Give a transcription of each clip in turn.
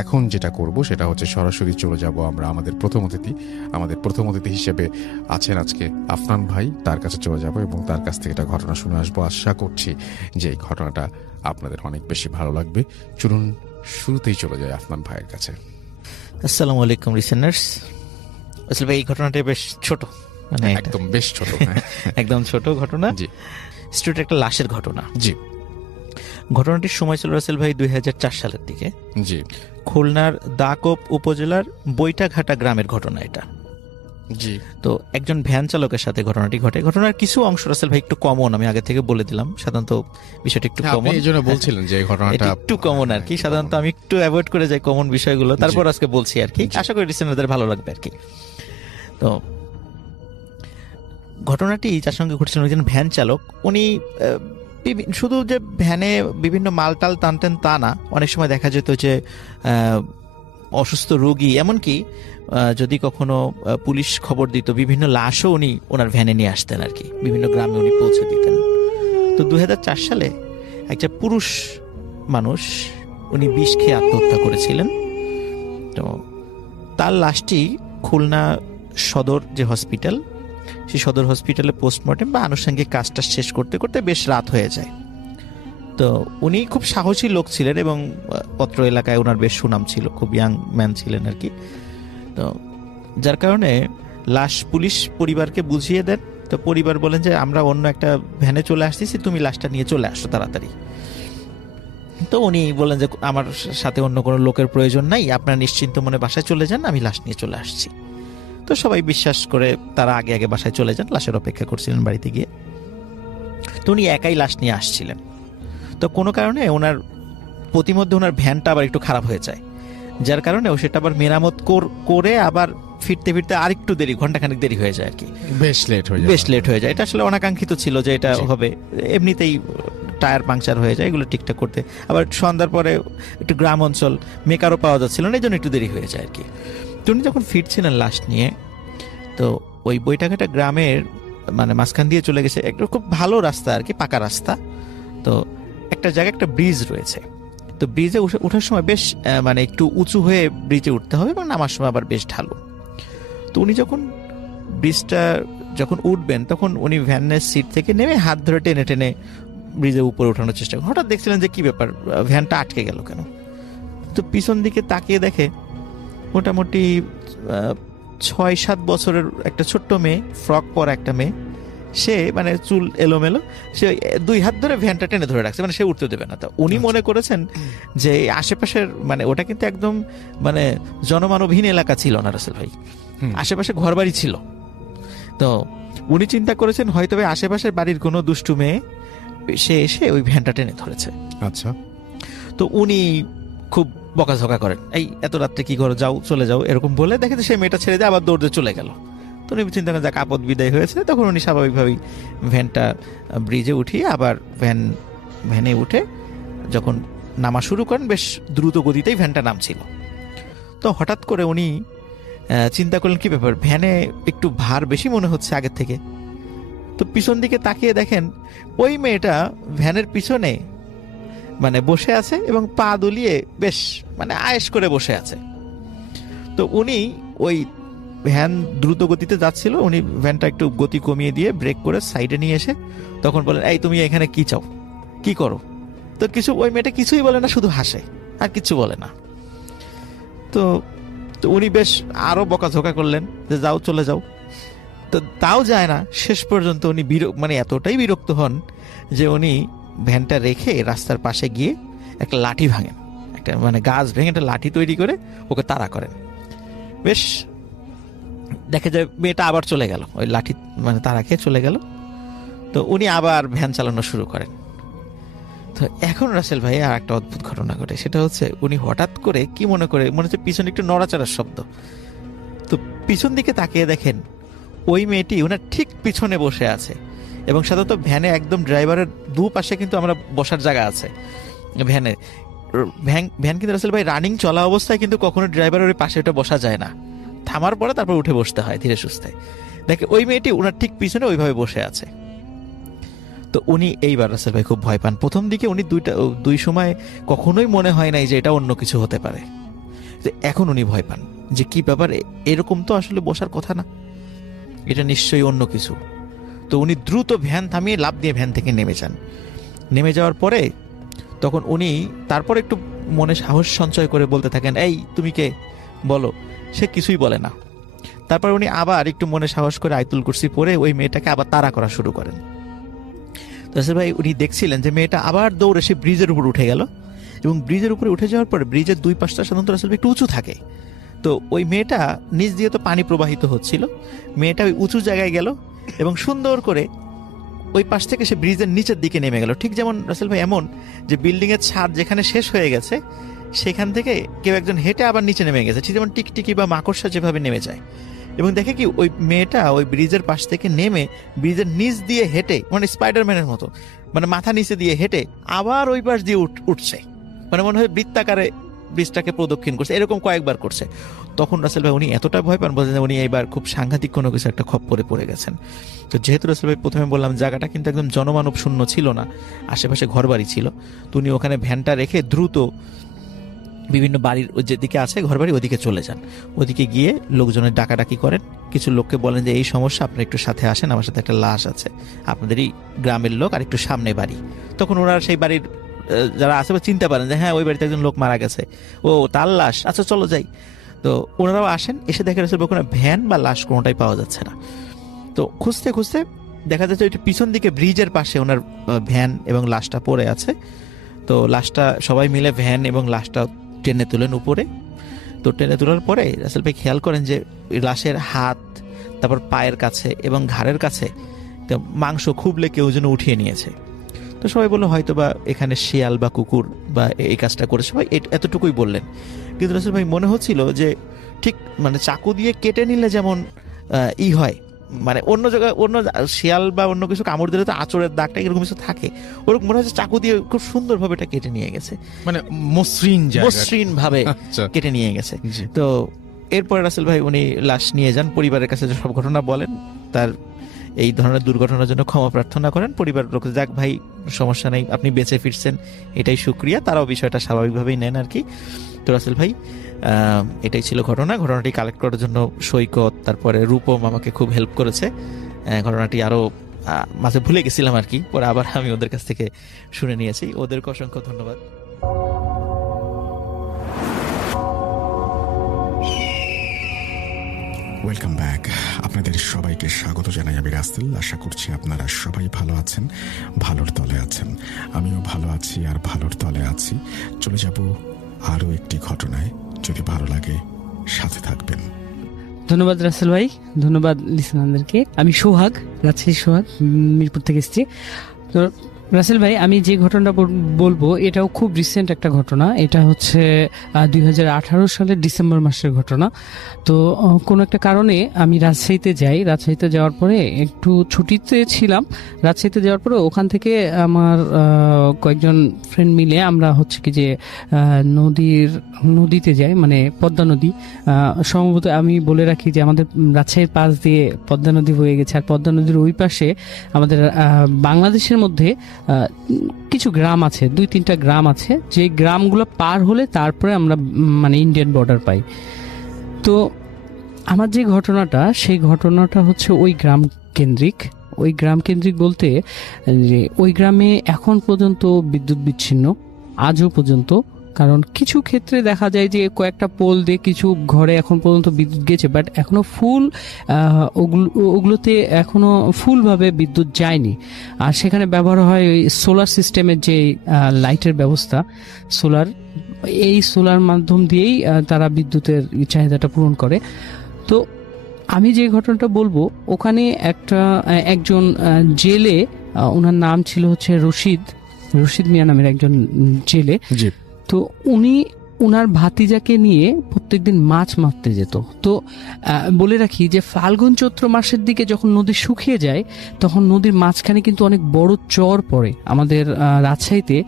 এখন যেটা করব সেটা হচ্ছে সরাসরি চলে যাব আমরা আমাদের প্রথম অতিথি হিসেবে আছেন আজকে আফনান ভাই, তার কাছে চলে যাব এবং তার কাছ থেকে একটা ঘটনা শুনে আসবো। আশা করছি যে এই ঘটনাটা আপনাদের অনেক বেশি ভালো লাগবে। চলুন শুরুতেই চলে যায় আফনান ভাইয়ের কাছে। আসসালামু আলাইকুম লিসেনার্স। আসলে ভাই এই ঘটনাটা বেশ ছোট, মানে একদম বেশ ছোট, একদম ছোট ঘটনা। জি, স্ট্রিট একটা লাশের ঘটনা। জি, ঘটনাটির সময় ছিল রাসেল ভাই 2004 সালের দিকে। জি, খুলনার দাকোপ উপজেলার বৈটাঘাটা গ্রামের ঘটনা এটা। জি। তো একজন ভ্যান চালকের সাথে ঘটনাটি ঘটে। ঘটনার কিছু অংশ রাসেল ভাই একটু কমন, আমি আগে থেকে বলে দিলাম। সাধারণত বিষয়টা একটু কমন, এই জন্য বলছিলেন যে এই ঘটনাটা একটু কমন আর কি। সাধারণত আমি একটু অ্যাভয়েড করে যাই কমন বিষয়গুলো, তারপর আজকে বলছি আর কি। আশা করি লিসেনারদের ভালো লাগবে আর কি। তো ঘটনাটি যার সঙ্গে ঘটছিল একজন ভ্যান চালক। উনি শুধু যে ভ্যানে বিভিন্ন মালটাল টানতেন তা না, অনেক সময় দেখা যেত যে অসুস্থ রোগী, এমনকি যদি কখনো পুলিশ খবর দিত, বিভিন্ন লাশও উনি ওনার ভ্যানে নিয়ে আসতেন আর কি, বিভিন্ন গ্রামে উনি পৌঁছে দিতেন। তো 2004 সালে একটা পুরুষ মানুষ, উনি বিষ খেয়ে আত্মহত্যা করেছিলেন। তো তার লাশটি খুলনা সদর যে হসপিটাল, সেই সদর হসপিটালে পোস্টমর্টেম বা আনুষঙ্গিক কাজটা শেষ করতে করতে বেশ রাত হয়ে যায়। তো উনি খুব সাহসী লোক ছিলেন এবং পত্র এলাকায় ওনার বেশ সুনাম ছিল, খুব ইয়াং ম্যান ছিলেন আর কি। তো যার কারণে লাশ পুলিশ পরিবারকে বুঝিয়ে দেন। তো পরিবার বলেন যে আমরা অন্য একটা ভ্যানে চলে আসতেছি, তুমি লাশটা নিয়ে চলে আসো তাড়াতাড়ি। তো উনি বলেন যে আমার সাথে অন্য কোনো লোকের প্রয়োজন নাই, আপনারা নিশ্চিন্ত মনে বাসায় চলে যান, আমি লাশ নিয়ে চলে আসছি। তো সবাই বিশ্বাস করে তারা আগে আগে বাসায় চলে যান, লাশের অপেক্ষা করছিলেন বাড়িতে গিয়ে। তো উনি একাই লাশ নিয়ে আসছিলেন। তো কোনো কারণে ওনার প্রতিমধ্যে ওনার ভ্যানটা আবার একটু খারাপ হয়ে যায়, যার কারণে ও সেটা আবার মেরামত করে আবার ফিরতে ফিরতে আর একটু দেরি, ঘন্টাখানেক দেরি হয়ে যায় আর কি। বেশ লেট হয়ে যায়। এটা আসলে অনাকাঙ্ক্ষিত ছিল যে এটা হবে, এমনিতেই টায়ার পাংচার হয়ে যায়, এগুলো ঠিকঠাক করতে। আবার সন্ধ্যার পরে একটু গ্রাম অঞ্চল, মেকারও পাওয়া যাচ্ছিল না, এই জন্য একটু দেরি হয়ে যায় আর কি। তো উনি যখন ফিরছিলেন লাশ নিয়ে, তো ওই বৈটাঘাটা গ্রামের মানে মাঝখান দিয়ে চলে গেছে, একটা খুব ভালো রাস্তা আর কি, পাকা রাস্তা। তো একটা জায়গায় একটা ব্রিজ রয়েছে। তো ব্রিজে ওঠার সময় বেশ মানে একটু উঁচু হয়ে ব্রিজে উঠতে হবে এবং নামার সময় আবার বেশ ঢালু। তো উনি যখন ব্রিজটা যখন উঠবেন, তখন উনি ভ্যানের সিট থেকে নেমে হাত ধরে টেনে টেনে ব্রিজের উপরে ওঠানোর চেষ্টা করেন। হঠাৎ দেখছিলেন যে কি ব্যাপার, ভ্যানটা আটকে গেল কেন। তো পিছন দিকে তাকিয়ে দেখে মোটামুটি 6-7 বছরের একটা ছোট্ট মেয়ে, ফ্রক পরা একটা মেয়ে, সে মানে চুল এলোমেলো, সে 2 হাত ধরে ভ্যানটা টেনে ধরে রাখছে, মানে সে উঠতে দেবে না। তা উনি মনে করেছেন যে আশেপাশের মানে ওটা কিন্তু একদম মানে জনমানবহীন এলাকা ছিল না রাসেল ভাই, আশেপাশে ঘরবাড়ি ছিল। তো উনি চিন্তা করেছেন হয়তো আশেপাশের বাড়ির কোনো দুষ্টু মেয়ে সে এসে ওই ভ্যানটা টেনে ধরেছে। আচ্ছা। তো উনি খুব বকাঝকা করেন, এই এত রাত্রে কি করো, যাও চলে যাও, এরকম বলে দেখে যে সে মেয়েটা ছেড়ে দিয়ে আবার দৌড়ে চলে গেল। তো উনি চিন্তা করেন যাক আপদ বিদায় হয়েছে। তখন উনি স্বাভাবিকভাবেই ভ্যানটা ব্রিজে উঠিয়ে আবার ভ্যানে উঠে যখন নামা শুরু করেন, বেশ দ্রুত গতিতেই ভ্যানটা নামছিল। তো হঠাৎ করে উনি চিন্তা করলেন কি ব্যাপার, ভ্যানে একটু ভার বেশি মনে হচ্ছে আগের থেকে। তো পিছন দিকে তাকিয়ে দেখেন ওই মেয়েটা ভ্যানের পিছনে মানে বসে আছে এবং পা দুলিয়ে বেশ মানে আয়েশ করে বসে আছে। তো উনি ওই ভ্যান দ্রুত গতিতে যাচ্ছিল, উনি ভ্যানটা একটু গতি কমিয়ে দিয়ে ব্রেক করে সাইডে নিয়ে এসে তখন বলেন, এই তুমি এখানে কি চাও, কি করো? তো ওই মেয়েটা কিছুই বলে না, শুধু হাসে আর কিছু বলে না। তো উনি বেশ আরো বকাঝকা করলেন যে যাও চলে যাও। তো তাও যায় না। শেষ পর্যন্ত উনি মানে এতটাই বিরক্ত হন যে উনি ভ্যানটা রেখে রাস্তার পাশে গিয়ে একটা লাঠি ভাঙেন, একটা মানে গাছ ভেঙে একটা লাঠি তৈরি করে ওকে তাড়া করেন। বেশ দেখে যায় মেয়েটা আবার চলে গেল, ওই লাঠি মানে তাড়া খেয়ে চলে গেল। তো উনি আবার ভ্যান চালানো শুরু করেন। তো এখন রাসেল ভাই আর একটা অদ্ভুত ঘটনা ঘটে, সেটা হচ্ছে উনি হঠাৎ করে কি মনে হচ্ছে পিছনে একটু নড়াচড়ার শব্দ। তো পিছন দিকে তাকিয়ে দেখেন ওই মেয়েটি ওনার ঠিক পিছনে বসে আছে। এবং সাধারণত ভ্যানে একদম ড্রাইভারের দুপাশে কিন্তু আমরা বসার জায়গা আছে ভ্যানে। ভ্যান কিন্তু রাসেল ভাই রানিং চলা অবস্থায় কিন্তু কখনো ড্রাইভারের ওই পাশে ওটা বসা যায় না, থামার পরে তারপর উঠে বসতে হয় ধীরে সুস্থে। দেখে ওই মেয়েটি ওনার ঠিক পিছনে ওইভাবে বসে আছে। তো উনি এইবার রাসেল ভাই খুব ভয় পান। প্রথম দিকে উনি দুই সময় কখনোই মনে হয় নাই যে এটা অন্য কিছু হতে পারে, তো এখন উনি ভয় পান যে কি ব্যাপার, এরকম তো আসলে বসার কথা না, এটা নিশ্চয়ই অন্য কিছু। তো উনি দ্রুত ভ্যান থামিয়ে লাফ দিয়ে ভ্যান থেকে নেমে যান। নেমে যাওয়ার পরে তখন উনি তারপর একটু মনে সাহস সঞ্চয় করে বলতে থাকেন, এই তুমি কে, বলো। সে কিছুই বলে না। তারপর উনি আবার একটু মনে সাহস করে আয়াতুল কুরসি পড়ে ওই মেয়েটাকে আবার তাড়া করা শুরু করেন। তো রাসেল ভাই উনি দেখছিলেন যে মেয়েটা আবার দৌড়ে সে ব্রিজের উপর উঠে গেল, এবং ব্রিজের উপরে উঠে যাওয়ার পরে ব্রিজের দুই পাশটা সাধারণত রাসেল ভাই একটু উঁচু থাকে। তো ওই মেয়েটা নিচ দিয়ে তো পানি প্রবাহিত হচ্ছিল, মেয়েটা ওই উঁচু জায়গায় গেল এবং সুন্দর করে ওই পাশ থেকে সে ব্রিজের নিচের দিকে নেমে গেল। ঠিক যেমন রাসেল ভাই এমন যে বিল্ডিং এর ছাদ যেখানে শেষ হয়ে গেছে সেখান থেকে কেউ একজন হেঁটে আবার নিচে নেমে গেছে, ঠিক যেমন টিকটিকি বা মাকড়সা যেভাবে নেমে যায়। এবং দেখে কি ওই মেয়েটা ওই ব্রিজের পাশ থেকে নেমে ব্রিজের নিচ দিয়ে হেঁটে, মানে স্পাইডারম্যানের মতো, মানে মাথা নিচে দিয়ে হেঁটে আবার ওই পাশ দিয়ে উঠছে, মানে মনে হয় বৃত্তাকারে ব্রিজটাকে প্রদক্ষিণ করছে, এরকম কয়েকবার করছে। তখন রাসেল ভাই উনি এতটা ভয় পান, বলছেন উনি এইবার খুব সাংঘাতিক কোনো কিছু একটা খপ্পরে পড়ে গেছেন। তো যেহেতু রাসেল ভাই প্রথমে বললাম জায়গাটা কিন্তু একদম জনমানব শূন্য ছিল না, আশেপাশে ঘরবাড়ি ছিল, তো উনি ওখানে ভ্যানটা রেখে দ্রুত বিভিন্ন বাড়ির যেদিকে আছে ঘরবাড়ি ওদিকে চলে যান। ওদিকে গিয়ে লোকজনের ডাকাডাকি করেন, কিছু লোককে বলেন যে এই সমস্যা, আপনারা একটু সাথে আসেন, আমার সাথে একটা লাশ আছে, আপনাদেরই গ্রামের লোক আর একটু সামনে বাড়ি। তখন ওরা সেই বাড়ির যারা আছে চিনতে পারেন যে হ্যাঁ ওই বাড়িতে একজন লোক মারা গেছে, ও তার লাশ, আচ্ছা চলো যাই। তো ওনারাও আসেন, এসে দেখে রাসেল ভাই কোনো ভ্যান বা লাশ কোনোটাই পাওয়া যাচ্ছে না। তো খুঁজতে খুঁজতে দেখা যাচ্ছে ওইটা পিছন দিকে ব্রিজের পাশে ওনার ভ্যান এবং লাশটা পড়ে আছে। তো লাশটা সবাই মিলে ভ্যান এবং লাশটা টেনে তুলেন উপরে। তো টেনে তোলার পরে রাসেল ভাই খেয়াল করেন যে লাশের হাত, তারপর পায়ের কাছে এবং ঘাড়ের কাছে মাংস খুবলে কেউ যেন উঠিয়ে নিয়েছে। তো সবাই বললো হয়তো বা এখানে শিয়াল বা কুকুর বা এই কাজটা করে, সবাই এতটুকুই বললেন। কিন্তু রাসেল ভাই মনে হচ্ছিল যে ঠিক মানে চাকু দিয়ে কেটে নিলে যেমন হয়, মানে অন্য জায়গায় অন্য শিয়াল বা অন্য কিছু কামড় দিলে তো আঁচড়ের দাগটা এরকম কিছু থাকে, ওরকম মনে হচ্ছে চাকু দিয়ে খুব সুন্দরভাবে এটা কেটে নিয়ে গেছে, মানে মসৃণ ভাবে কেটে নিয়ে গেছে। তো এরপরে রাসেল ভাই উনি লাশ নিয়ে যান, পরিবারের কাছে সব ঘটনা বলেন, তার এই ধরনের দুর্ঘটনার জন্য ক্ষমা প্রার্থনা করেন। পরিবারের লোক যাক ভাই সমস্যা নেই, আপনি বেঁচে ফিরছেন, এটাই শুক্রিয়া, তারাও বিষয়টা স্বাভাবিকভাবেই নেন আর কি। তো রাসেল ভাই এটাই ছিল ঘটনাটি কালেক্ট করার জন্য সৈকত তারপরে রূপম আমাকে খুব হেল্প করেছে। ঘটনাটি আরো মাঝে ভুলে গেছিলাম আর কি, পরে আবার আমি ওদের কাছ থেকে শুনে নিয়েছি, ওদেরকে অসংখ্য ধন্যবাদ। ওয়েলকাম ব্যাক, আপনাদের সবাইকে স্বাগত জানাই আমি রাসেল। আশা করছি আপনারা সবাই ভালো আছেন, ভালোর তলে আছেন। আমিও ভালো আছি আর ভালোর তলে আছি। চলে যাব আরও একটি ঘটনায়, যদি ভালো লাগে সাথে থাকবেন। ধন্যবাদ রাসেল ভাই, ধন্যবাদ লিসনারদেরকে। আমি সোহাগ, রাজশাহী সোহাগ, মিরপুর থেকে এসেছি। তো রাসেল ভাই আমি যে ঘটনাটা বলবো এটাও খুব রিসেন্ট একটা ঘটনা। এটা হচ্ছে 2018 সালের ডিসেম্বর মাসের ঘটনা। তো কোনো একটা কারণে আমি রাজশাহীতে যাই। রাজশাহীতে যাওয়ার পরে একটু ছুটিতে ছিলাম। রাজশাহীতে যাওয়ার পরে ওখান থেকে আমার কয়েকজন ফ্রেন্ড মিলে আমরা হচ্ছে কি যে নদীতে যাই, মানে পদ্মা নদী। সম্ভবত আমি বলে রাখি যে আমাদের রাজশাহীর পাশ দিয়ে পদ্মা নদী বয়ে গেছে, আর পদ্মা নদীর ওই পাশে আমাদের বাংলাদেশের মধ্যে কিছু গ্রাম আছে, 2-3টা গ্রাম আছে, যে গ্রামগুলো পার হলে তারপরে আমরা মানে ইন্ডিয়ান বর্ডার পাই। তো আমার যে ঘটনাটা, সেই ঘটনাটা হচ্ছে ওই গ্রাম কেন্দ্রিক বলতে যে ওই গ্রামে এখন পর্যন্ত বিদ্যুৎ বিচ্ছিন্ন, আজও পর্যন্ত। কারণ কিছু ক্ষেত্রে দেখা যায় যে কয়েকটা পোল দিয়ে কিছু ঘরে এখন পর্যন্ত বিদ্যুৎ গেছে, বাট এখনো ওগুলোতে এখনো ফুলভাবে বিদ্যুৎ যায়নি। আর সেখানে ব্যবহার হয় ওই সোলার সিস্টেমের যে লাইটের ব্যবস্থা, এই সোলার মাধ্যম দিয়েই তারা বিদ্যুতের চাহিদাটা পূরণ করে। তো আমি যে ঘটনাটা বলবো, ওখানে একজন জেলে, ওনার নাম ছিল হচ্ছে রশিদ মিয়া নামের একজন জেলে। তো উনি ওনার ভাতিজাকে নিয়ে প্রত্যেকদিন মাছ মারতে যেত। তো বলে রাখি যে ফাল্গুন চৈত্র মাসের দিকে যখন নদী শুকিয়ে যায় তখন নদীর মাঝখানে কিন্তু অনেক বড় চর পড়ে। আমাদের রাজশাহীতে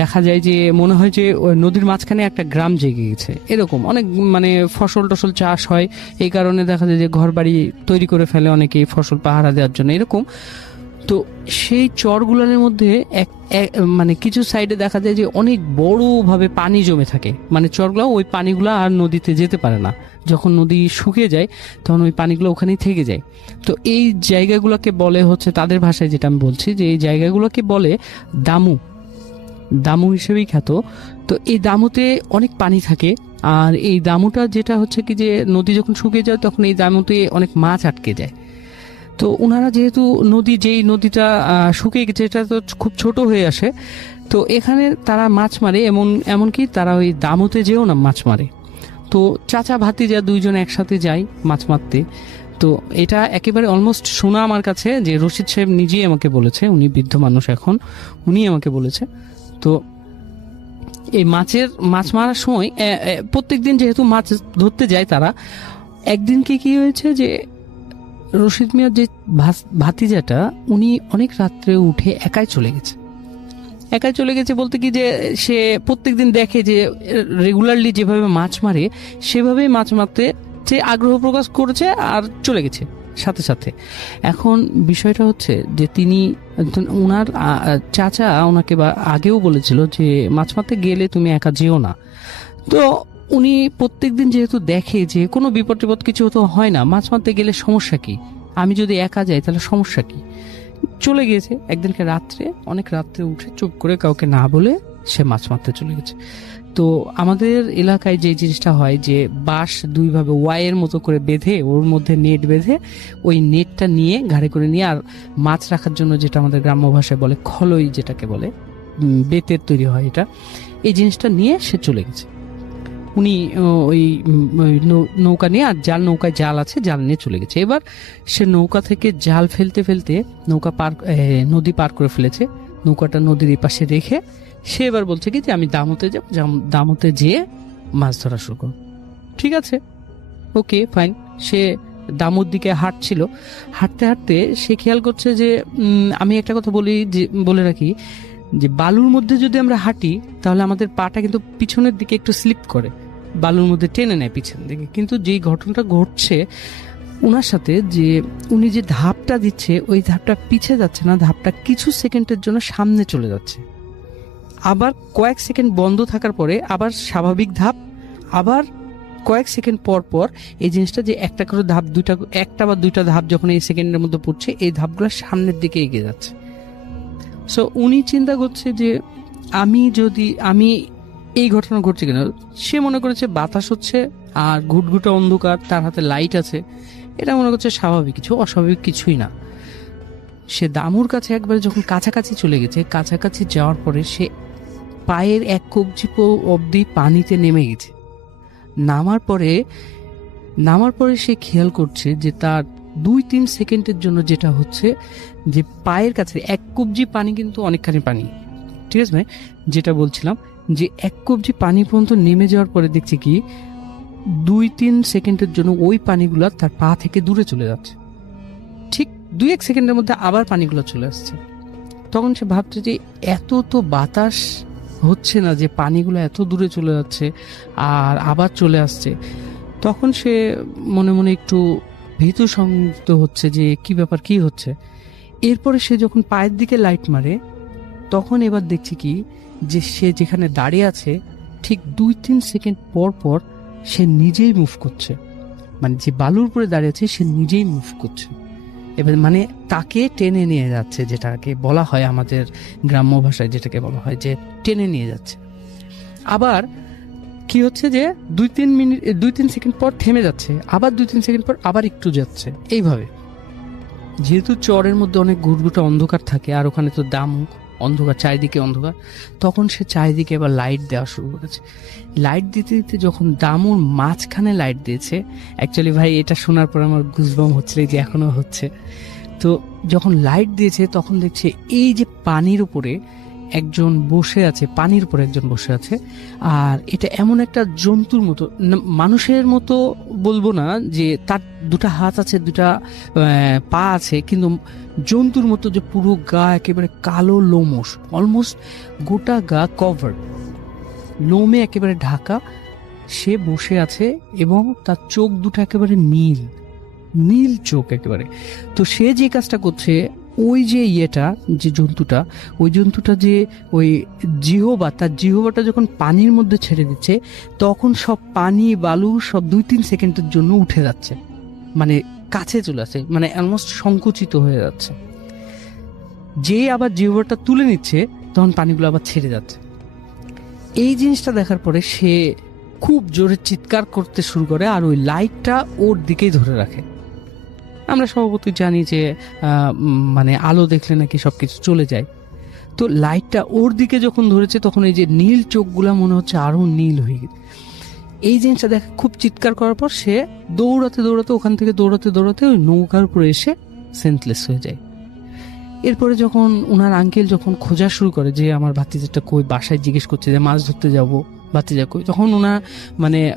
দেখা যায় যে মনে হয় যে নদীর মাঝখানে একটা গ্রাম জেগে গেছে, এরকম অনেক মানে ফসল টসল চাষ হয়, এই কারণে দেখা যায় যে ঘর বাড়ি তৈরি করে ফেলে অনেকে ফসল পাহারা দেওয়ার জন্য, এরকম। তো সেই চরগুলোর মধ্যে মানে কিছু সাইডে দেখা যায় যে অনেক বড় ভাবে পানি জমে থাকে, মানে চরগুলো ওই পানিগুলো আর নদীতে যেতে পারে না, যখন নদী শুকিয়ে যায় তখন ওই পানিগুলো ওখানেই থেকে যায়। তো এই জায়গাগুলোকে বলে হচ্ছে, তাদের ভাষায় যেটা আমি বলছি, যে এই জায়গাগুলোকে বলে দামু, দামু হিসেবেই খ্যাত। তো এই দামুতে অনেক পানি থাকে, আর এই দামুটা যেটা হচ্ছে কি যে নদী যখন শুকিয়ে যায় তখন এই দামুতে অনেক মাছ আটকে যায়। তো ওনারা যেহেতু যেই নদীটা শুকিয়ে গেছে এটা তো খুব ছোট হয়ে আসে, তো এখানে তারা মাছ মারে, এমনকি তারা ওই দামুতে যেও না মাছ মারে। তো চাচা ভাতিজা দুইজন একসাথে যায় মাছ মারতে। তো এটা একেবারে অলমোস্ট শোনা আমার কাছে, যে রশিদ সাহেব নিজেই আমাকে বলেছে, উনি বৃদ্ধ মানুষ এখন, উনি আমাকে বলেছে। তো এই মাছ মারার সময় প্রত্যেকদিন যেহেতু মাছ ধরতে যায় তারা, একদিন কি হয়েছে যে রশিদ মিয়ার যে ভাতিজাটা উনি অনেক রাত্রে উঠে একাই চলে গেছে বলতে কি যে সে প্রত্যেকদিন দেখে যে রেগুলারলি যেভাবে মাছ মারে সেভাবেই মাছ মারতে সে আগ্রহ প্রকাশ করেছে আর চলে গেছে সাথে সাথে। এখন বিষয়টা হচ্ছে যে তিনি, ওনার চাচা ওনাকে আগেও বলেছিল যে মাছ মারতে গেলে তুমি একা যেও না। তো উনি প্রত্যেকদিন যেহেতু দেখে যে কোনো বিপদ টিপদ কিছু তো হয় না, মাছ মারতে গেলে সমস্যা কি, আমি যদি একা যাই তাহলে সমস্যা কি, চলে গিয়েছে। একদিনকে রাত্রে, অনেক রাত্রে উঠে চুপ করে কাউকে না বলে সে মাছ মারতে চলে গেছে। তো আমাদের এলাকায় যে জিনিসটা হয় যে বাঁশ দুইভাবে ওয়াইয়ের মতো করে বেঁধে, ওর মধ্যে নেট বেঁধে, ওই নেটটা নিয়ে ঘাড়ে করে নিয়ে, আর মাছ রাখার জন্য যেটা আমাদের গ্রাম্য ভাষায় বলে খলই, যেটাকে বলে বেতের তৈরি হয় এটা, এই জিনিসটা নিয়ে সে চলে গেছে। উনি ওই নৌকা নিয়ে, আর নৌকায় জাল আছে, জাল নিয়ে চলে গেছে। এবার সে নৌকা থেকে জাল ফেলতে ফেলতে নদী পার করে ফেলেছে, নৌকাটা নদীর পাশে রেখে সে এবার বলছে কি যে আমি দামোতে যাব, দামোতে যেয়ে মাছ ধরা শুরু করব। ঠিক আছে, ওকে ফাইন। সে দামোর দিকে হাঁটছিল, হাঁটতে হাঁটতে সে খেয়াল করছে যে আমি একটা কথা বলে রাখি যে বালুর মধ্যে যদি আমরা হাঁটি তাহলে আমাদের পাটা কিন্তু পিছনের দিকে একটু স্লিপ করে, বালুর মধ্যে টেনে নেয় পিছন দিকে। কিন্তু যেই ঘটনাটা ঘটছে ওনার সাথে, যে উনি যে ধাপটা দিচ্ছে ওই ধাপটা পিছে যাচ্ছে না, ধাপটা কিছু সেকেন্ডের জন্য সামনে চলে যাচ্ছে, আবার কয়েক সেকেন্ড বন্ধ থাকার পরে আবার স্বাভাবিক ধাপ, আবার কয়েক সেকেন্ড পর পর এই জিনিসটা যে একটা করে ধাপ, একটা বা দুইটা ধাপ যখন এই সেকেন্ডের মধ্যে পড়ছে, এই ধাপগুলো সামনের দিকে এগিয়ে যাচ্ছে। সো উনি চিন্তা করছে যে আমি এই ঘটনা ঘটছে কিনা। সে মনে করেছে বাতাস হচ্ছে আর ঘুটঘুটে অন্ধকার, তার হাতে লাইট আছে, এটা মনে করছে স্বাভাবিক কিছু, অস্বাভাবিক কিছুই না। সে দামুর কাছে একবার যখন কাছাকাছি চলে গেছে, কাছাকাছি যাওয়ার পরে সে পায়ের এক কবজি অবধি পানিতে নেমে গেছে। নামার পরে সে খেয়াল করছে যে তার 2-3 সেকেন্ডের জন্য যেটা হচ্ছে যে পায়ের কাছে এক কবজি পানি, কিন্তু অনেকখানি পানি, ঠিক আছে, যেটা বলছিলাম যে এক কবজি পানি পর্যন্ত নেমে যাওয়ার পরে দেখছে কি 2-3 সেকেন্ডের জন্য ওই পানিগুলো তার পা থেকে দূরে চলে যাচ্ছে। ঠিক 2-1 সেকেন্ডের মধ্যে আবার পানিগুলো চলে আসছে। তখন সে ভাবছে যে এত তো বাতাস হচ্ছে না যে পানিগুলো এত দূরে চলে যাচ্ছে আর আবার চলে আসছে। তখন সে মনে মনে একটু ভীতু সংযুক্ত হচ্ছে যে কি ব্যাপার, কি হচ্ছে। এরপরে সে যখন পায়ের দিকে লাইট মারে তখন এবার দেখছে কি যে সে যেখানে দাঁড়িয়ে আছে ঠিক 2-3 সেকেন্ড পর পর সে নিজেই মুভ করছে, মানে যে বালুর উপরে দাঁড়িয়ে আছে সে নিজেই মুভ করছে। এবার মানে তাকে টেনে নিয়ে যাচ্ছে, যেটাকে বলা হয় আমাদের গ্রাম্য ভাষায় যেটাকে বলা হয় যে টেনে নিয়ে যাচ্ছে। আবার কি হচ্ছে যে 2-3 সেকেন্ড পর থেমে যাচ্ছে, আবার 2-3 সেকেন্ড পর আবার একটু যাচ্ছে। এইভাবে যেহেতু চরের মধ্যে অনেক ঘুটঘুটে অন্ধকার থাকে, আর ওখানে তো দামু, অন্ধকার, চারিদিকে অন্ধকার, তখন সে চারিদিকে এবার লাইট দেওয়া শুরু করেছে। লাইট দিতে দিতে যখন দামুর মাঝখানে লাইট দিয়েছে, অ্যাকচুয়ালি ভাই এটা শোনার পর আমার গুজবাম হচ্ছিল, যে এখনো হচ্ছে। তো যখন লাইট দিয়েছে তখন দেখছে এই যে পানির উপরে একজন বসে আছে, পানির উপরে একজন বসে আছে, আর এটা এমন একটা জন্তুর মতো, মানুষের মতো বলবো না, যে তার 2টা হাত আছে, 2টা পা আছে, কিন্তু জন্তুর মতো, যে পুরো গা একেবারে কালো লোমশ, অলমোস্ট গোটা গা কভার, লোমে একেবারে ঢাকা, সে বসে আছে এবং তার চোখ দুটো একেবারে নীল চোখ একেবারে। তো সে যে কাজটা করছে ওই যে ইয়েটা, যে জন্তুটা, ওই জন্তুটা যে ওই তার জিহ্বাটা যখন পানির মধ্যে ছেড়ে দিচ্ছে, তখন সব পানি বালু সব 2-3 সেকেন্ডের জন্য উঠে যাচ্ছে, মানে কাছে চলে আসে, মানে অলমোস্ট সংকুচিত হয়ে যাচ্ছে। যে আবার জিহ্বাটা তুলে নিচ্ছে, তখন পানিগুলো আবার ছেড়ে যাচ্ছে। এই জিনিসটা দেখার পরে সে খুব জোরে চিৎকার করতে শুরু করে, আর ওই লাইটটা ওর দিকেই ধরে রাখে। আমরা স্বভাবতই জানি যে মানে আলো দেখলে নাকি সবকিছু চলে যায়। তো লাইটটা ওর দিকে যখন ধরেছে, তখন এই যে নীল চোখগুলা মনে হচ্ছে আরো নীল হয়ে গেছে। এই জিনিসটা দেখে খুব চিৎকার করার পর সে দৌড়াতে দৌড়াতে ওখান থেকে দৌড়াতে দৌড়াতে ওই নৌকার উপরে এসে সেন্সলেস হয়ে যায়। এরপরে যখন ওনার আঙ্কেল যখন খোঁজা শুরু করে যে আমার ভাতিজাটা কই, বাসায় জিজ্ঞেস করছে যে মাছ ধরতে যাবো, ভাতিজা কই, তখন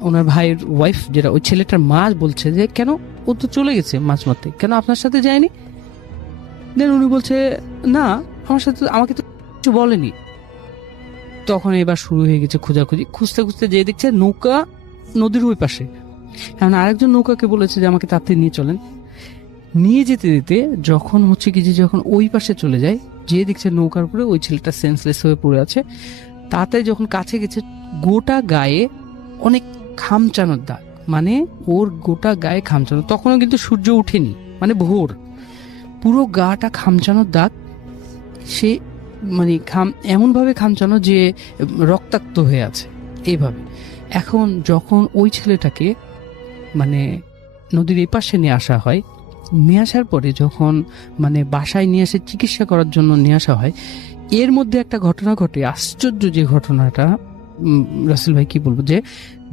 ওনার ভাইয়ের ওয়াইফ, যেটা ওই ছেলেটার মা, বলছে যে কেন, ও তো চলে গেছে মাছ মারতে, কেন আপনার সাথে যায়নি? দেন উনি বলছে না, আমাকে তো কিছু বলেনি। তখন এবার শুরু হয়ে গেছে খোঁজাখুঁজি, খুঁজতে খুঁজতে যেয়ে দেখছে নৌকা নদীর ওই পাশে। এখন আরেকজন নৌকাকে বলেছে যে আমাকে তাড়াতাড়ি নিয়ে চলেন। নিয়ে যেতে যেতে যখন হচ্ছে কি যে যখন ওই পাশে চলে যায়, যে দেখছে নৌকার উপরে ওই ছেলেটা সেন্সলেস হয়ে পড়ে আছে। তাতে যখন কাছে গেছে, গোটা গায়ে অনেক খামচানোর দাগ, মানে ওর গোটা গায়ে খামচানো। তখনও কিন্তু সূর্য উঠেনি, মানে ভোর, পুরো গাটা খামচানোর দাগ। সে মানে এমন ভাবে খামচানো যে রক্তাক্ত হয়ে আছে এইভাবে। এখন যখন ওই ছেলেটাকে মানে নদীর এই পাশে নিয়ে আসা হয়, নিয়ে আসার পরে যখন মানে বাসায় নিয়ে এসে চিকিৎসা করার জন্য নিয়ে আসা হয়, এর মধ্যে একটা ঘটনা ঘটে, আশ্চর্য যে ঘটনাটা রাসেল ভাই কি বলবো, যে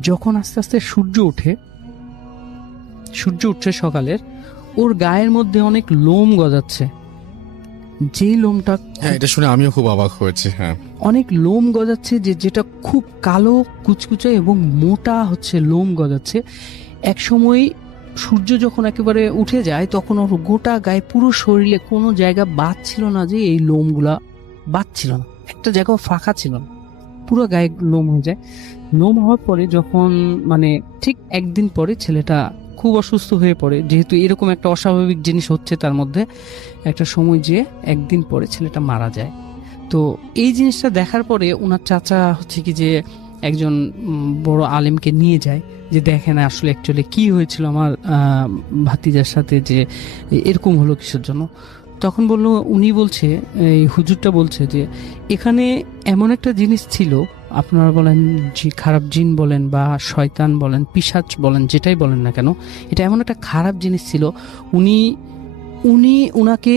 যখন আস্তে আস্তে সূর্য উঠছে সকালের, ওর গায়ের মধ্যে অনেক লোম গজাচ্ছে। যে লোমটা, হ্যাঁ, এটা শুনে আমিও খুব অবাক হয়েছি। হ্যাঁ, অনেক লোম গজাচ্ছে, যেটা খুব কালো কুচকুচে এবং মোটা হচ্ছে লোম গজাচ্ছে। এক সময় সূর্য যখন একেবারে উঠে যায়, তখন ওর গোটা গায়ে, পুরো শরীরে কোনো জায়গা বাদ ছিল না যে এই লোমগুলা বাদ ছিল না, একটা জায়গাও ফাঁকা ছিল না, পুরো গায়ে লোম হয়ে যায়। লোম হওয়ার পরে যখন মানে ঠিক একদিন পরে ছেলেটা খুব অসুস্থ হয়ে পড়ে, যেহেতু এরকম একটা অস্বাভাবিক জিনিস হচ্ছে তার মধ্যে, একটা সময় যে একদিন পরে ছেলেটা মারা যায়। তো এই জিনিসটা দেখার পরে ওনার চাচা হচ্ছে কি যে একজন বড় আলেমকে নিয়ে যায়, যে দেখেন আসলে অ্যাকচুয়ালি কি হয়েছিল আমার ভাতিজার সাথে, যে এরকম হলো কিসের জন্য। তখন উনি বলছে, এই হুজুরটা বলছে যে এখানে এমন একটা জিনিস ছিল, আপনারা বলেন যে খারাপ জিন বলেন বা শয়তান বলেন, পিশাচ বলেন, যেটাই বলেন না কেন, এটা এমন একটা খারাপ জিনিস ছিল। উনাকে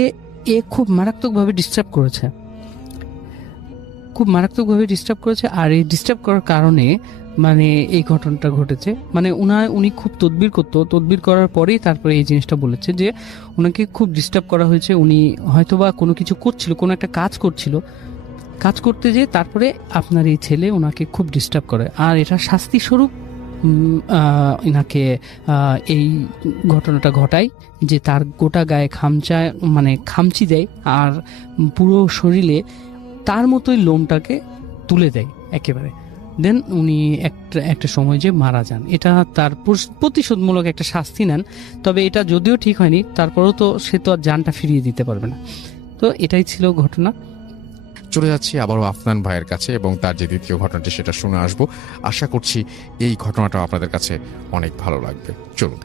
খুব মারাত্মকভাবে ডিস্টার্ব করেছে, আর এই ডিস্টার্ব করার কারণে মানে এই ঘটনাটা ঘটেছে। মানে উনি খুব তদবির করার পরেই তারপরে এই জিনিসটা বলেছে যে ওনাকে খুব ডিস্টার্ব করা হয়েছে। উনি হয়তোবা কোনো কিছু করছিল, কোনো একটা কাজ করতে যেয়ে তারপরে আপনার এই ছেলে ওনাকে খুব ডিস্টার্ব করে, আর এটা শাস্তি স্বরূপ ইনাকে এই ঘটনাটা ঘটায়, যে তার গোটা গায়ে খামচি দেয়, আর পুরো শরীরে তার মতোই লোমটাকে তুলে দেয় একেবারে। দেন উনি একটা সময় যে মারা যান। এটা তার প্রতিশোধমূলক একটা শাস্তি নেন। তবে এটা যদিও ঠিক হয়নি, তারপরেও তো সে তো আর জানটা ফিরিয়ে দিতে পারবে না। তো এটাই ছিল ঘটনা। চলে যাচ্ছি আবারও আফনান ভাইয়ের কাছে এবং তার যে দ্বিতীয় ঘটনাটি সেটা শুনে আসবো। আশা করছি এই ঘটনাটাও আপনাদের কাছে অনেক ভালো লাগবে। চলুন।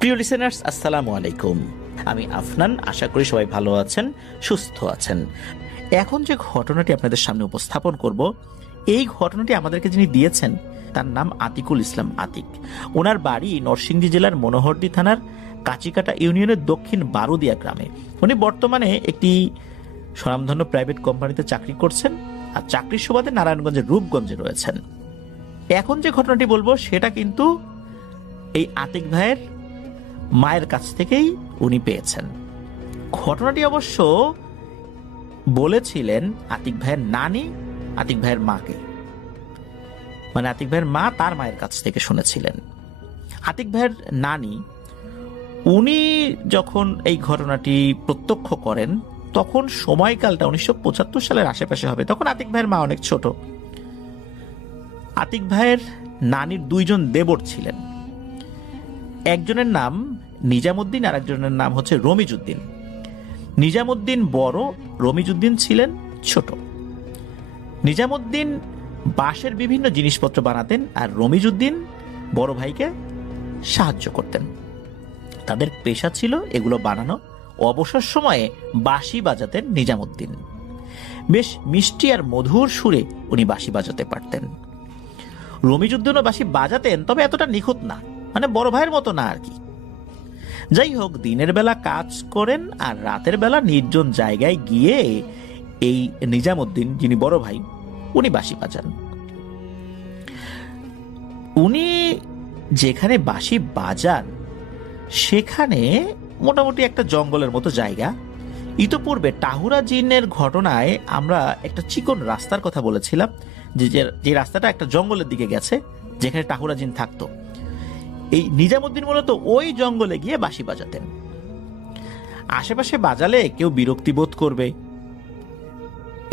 প্রিয় লিসেনার্স, আসসালামু আলাইকুম। আমি আফনান, আশা করি সবাই ভালো আছেন, সুস্থ আছেন। এখন যে ঘটনাটি আপনাদের সামনে উপস্থাপন করব, এই ঘটনাটি আমাদেরকে যিনি দিয়েছেন তার নাম আতিকুল ইসলাম আতিক। ওনার বাড়ি নরসিংদী জেলার মনোহরদী থানার কাচিকাটা ইউনিয়নের দক্ষিণ বারুদিয়া গ্রামে। উনি বর্তমানে একটি স্বনামধন্য প্রাইভেট কোম্পানিতে চাকরি করছেন, আর চাকরির সুবাদে নারায়ণগঞ্জের রূপগঞ্জে রয়েছেন। এখন যে ঘটনাটি বলবো সেটা কিন্তু এই আতিক ভাইয়ের মায়ের কাছ থেকেই উনি পেয়েছেন। ঘটনাটি অবশ্য বলেছিলেন আতিক ভাইয়ের নানি আতিক ভাইয়ের মাকে, মানে আতিক ভাইয়ের মা তার মায়ের কাছ থেকে শুনেছিলেন। আতিক ভাইয়ের নানি উনি যখন এই ঘটনাটি প্রত্যক্ষ করেন, তখন সময়কালটা 1975 সালের আশেপাশে হবে। তখন আতিক ভাইয়ের মা অনেক ছোট। আতিক ভাইয়ের নানির দুইজন দেবর ছিলেন, একজনের নাম নিজামুদ্দিন আর একজনের নাম হচ্ছে রমিজউদ্দিন। নিজামুদ্দিন বড়, রমিজউদ্দিন ছিলেন ছোট। নিজামুদ্দিন বাঁশের বিভিন্ন জিনিসপত্র বানাতেন আর রমিজউদ্দিন বড় ভাইকে সাহায্য করতেন। তাদের পেশা ছিল এগুলো বানানো। অবসর সময়ে বাঁশি বাজাতেন নিজামুদ্দিন। বেশ মিষ্টি আর মধুর সুরে উনি বাঁশি বাজাতে পারতেন। রমিজউদ্দিনও বাঁশি বাজাতেন, তবে এতটা নিখুঁত না, মানে বড় ভাইয়ের মতো না আর কি। যাই হোক, দিনের বেলা কাজ করেন আর রাতের বেলা নির্জন জায়গায় গিয়ে এই নিজামুদ্দিন, যিনি বড় ভাই, উনি বাঁশি বাজান। উনি যেখানে বাঁশি বাজান সেখানে মোটামুটি একটা জঙ্গলের মতো জায়গা। ইতোপূর্বে টাহুরা জিনের ঘটনায় আমরা একটা চিকন রাস্তার কথা বলেছিলাম, যে রাস্তাটা একটা জঙ্গলের দিকে গেছে যেখানে টাহুরা জিন থাকতো। এই নিজামুদ্দিন মূলত ওই জঙ্গলে গিয়ে বাঁশি বাজাতেন। আশেপাশে বাজালে কেউ বিরক্তি বোধ করবে,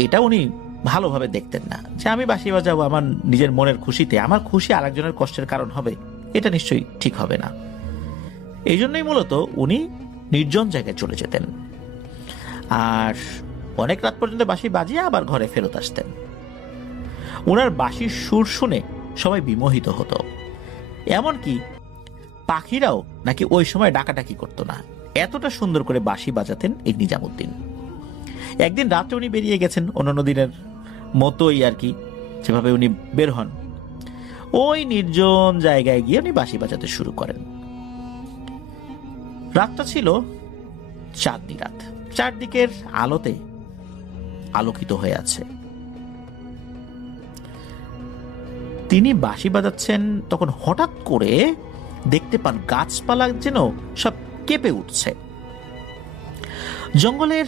এটা উনি ভালোভাবে দেখতেন না, যে আমি বাঁশি বাজাবো আমার নিজের মনের খুশিতে, আমার খুশি আরেকজনের কষ্টের কারণ হবে, এটা নিশ্চয়ই ঠিক হবে না। এই জন্যই মূলত উনি নির্জন জায়গায় চলে যেতেন আর অনেক রাত পর্যন্ত বাঁশি বাজিয়ে আবার ঘরে ফেরত আসতেন। ওনার বাঁশির সুর শুনে সবাই বিমোহিত হতো, এমনকি পাখিরাও নাকি ওই সময় ডাকাডাকি করতো না, এতটা সুন্দর করে বাঁশি বাজাতেন এই নিজামুদ্দিন। একদিন রাতে উনি বেরিয়ে গেছেন অন্যান্য দিনের মতোই আর কি, যেভাবে উনি বের হন, ওই নির্জন জায়গায় গিয়ে উনি বাঁশি বাজাতে শুরু করেন। রাতটা ছিল চাঁদনি রাত, চারদিকের আলোতে আলোকিত হয়ে আছে। তিনি বাঁশি বাজাচ্ছেন, তখন হঠাৎ করে দেখতে পান গাছপালা যেন সব কেঁপে উঠছে। জঙ্গলের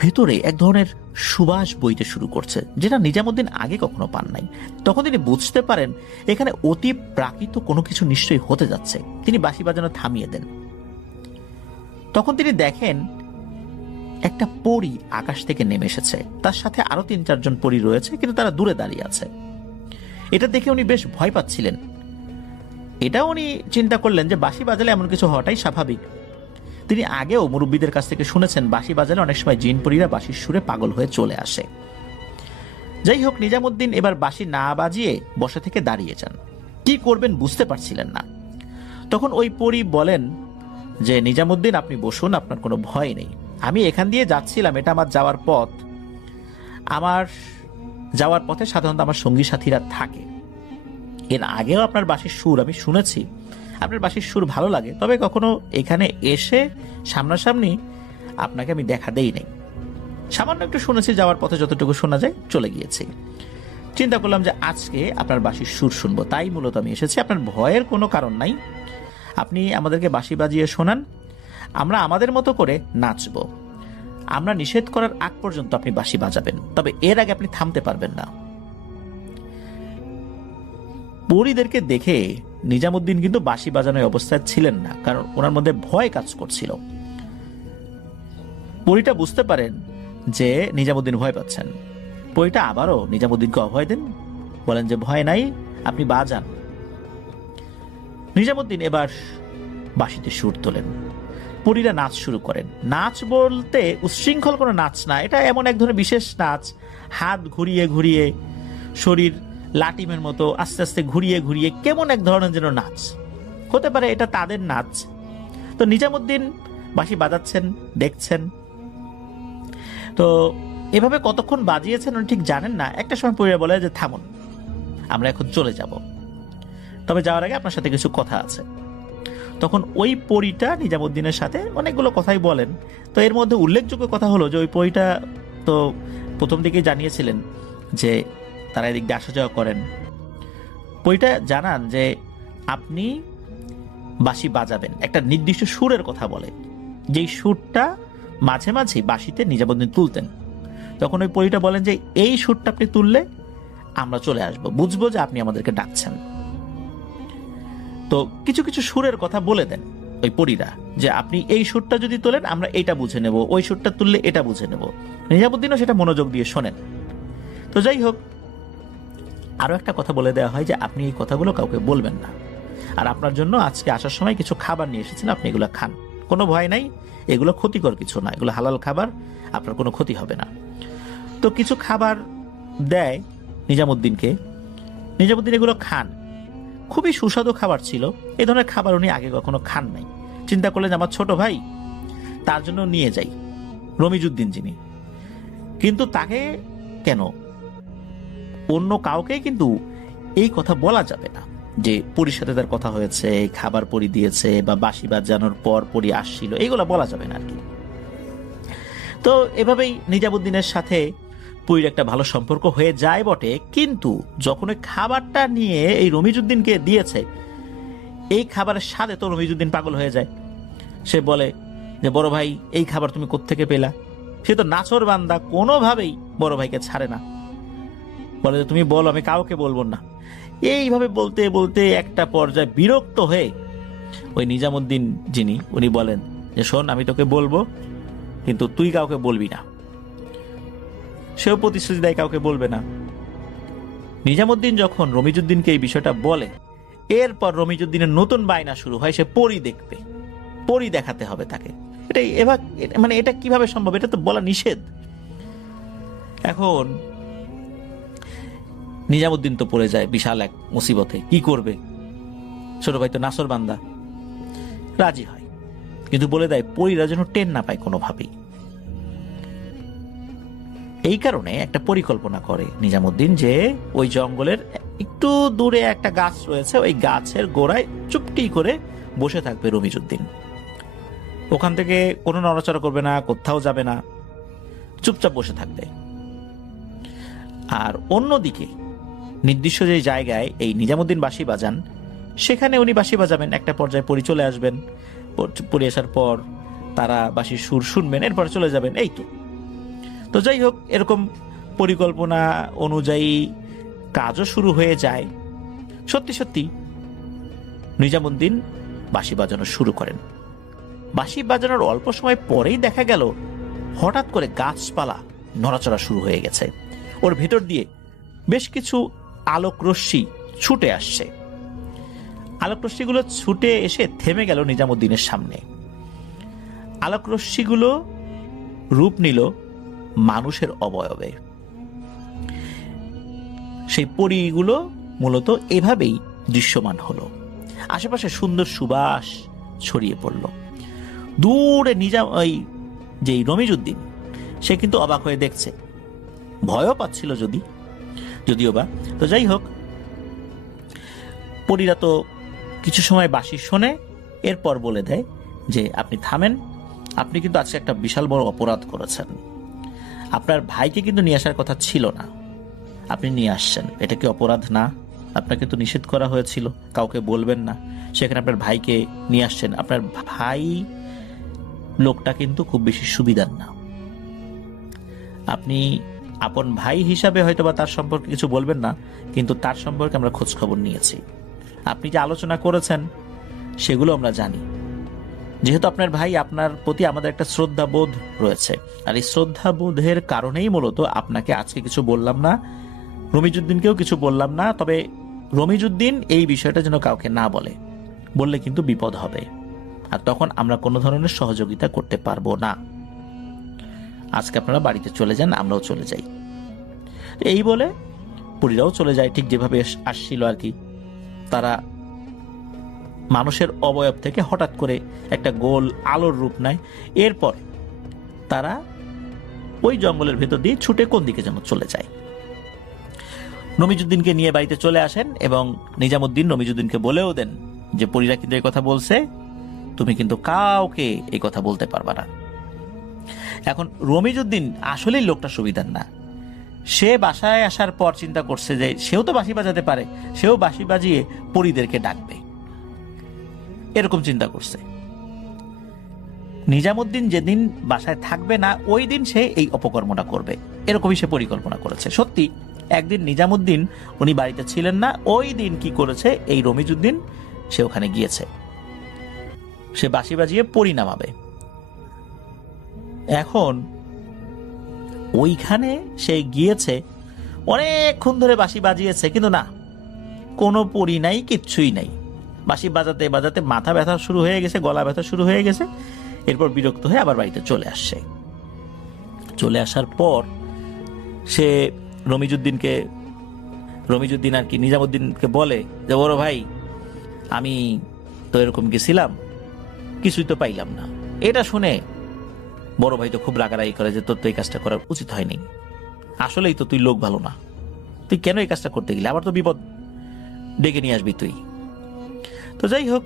ভেতরে এক ধরনের সুবাস বইতে শুরু করছে, যেটা নিজামুদ্দিন আগে কখনো পান নাই। তখন তিনি বুঝতে পারেন এখানে অতি প্রাকৃত কোনো কিছু নিশ্চয়ই হতে যাচ্ছে। তিনি বাঁশি বাজানো থামিয়ে দেন। তখন তিনি দেখেন একটা পরী আকাশ থেকে নেমে এসেছে, তার সাথে আরো 3-4 জন পরী রয়েছে, কিন্তু তারা দূরে দাঁড়িয়ে আছে। এটা দেখে উনি বেশ ভয় পাচ্ছিলেন। এটা উনি চিন্তা করলেন যে বাঁশি বাজালে এমন কিছু হওয়াটাই স্বাভাবিক। তিনি আগেও মুরব্বীদের কাছ থেকে শুনেছেন বাঁশি বাজালে অনেক সময় জিন পরীরা বাঁশির সুরে পাগল হয়ে চলে আসে। যাই হোক, নিজামুদ্দিন এবার বাঁশি না বাজিয়ে বসা থেকে দাঁড়িয়ে যান। কি করবেন বুঝতে পারছিলেন না। তখন ওই পরী বলেন যে নিজামুদ্দিন, আপনি বসুন, আপনার কোনো ভয় নেই। আমি এখান দিয়ে যাচ্ছিলাম, এটা আমার যাওয়ার পথ। আমার যাওয়ার পথে সাধারণত আমার সঙ্গী সাথীরা থাকে। এর আগেও আপনার বাঁশির সুর আমি শুনেছি, আপনার বাঁশির সুর ভালো লাগে, তবে কখনো এখানে এসে সামনাসামনি আপনাকে আমি দেখা দেই নাই। সামান্য একটু শুনেছি, যাওয়ার পথে যতটুকু শোনা যায় চলে গিয়েছি। চিন্তা করলাম যে আজকে আপনার বাঁশির সুর শুনবো, তাই মূলত আমি এসেছি। আপনার ভয়ের কোনো কারণ নাই, আপনি আমাদেরকে বাঁশি বাজিয়ে শোনান, আমরা আমাদের মতো করে নাচবো। আমরা নিষেধ করার আগ পর্যন্ত আপনি বাঁশি বাজাবেন, তবে এর আগে আপনি থামতে পারবেন না। পরীদেরকে দেখে নিজামুদ্দিন কিন্তু বাঁশি বাজানোর অবস্থায় ছিলেন না, কারণ ওনার মধ্যে ভয় কাজ করছিল। পরীটা বুঝতে পারেন যে নিজামুদ্দিন ভয় পাচ্ছেন। পরীটা আবারও নিজামুদ্দিনকে অভয় দেন, বলেন যে ভয় নাই, আপনি বাজান। নিজামুদ্দিন এবার বাঁশিতে সুর তোলেন, পরীরা নাচ শুরু করেন। নাচ বলতে উচ্ছৃঙ্খল কোনো নাচ না, এটা এমন এক ধরনের বিশেষ নাচ, হাত ঘুরিয়ে ঘুরিয়ে, শরীর লাটিমের মতো আস্তে আস্তে ঘুরিয়ে ঘুরিয়ে কেমন এক ধরনের যেন নাচ হতে পারে, এটা তাদের নাচ। তো নিজামুদ্দিন বাঁশি বাজাচ্ছেন, দেখছেন। তো এভাবে কতক্ষণ বাজিয়েছেন উনি ঠিক জানেন না। একটা সময় পরীরা বলে যে থামুন, আমরা এখন চলে যাব, তবে যাওয়ার আগে আপনার সাথে কিছু কথা আছে। তখন ওই পরীটা নিজামুদ্দিনের সাথে অনেকগুলো কথাই বলেন। তো এর মধ্যে উল্লেখযোগ্য কথা হলো যে ওই পরীটা তো প্রথম দিকেই জানিয়েছিলেন যে তারা এদিক দিয়ে আসা যাওয়া করেন। পরীটা জানান যে আপনি বাঁশি বাজাবেন, একটা নির্দিষ্ট সুরের কথা বলে, যেই সুরটা মাঝে মাঝে বাঁশিতে নিজামুদ্দিন তুলতেন। তখন ওই পরীটা বলেন যে এই সুরটা আপনি তুললে আমরা চলে আসবো, বুঝবো যে আপনি আমাদেরকে ডাকছেন। তো কিছু কিছু সুরের কথা বলে দেন ওই পরীরা, যে আপনি এই সুরটা যদি তোলেন আমরা এটা বুঝে নেব, ওই সুরটা তুললে এটা বুঝে নেব। নিজামুদ্দিনও সেটা মনোযোগ দিয়ে শোনেন। তো যাই হোক, আরো একটা কথা বলে দেওয়া হয় যে আপনি এই কথাগুলো কাউকে বলবেন না, আর আপনার জন্য আজকে আসার সময় কিছু খাবার নিয়ে এসেছেন, আপনি এগুলো খান। কোনো ভয় নাই, এগুলো ক্ষতিকর কিছু না, এগুলো হালাল খাবার, আপনার কোনো ক্ষতি হবে না। তো কিছু খাবার দেয় নিজামুদ্দিনকে, নিজামুদ্দিন এগুলো খান, খুবই সুস্বাদু খাবার ছিল। এই ধরনের খাবার উনি আগে কখনো খান নাই। চিন্তা করলেন আমার ছোট ভাই, তার জন্য নিয়ে যাই, রমিজুদ্দিন যিনি, কিন্তু তাকে কেন, অন্য কাউকে কিন্তু এই কথা বলা যাবে না যে পরীর সাথে তার কথা হয়েছে, খাবার পরি দিয়েছে বা বাঁশি বাজানোর পর পরি আসছিল, এইগুলো বলা যাবে না আর কি। তো এভাবেই নিজামুদ্দিনের সাথে পুরীর একটা ভালো সম্পর্ক হয়ে যায় বটে, কিন্তু যখন ওই খাবারটা নিয়ে এই রমিজুদ্দিনকে দিয়েছে, এই খাবারের স্বাদে তো রমিজুদ্দিন পাগল হয়ে যায়। সে বলে যে বড় ভাই এই খাবার তুমি কোত্থেকে পেলা? সে তো নাছর বান্দা, কোনোভাবেই বড় ভাইকে ছাড়ে না, বলে যে তুমি বলো, আমি কাউকে বলবো না। এইভাবে বলতে বলতে একটা পর্যায়ে বিরক্ত হয়ে ওই নিজামুদ্দিন যিনি, উনি বলেন যে শোন, আমি তোকে বলবো, কিন্তু তুই কাউকে বলবি না। সেও প্রতিশ্রুতি দেয় কাউকে বলবে না। নিজামুদ্দিন যখন রমিজুদ্দিনকে এই বিষয়টা বলে, এরপর রমিজুদ্দিনের নতুন বায়না শুরু হয়, সে পরী দেখবে, পরী দেখাতে হবে তাকে। এটাই এবার মানে এটা কিভাবে সম্ভব? এটা তো বলা নিষেধ। এখন নিজামুদ্দিন তো পড়ে যায় বিশাল এক মুসিবতে, কি করবে? ছোট ভাই তো নাসর বান্দা, রাজি হয়, কিন্তু বলে দেয় পরীরা যেন টেন না পায় কোনোভাবেই। এই কারণে একটা পরিকল্পনা করে নিজামুদ্দিন যে ওই জঙ্গলের একটু দূরে একটা গাছ রয়েছে, ওই গাছের গোড়ায় চুপটি করে বসে থাকবে রমিজুদ্দিন। ওখান থেকে কোনো নড়াচড়া করবে না, কোথাও যাবে না, চুপচাপ বসে থাকবে। আর অন্যদিকে নির্দিষ্ট যে জায়গায় এই নিজামুদ্দিন বাঁশি বাজান, সেখানে উনি বাঁশি বাজাবেন। একটা পর্যায়ে পরি চলে আসবেন, পরি আসার পর তারা বাঁশির সুর শুনবেন, এরপর চলে যাবেন। এই তো যাই হোক, এরকম পরিকল্পনা অনুযায়ী কাজও শুরু হয়ে যায়। সত্যি সত্যি নিজামুদ্দিন বাঁশি বাজানো শুরু করেন। বাঁশি বাজানোর অল্প সময় পরেই দেখা গেল হঠাৎ করে গাছপালা নড়াচড়া শুরু হয়ে গেছে, ওর ভেতর দিয়ে বেশ কিছু আলোক রশ্মি ছুটে আসছে। আলোক রশ্মিগুলো ছুটে এসে থেমে গেল নিজামুদ্দিনের সামনে। আলোক রশ্মিগুলো রূপ নিল মানুষের অবয়বে। সেই পরীগুলো মূলত এভাবেই দৃশ্যমান হলো। আশেপাশে সুন্দর সুবাস ছড়িয়ে পড়ল। দূরে ওই যে রমিজুদ্দিন, সে কিন্তু অবাক হয়ে দেখছে, ভয়ও পাচ্ছিল যদিও বা। তো যাই হোক, পরীরা তো কিছু সময় বাঁশি শোনে, এরপর বলে দেয় যে আপনি থামেন, আপনি কিন্তু আজকে একটা বিশাল বড় অপরাধ করেছেন। আপনার ভাইকে কিন্তু নিয়ে আসার কথা ছিল না, আপনি নিয়ে আসছেন, এটা কি অপরাধ না? আপনাকে তো নিষেধ করা হয়েছিল কাউকে বলবেন না, সেখানে আপনার ভাইকে নিয়ে আসছেন। আপনার ভাই লোকটা কিন্তু খুব বেশি সুবিধার না। আপনি আপন ভাই হিসাবে হয়তো বা তার সম্পর্কে কিছু বলবেন না, কিন্তু তার সম্পর্কে আমরা খোঁজ খবর নিয়েছি। আপনি যে আলোচনা করেছেন সেগুলো আমরা জানি। যেহেতু আপনার ভাই, আপনার প্রতি আমাদের একটা শ্রদ্ধা বোধ রয়েছে, আর এই শ্রদ্ধা বোধের কারণেই মূলত আপনাকে আজকে কিছু বললাম না, রমিজুদ্দিনকেও কিছু বললাম না। তবে রমিজুদ্দিন এই বিষয়টা যেন কাউকে না বললে কিন্তু বিপদ হবে, আর তখন আমরা কোনো ধরনের সহযোগিতা করতে পারবো না। আজকে আপনারা বাড়িতে চলে যান, আমরাও চলে যাই। এই বলে পরীরাও চলে যায়, ঠিক যেভাবে আসছিল আর কি। তারা মানুষের অবয়ব থেকে হঠাৎ করে একটা গোল আলোর রূপ নেয়। এরপর তারা ওই জঙ্গলের ভেতর দিয়ে ছুটে কোন দিকে যেন চলে যায়। রমিজুদ্দিনকে নিয়ে বাড়িতে চলে আসেন এবং নিজামুদ্দিন রমিজুদ্দিনকে বলেও দেন যে পরীরা কিন্তু এই কথা বলছে, তুমি কিন্তু কাউকে এই কথা বলতে পারবা না। এখন রমিজুদ্দিন আসলেই লোকটা সুবিধার না। সে বাসায় আসার পর চিন্তা করছে যে সেও তো বাঁশি বাজাতে পারে, সেও বাঁশি বাজিয়ে পরীদেরকে ডাকবে, এরকম চিন্তা করছে। নিজামুদ্দিন যেদিন বাসায় থাকবে না, ওই দিন সে এই অপকর্মটা করবে, এরকমই সে পরিকল্পনা করেছে। সত্যি একদিন নিজামুদ্দিন উনি বাড়িতে ছিলেন না, ওই দিন কি করেছে, এই রমিজুদ্দিন সে ওখানে গিয়েছে, সে বাঁশি বাজিয়ে পরী নামাবে। এখন ওইখানে সে গিয়েছে, অনেকক্ষণ ধরে বাঁশি বাজিয়েছে, কিন্তু না, কোনো পরী নাই, কিচ্ছুই নাই। বাঁশি বাজাতে বাজাতে মাথা ব্যথা শুরু হয়ে গেছে, গলা ব্যথা শুরু হয়ে গেছে। এরপর বিরক্ত হয়ে আবার বাড়িতে চলে আসছে। চলে আসার পর সে রমিজুদ্দিন আর কি নিজামুদ্দিনকে বলে যে বড় ভাই, আমি তো এরকম গেছিলাম, কিছুই তো পাইলাম না। এটা শুনে বড় ভাই তো খুব রাগারাগি করে যে তোর তো এই কাজটা করা উচিত হয়নি, আসলেই তো তুই লোক ভালো না, তুই কেন এই কাজটা করতে গেলি, আবার তো বিপদ ডেকে নিয়ে আসবি তুই। তো যাই হোক,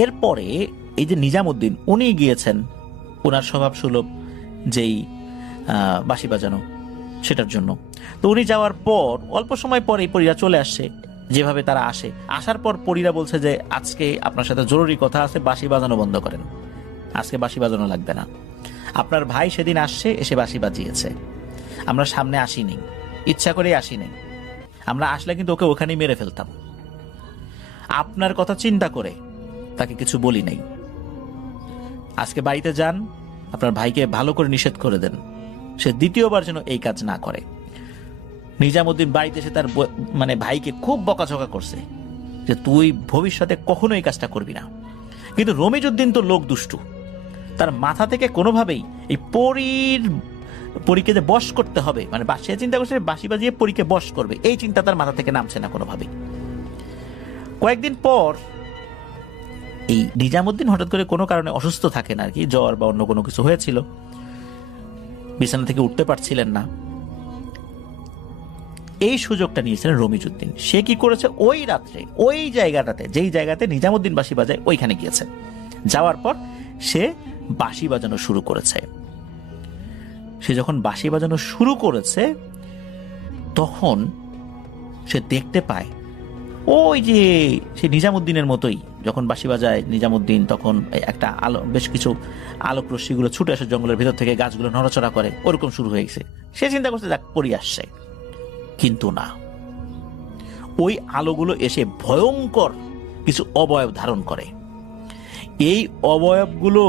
এরপরে এই যে নিজামুদ্দিন উনি গিয়েছেন ওনার স্বভাব সুলভ যেই বাঁশি বাজানো সেটার জন্য। তো উনি যাওয়ার পর অল্প সময় পরে এই পরীরা চলে আসছে, যেভাবে তারা আসে। আসার পর পরীরা বলছে যে আজকে আপনার সাথে জরুরি কথা আছে, বাঁশি বাজানো বন্ধ করেন, আজকে বাঁশি বাজানো লাগবে না। আপনার ভাই সেদিন আসছে, এসে বাঁশি বাজিয়েছে, আমরা সামনে আসিনি, ইচ্ছা করেই আসিনি, আমরা আসলে কিন্তু ওকে ওখানেই মেরে ফেলতাম। আপনার কথা চিন্তা করে তাকে কিছু বলি নাই। আজকে বাড়িতে যান, আপনার ভাইকে ভালো করে নিষেধ করে দেন, সে দ্বিতীয়বার যেন এই কাজ না করে। নিজামুদ্দিন বাড়িতে এসে তার মানে ভাইকে খুব বকাঝকা করছে যে তুই ভবিষ্যতে কখনো এই কাজটা করবি না। কিন্তু রমিজুদ্দিন তো লোক দুষ্টু, তার মাথা থেকে কোনোভাবেই এই পরীকে যে বশ করতে হবে, মানে সে চিন্তা করছে বাঁশি বাজিয়ে পরীকে বশ করবে, এই চিন্তা তার মাথা থেকে নামছে না কোনোভাবেই। কয়েকদিন পর এই নিজামুদ্দিন হঠাৎ করে কোনো কারণে অসুস্থ থাকেন আর কি, জ্বর বা অন্য কোনো কিছু হয়েছিল, বিছানা থেকে উঠতে পারছিলেন না। এই সুযোগটা নিয়েছিলেন রমিজুদ্দিন। সে কি করেছে, ওই রাত্রে ওই জায়গাটাতে, যেই জায়গাতে নিজামুদ্দিন বাঁশি বাজায় ওইখানে গিয়েছে। যাওয়ার পর সে বাঁশি বাজানো শুরু করেছে। সে যখন বাঁশি বাজানো শুরু করেছে তখন সে দেখতে পায় ওই যে সে নিজামুদ্দিনের মতোই যখন বাঁশি বাজায় নিজামুদ্দিন, তখন একটা আলো, বেশ কিছু আলোক রশ্মিগুলো ছুটে আসে জঙ্গলের ভিতর থেকে, গাছগুলো নড়াচড়া করে, ওরকম শুরু হয়ে গেছে। সে চিন্তা করছে যাক পরি আসছে, কিন্তু না, ওই আলোগুলো এসে ভয়ঙ্কর কিছু অবয়ব ধারণ করে। এই অবয়বগুলো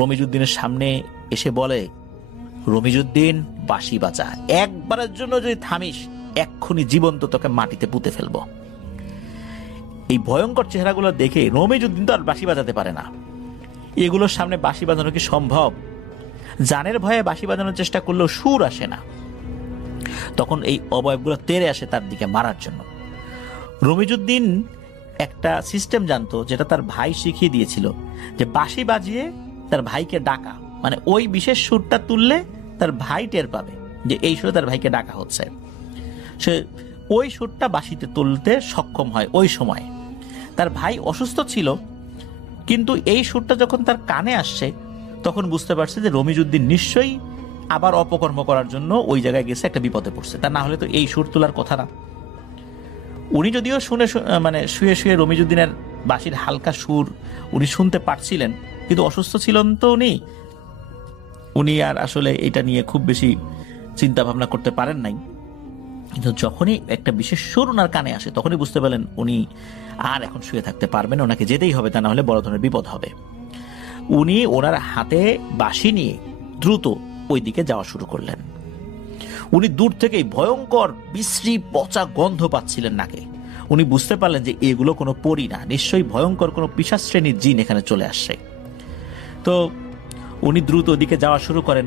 রমিজুদ্দিনের সামনে এসে বলে, রমিজুদ্দিন বাঁশি বাজা, একবারের জন্য যদি থামিস এক্ষুনি জীবন্ত তোকে মাটিতে পুঁতে ফেলবো। এই ভয়ঙ্কর চেহারাগুলো দেখে রমিজুদ্দিন তো আর বাঁশি বাজাতে পারে না। এগুলোর সামনে বাঁশি বাজানো কি সম্ভব? জানের ভয়ে বাঁশি বাজানোর চেষ্টা করলেও সুর আসে না। তখন এই অবয়বগুলো তেড়ে আসে তার দিকে মারার জন্য। রমিজুদ্দিন একটা সিস্টেম জানতো, যেটা তার ভাই শিখিয়ে দিয়েছিল, যে বাঁশি বাজিয়ে তার ভাইকে ডাকা, মানে ওই বিশেষ সুরটা তুললে তার ভাই টের পাবে যে এই সুরে তার ভাইকে ডাকা হচ্ছে। সে ওই সুরটা বাঁশিতে তুলতে সক্ষম হয়। ওই সময় তার ভাই অসুস্থ ছিল, কিন্তু এই সুরটা যখন তার কানে আসছে তখন বুঝতে পারছে যে রমিজুদ্দিন নিশ্চয়ই আবার অপকর্ম করার জন্য ওই জায়গায় গেছে, একটা বিপদে পড়ছে, তা না হলে তো এই সুর তোলার কথা না। উনি যদিও মানে শুয়ে শুয়ে রমিজুদ্দিনের বাঁশির হালকা সুর উনি শুনতে পারছিলেন, কিন্তু অসুস্থ ছিলেন তো উনি আর আসলে এটা নিয়ে খুব বেশি চিন্তা ভাবনা করতে পারেন নাই। কিন্তু যখনই একটা বিশেষ সুর ওনার কানে আসে তখনই বুঝতে পারলেন উনি আর এখন শুয়ে থাকতে পারবেন, ওনাকে যেতেই হবে, তা না হলে বড় ধরনের বিপদ হবে। উনি ওনার হাতে বাঁশি নিয়ে দ্রুত ওই দিকে যাওয়া শুরু করলেন। উনি দূর থেকেই ভয়ঙ্কর বিশ্রী পচা গন্ধ পাচ্ছিলেন নাকে। উনি বুঝতে পারলেন যে এগুলো কোনো পরী না, নিশ্চয়ই ভয়ঙ্কর কোনো পিশাচ শ্রেণীর জিন এখানে চলে আসছে। তো উনি দ্রুত ওদিকে যাওয়া শুরু করেন।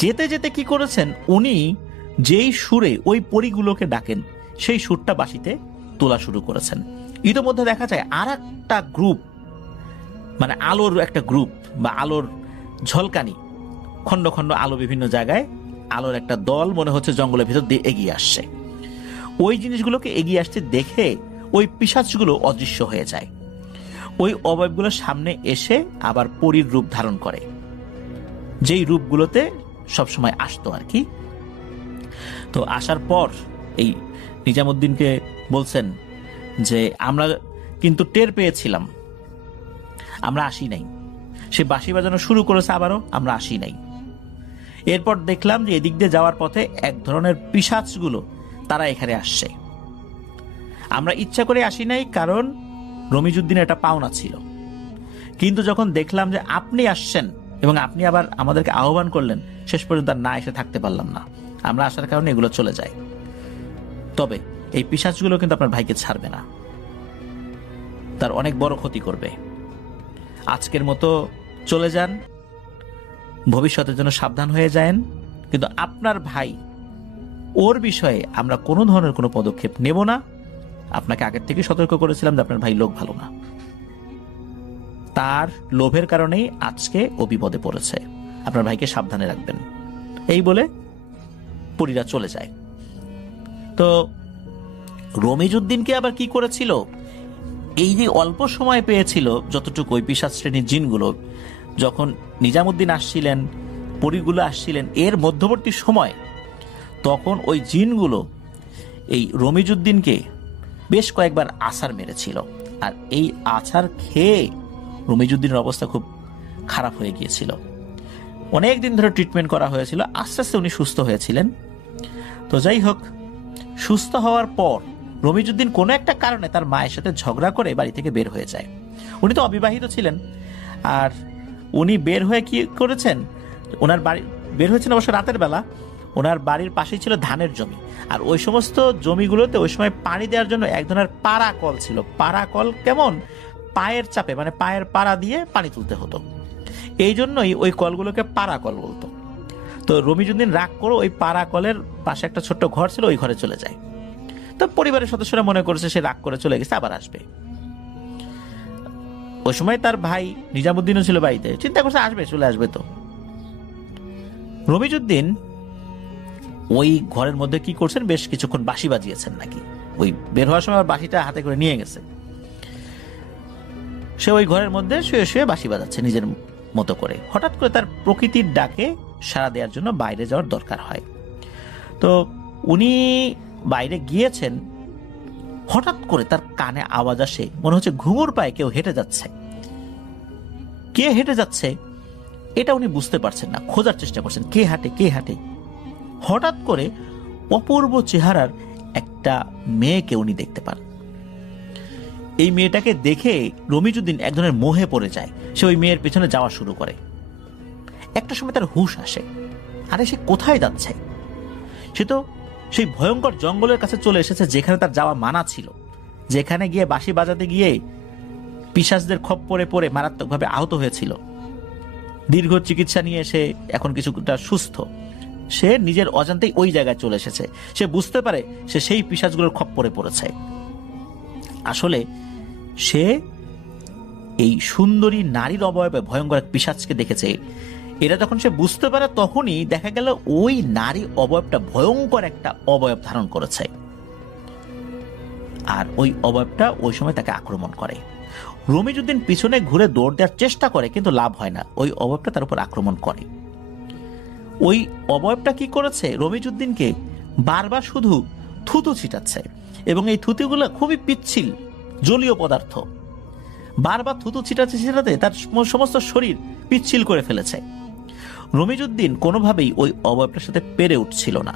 যেতে যেতে কি করেছেন, উনি যেই সুরে ওই পরীগুলোকে ডাকেন সেই সুরটা বাঁশিতে তোলা শুরু করেছেন। ইতিমধ্যে দেখা যায় আর একটা গ্রুপ, মানে আলোর একটা গ্রুপ বা আলোর ঝলকানি, খন্ড খন্ড আলো বিভিন্ন জায়গায়, আলোর একটা দল মনে হচ্ছে জঙ্গলের ভিতর দিয়ে এগিয়ে আসছে। ওই জিনিসগুলোকে এগিয়ে আসতে দেখে ওই পিশাচগুলো অদৃশ্য হয়ে যায়। ওই অবয়বগুলোর সামনে এসে আবার পরীর রূপ ধারণ করে, যেই রূপগুলোতে সবসময় আসতো আর কি। তো আসার পর এই নিজামুদ্দিনকে বলছেন যে আমরা কিন্তু টের পেয়েছিলাম, আমরা আসি নাই। সে বাঁশি বাজানো শুরু করেছে আবারও, আমরা আসি নাই। এরপর দেখলাম যে এদিক দিয়ে যাওয়ার পথে এক ধরনের পিশাচগুলো তারা এখানে আসছে। আমরা ইচ্ছা করে আসি নাই, কারণ রমিজুদ্দিনের একটা পাওনা ছিল। কিন্তু যখন দেখলাম যে আপনি আসছেন এবং আপনি আবার আমাদেরকে আহ্বান করলেন, শেষ পর্যন্ত আর না এসে থাকতে পারলাম না। আমরা আসার কারণে এগুলো চলে যায়। তবে এই পিশাচগুলো কিন্তু আপনার ভাইকে ছাড়বে না, তার অনেক বড় ক্ষতি করবে। আজকের মতো চলে যান, ভবিষ্যতের জন্য সাবধান হয়ে যান। কিন্তু আপনার ভাই, ওর বিষয়ে আমরা কোনো ধরনের কোনো পদক্ষেপ নেব না। আপনাকে আগের থেকে সতর্ক করেছিলাম যে আপনার ভাই লোক ভালো না, তার লোভের কারণেই আজকে ও বিপদে পড়েছে, আপনার ভাইকে সাবধানে রাখবেন। এই বলে পরীরা চলে যায়। তো রমিজউদ্দিনকে আবার কি করেছিল, এই যে অল্প সময় পেয়েছিল যতটুকু ওই পিশাচ শ্রেণীর জিনগুলো, যখন নিজামুদ্দিন আসছিলেন, পরীগুলো আসছিলেন, এর মধ্যবর্তী সময় তখন ওই জিনগুলো এই রমিজউদ্দিনকে বেশ কয়েকবার আছাড় মেরেছিল। আর এই আছাড় খেয়ে রমিজউদ্দিনের অবস্থা খুব খারাপ হয়ে গিয়েছিল। অনেক দিন ধরে ট্রিটমেন্ট করা হয়েছিল, আস্তে আস্তে উনি সুস্থ হয়েছিলেন। তো যাই হোক, সুস্থ হওয়ার পর রমিজউদ্দিন কোনো একটা কারণে তার মায়ের সাথে ঝগড়া করে বাড়ি থেকে বের হয়ে যায়। উনি তো অবিবাহিত ছিলেন, আর উনি বের হয়ে কি করেছেন, ওনার বাড়ি বের হয়েছেন অবশ্য রাতের বেলা। ওনার বাড়ির পাশেই ছিল ধানের জমি, আর ওই সমস্ত জমিগুলোতে ওই সময় পানি দেওয়ার জন্য এক ধরনের পাড়া কল ছিল। পাড়া কল কেমন, পায়ের চাপে, মানে পায়ের পাড়া দিয়ে পানি তুলতে হতো, এই জন্যই ওই কলগুলোকে পাড়া কল বলতো। তো রমিজউদ্দিন রাগ করে ওই পাড়া কলের পাশে একটা ছোট্ট ঘর ছিল, ওই ঘরে চলে যায়। তো পরিবারের সদস্যরা মনে করেছে সে রাগ করে চলে গেছে, আবার আসবে। ওই সময় তার ভাই নিজামুদ্দিনও ছিল বাড়িতে, চিন্তা করছে আসবে, চলে আসবে। তো রমিজউদ্দিন ওই ঘরের মধ্যে কি করছেন, বেশ কিছুক্ষণ বাঁশি বাজিয়েছেন নাকি, ওই বের হওয়ার সময় বাঁশিটা হাতে করে নিয়ে গেছে। সে ওই ঘরের মধ্যে শুয়ে শুয়ে বাঁশি বাজাচ্ছে নিজের মতো করে। হঠাৎ করে তার প্রকৃতির ডাকে সাড়া দেওয়ার জন্য বাইরে যাওয়ার দরকার হয়। তো উনি বাইরে গিয়েছেন, হঠাৎ করে তার কানে আওয়াজ আসে, মনে হচ্ছে ঘুঙুর পায়ে কেউ হেঁটে যাচ্ছে। কে হেঁটে যাচ্ছে এটা উনি বুঝতে পারছেন না, খোঁজার চেষ্টা করছেন, কে হাঁটে কে হাঁটে। হঠাৎ করে অপূর্ব চেহারার একটা মেয়েকে উনি দেখতে পান। এই মেয়েটাকে দেখে রমিজউদ্দিন এক ধরনের মোহে পড়ে যায়। সে ওই মেয়ের পেছনে যাওয়া শুরু করে। একটা সময় তার হুঁশ আসে, আরে সে কোথায় যাচ্ছে? সে তো সেই ভয়ঙ্কর জঙ্গলের কাছে চলে এসেছে যেখানে তার যাওয়া মানা ছিল, যেখানে গিয়ে বাঁশি বাজাতে গিয়ে পিশাচদের খপ্পরে পড়ে মারাত্মকভাবে আহত হয়েছিল। দীর্ঘ চিকিৎসা নিয়ে সে এখন কিছুটা সুস্থ। সে নিজের অজান্তেই ওই জায়গায় চলে এসেছে। সে বুঝতে পারে সে সেই পিশাচগুলোর খপ্পরে পড়েছে। আসলে সে এই সুন্দরী নারীর অবয়বে ভয়ঙ্কর এক পিশাচকে দেখেছে। এটা যখন সে বুঝতে পারে, তখনই দেখা গেল ওই নারী অবয়বটা ভয়ঙ্কর একটা অবয়ব ধারণ করেছে, আর ওই অবয়বটা ওই সময় তাকে আক্রমণ করে। রমিজউদ্দিন পিছনে ঘুরে দৌড় দেওয়ার চেষ্টা করে, কিন্তু লাভ হয় না, ওই অবয়বটা তার উপর আক্রমণ করে। ওই অবয়বটা কি করেছে, রমিজউদ্দিনকে বারবার শুধু থুতু ছিটাচ্ছে, এবং এই থুতুগুলো খুবই পিচ্ছিল জলীয় পদার্থ। বারবার থুতু ছিটাতে ছিটাতে তার সমস্ত শরীর পিচ্ছিল করে ফেলেছে। রমিজউদ্দিন কোনোভাবেই ওই অবয়বটার সাথে পেরে উঠছিল না।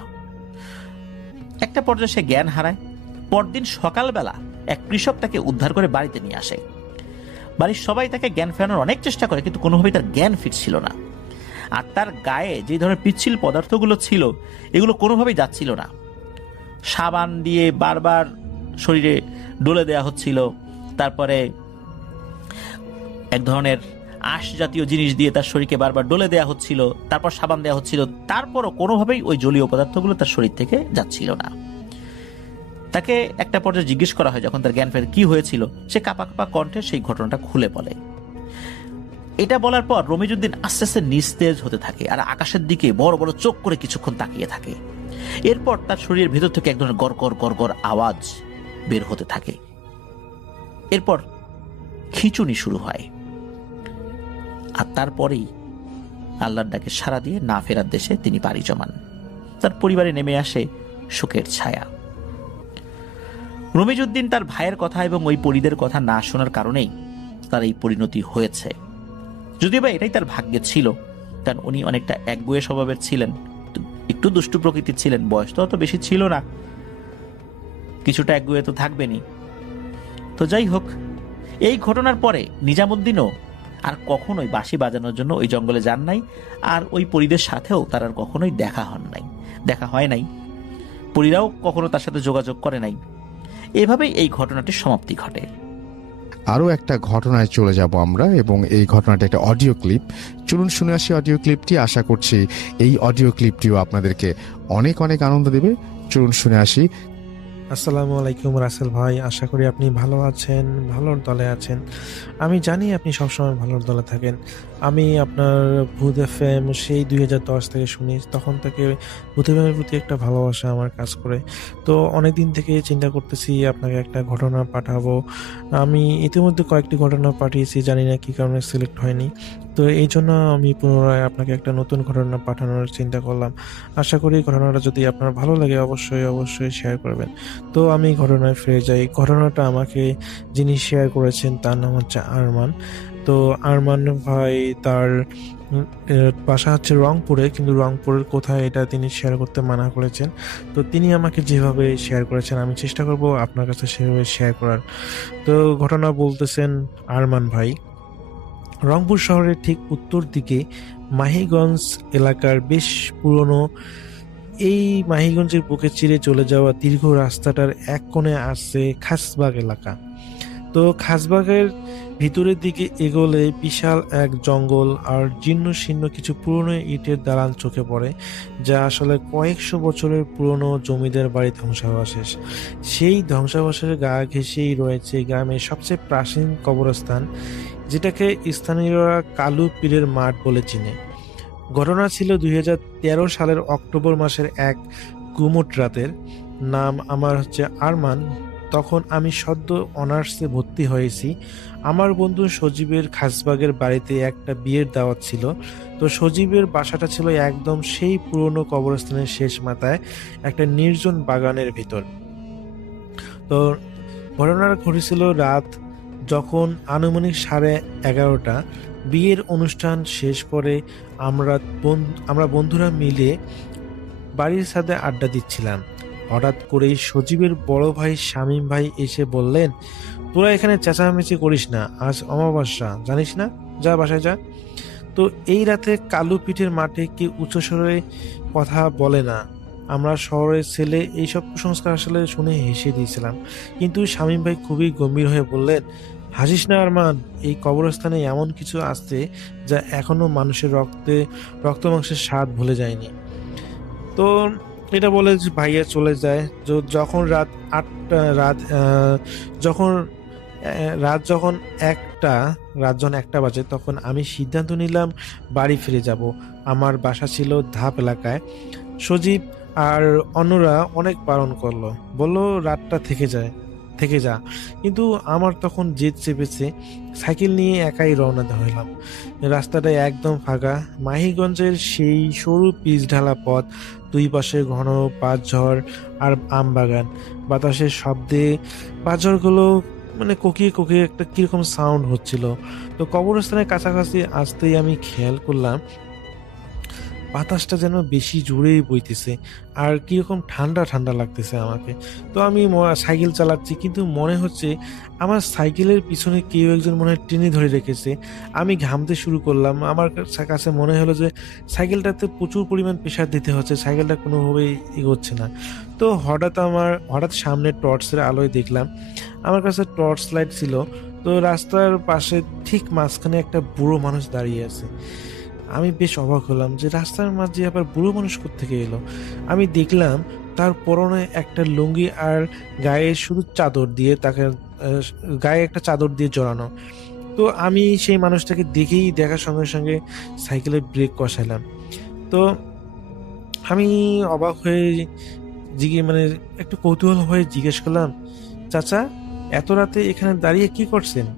একটা পর্যায়ে সে জ্ঞান হারায়। পরদিন সকালবেলা এক কৃষক তাকে উদ্ধার করে বাড়িতে নিয়ে আসে। বাড়ির সবাই তাকে জ্ঞান ফেরানোর অনেক চেষ্টা করে, কিন্তু কোনোভাবেই তার জ্ঞান ফিরছিল না। আর তার গায়ে যে ধরনের পিচ্ছিল পদার্থগুলো ছিল, এগুলো কোনোভাবেই যাচ্ছিল না। সাবান দিয়ে বারবার শরীরে ডলে দেওয়া হচ্ছিল, তারপরে এক ধরনের আঁশ জাতীয় জিনিস দিয়ে তার শরীরকে বারবার ডলে দেওয়া হচ্ছিল, তারপর সাবান দেওয়া হচ্ছিল, তারপরও কোনোভাবেই ওই জলীয় পদার্থগুলো তার শরীর থেকে যাচ্ছিল না। তাকে একটা পর্যায়ে জিজ্ঞেস করা হয় যখন তার জ্ঞান ফেরে কি হয়েছিল, সে কাঁপা কাঁপা কণ্ঠে সেই ঘটনাটা খুলে বলে। এটা বলার পর রমিজউদ্দিন আস্তে আস্তে নিস্তেজ হতে থাকে, আর আকাশের দিকে বড় বড় চোখ করে কিছুক্ষণ তাকিয়ে থাকে। এরপর তার শরীরের ভেতর থেকে এক ধরনের গড়গড় গড়গড় আওয়াজ বের হতে থাকে। এরপর খিঁচুনি শুরু হয়, আর তারপরেই আল্লাহর ডাকে সাড়া দিয়ে না ফেরার দেশে তিনি পাড়ি জমান। তার পরিবারে নেমে আসে শোকের ছায়া। রমিজউদ্দিন তার ভাইয়ের কথা এবং ওই পরীদের কথা না শোনার কারণেই তার এই পরিণতি হয়েছে। যদিও বা এটাই তার ভাগ্যে ছিল, কারণ উনি অনেকটা একগুঁয়ে স্বভাবের ছিলেন, একটু দুষ্টু প্রকৃতির ছিলেন। বয়স তো অত বেশি ছিল না, কিছুটা একগুঁয়ে তো থাকবেনই। তো যাই হোক, এই ঘটনার পরে নিজামুদ্দিনও আর কখনোই বাঁশি বাজানোর জন্য ওই জঙ্গলে যান নাই, আর ওই পরীদের সাথেও তার আর কখনোই দেখা হয় নাই। পরীরাও কখনো তার সাথে যোগাযোগ করে নাই। এভাবেই এই ঘটনাটির সমাপ্তি ঘটে। আরও একটা ঘটনায় চলে যাব আমরা, এবং এই ঘটনাটা একটা অডিও ক্লিপ। চলুন শুনে আসি অডিও ক্লিপটি। আশা করছি এই অডিও ক্লিপটিও আপনাদেরকে অনেক অনেক আনন্দ দেবে। চলুন শুনে আসি। আসসালামু আলাইকুম রাসেল ভাই, আশা করি আপনি ভালো আছেন, ভালোর দলে আছেন। আমি জানি আপনি সবসময় ভালোর দলে থাকেন। আমি আপনার ভূত এফএম সেই 2010 থেকে শুনি, তখন থেকে ভূত এফএমের প্রতি একটা ভালোবাসা আমার কাজ করে। তো অনেকদিন থেকে চিন্তা করতেছি আপনাকে একটা ঘটনা পাঠাবো। আমি ইতিমধ্যে কয়েকটি ঘটনা পাঠিয়েছি, জানি না কী কারণে সিলেক্ট হয়নি। তো এই জন্য আমি পুনরায় আপনাকে একটা নতুন ঘটনা পাঠানোর চিন্তা করলাম। আশা করি ঘটনাটা যদি আপনার ভালো লাগে অবশ্যই অবশ্যই শেয়ার করবেন। তো আমি ঘটনায় ফিরে যাই। ঘটনাটা আমাকে যিনি শেয়ার করেছেন তার নাম হচ্ছে আরমান। তো আরমান ভাই তার বাসা হচ্ছে রংপুরে, কিন্তু রংপুরের কোথায় এটা তিনি শেয়ার করতে মানা করেছেন। তো তিনি আমাকে যেভাবে শেয়ার করেছেন আমি চেষ্টা করব আপনার কাছে সেভাবে শেয়ার করার। তো ঘটনা বলতেছেন আরমান ভাই। রংপুর শহরের ঠিক উত্তর দিকে মাহিগঞ্জ এলাকার বেশ পুরনো এই মাহিগঞ্জের বুকে চিরে চলে যাওয়া দীর্ঘ রাস্তাটার এক কোণে আসছে খাসবাগ এলাকা। তো খাসবাগের ভিতরের দিকে এগোলে বিশাল এক জঙ্গল আর জীর্ণ শীর্ণ কিছু পুরনো ইটের দালান চোখে পড়ে, যা আসলে কয়েকশো বছরের পুরনো জমিদার বাড়ি ধ্বংসাবশেষ। সেই ধ্বংসাবশেষের গা ঘেঁষেই রয়েছে গ্রামের সবচেয়ে প্রাচীন কবরস্থান, যেটাকে স্থানীয়রা কালু পীরের মাঠ বলে চিনে। ঘটনা ছিল 2013 সালের অক্টোবর মাসের এক গুমোট রাতের। নাম আমার হচ্ছে আরমান। তখন আমি সদ্য অনার্সে ভর্তি হয়েছি। আমার বন্ধু সজীবের খাসবাগের বাড়িতে একটা বিয়ের দাওয়াত ছিল। তো সজীবের বাসাটা ছিল একদম সেই পুরনো কবরস্থানের শেষ মাথায় একটা নির্জন বাগানের ভিতর। তো ঘটনাটা ঘটেছিল রাত যখন আনুমানিক 11:30। বিয়ের অনুষ্ঠান শেষ করে আমরা বন্ধুরা মিলে বাড়ির ছাদে আড্ডা দিচ্ছিলাম। হঠাৎ করেই সজীবের বড় ভাই শামীম ভাই এসে বললেন, তোরা এখানে চেঁচামেচি করিস না, আজ অমাবস্যা, জানিস না, যা বাসায় যা। তো এই রাতে কালু পিঠের মাঠে কি উচ্চস্বরে কথা বলে না। আমরা শহরের ছেলে, এইসব কুসংস্কার আসলে শুনে হেসে দিয়েছিলাম। কিন্তু শামীম ভাই খুবই গম্ভীর হয়ে বললেন, হাসিস না আরমান, এই কবরস্থানে এমন কিছু আছে যা এখনো মানুষের রক্ত মাংসের স্বাদ ভুলে যায়নি। তো এটা বলে যে ভাইয়া চলে যায়। যখন রাত 8টা যখন একটা বাজে, তখন আমি সিদ্ধান্ত নিলাম বাড়ি ফিরে যাব। আমার বাসা ছিল ধাপ এলাকায়। সজীব আর অন্যরা অনেক বারণ করলো, বলল রাতটা থেকে যা। কিন্তু আমার তখন জেদ চেপেছে। সাইকেল নিয়ে একাই রওনা হলাম। রাস্তাটা একদম ফাঁকা। মাহিগঞ্জের সেই সরু পিচ ঢালা পথ, দুই পাশে ঘন পাঁচঝড় আর আম বাগান। বাতাসের শব্দে পাঁচঝড়গুলো মানে কোকিয়ে কোকিয়ে একটা কিরকম সাউন্ড হচ্ছিল। তো কবরস্থানের কাছাকাছি আসতেই আমি খেয়াল করলাম বাতাসটা যেন বেশি জোরেই বইতেছে আর কিরকম ঠান্ডা ঠান্ডা লাগতেছে আমাকে। তো আমি সাইকেল চালাচ্ছি, কিন্তু মনে হচ্ছে আমার সাইকেলের পিছনে কেউ একজন মনে হয় টেনে ধরে রেখেছে। আমি ঘামতে শুরু করলাম। আমার কাছে মনে হলো যে সাইকেলটাতে প্রচুর পরিমাণ প্রেশার দিতে হচ্ছে, সাইকেলটা কোনোভাবেই এগোচ্ছে না। তো হঠাৎ সামনে টর্চের আলোয় দেখলাম, আমার কাছে টর্চ লাইট ছিল। তো রাস্তার পাশে ঠিক মাঝখানে একটা বুড়ো মানুষ দাঁড়িয়ে আছে। আমি বেশ অবাক হলাম যে রাস্তার মাঝে আবার বুড়ো মানুষ কোত্থেকে এলো। আমি দেখলাম তার পরনে একটা লুঙ্গি আর গায়ে শুধু চাদর দিয়ে গায়ে একটা চাদর দিয়ে জড়ানো। তো আমি সেই মানুষটাকে দেখার সঙ্গে সঙ্গে সাইকেলের ব্রেক কষাইলাম। তো আমি অবাক হয়ে একটু কৌতূহল হয়ে জিজ্ঞেস করলাম, চাচা এত রাতে এখানে দাঁড়িয়ে কি করছেন?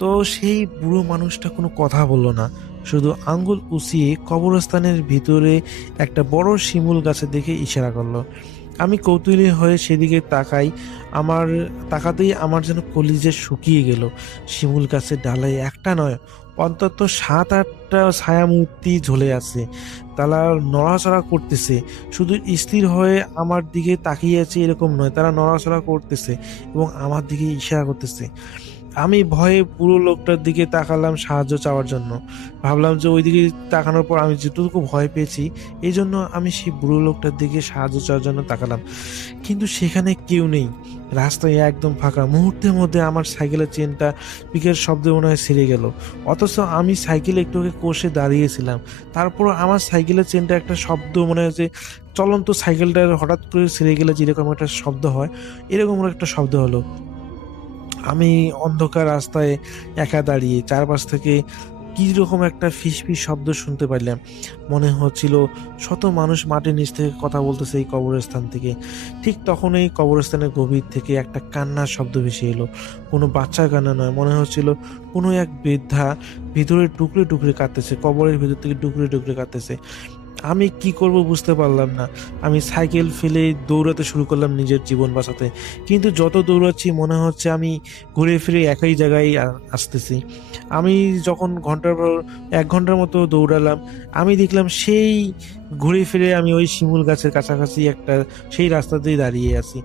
তো সেই বুড়ো মানুষটা কোনো কথা বলল না, শুধু আঙ্গুল উঁচিয়ে কবরস্থানের ভিতরে একটা বড় শিমুল গাছে দেখে ইশারা করলো। আমি কৌতূহলী হয়ে সেদিকে তাকাতেই আমার যেন কলিজা শুকিয়ে গেল। শিমুল গাছের ডালায় একটা নয়, অন্তত 7-8টা ছায়ামূর্তি ঝুলে আছে। তারা নড়াচড়া করতেছে। শুধু স্থির হয়ে আমার দিকে তাকিয়ে আছে এরকম নয়, তারা নড়াচড়া করতেছে এবং আমার দিকে ইশারা করতেছে। আমি ভয়ে পুরো লোকটার দিকে তাকালাম সাহায্য চাওয়ার জন্য। ভাবলাম যে ওই দিকে তাকানোর পর আমি যেটুকু ভয় পেয়েছি, এই জন্য আমি সেই বুড়ো লোকটার দিকে সাহায্য চাওয়ার জন্য তাকালাম, কিন্তু সেখানে কেউ নেই। রাস্তায় একদম ফাঁকা। মুহূর্তের মধ্যে আমার সাইকেলের চেনটা পিকের শব্দে মনে হয় ছিঁড়ে গেল, অথচ আমি সাইকেল একটু কষে দাঁড়িয়েছিলাম। তারপর আমার সাইকেলের চেনটা একটা শব্দ, মনে হয় যে চলন্ত সাইকেলটার হঠাৎ করে ছিঁড়ে গেলে যেরকম একটা শব্দ হয়, এরকম একটা শব্দ হলো। আমি অন্ধকার রাস্তায় একা দাঁড়িয়ে চারপাশ থেকে কি রকম একটা ফিসফিস শব্দ শুনতে পারলাম। মনে হচ্ছিল শত মানুষ মাটির নিচ থেকে কথা বলতেছে এই কবরস্থান থেকে। ঠিক তখন এই কবরস্থানের গভীর থেকে একটা কান্নার শব্দ ভেসে এলো। কোনো বাচ্চার কান্না নয়, মনে হচ্ছিল কোনো এক বৃদ্ধা ভিতরে টুকরে টুকরে কাঁদতেছে, কবরের ভিতর থেকে টুকরে টুকরে কাঁদতেছে। আমি কি করব বুঝতে পারলাম না। আমি সাইকেল ফেলে দৌড়াতে শুরু করলাম নিজের জীবন বাঁচাতে, কিন্তু যত দৌড়াচ্ছি মনে হচ্ছে আমি ঘুরে ফিরে একই জায়গায় আসতেছি। আমি যখন ঘন্টার পর 1 ঘন্টার মতো দৌড়ালাম, আমি দেখলাম সেই ঘুরে ফিরে আমি ওই শিমুল গাছের কাছাকাছি একটা সেই রাস্তাতেই দাঁড়িয়ে আছি।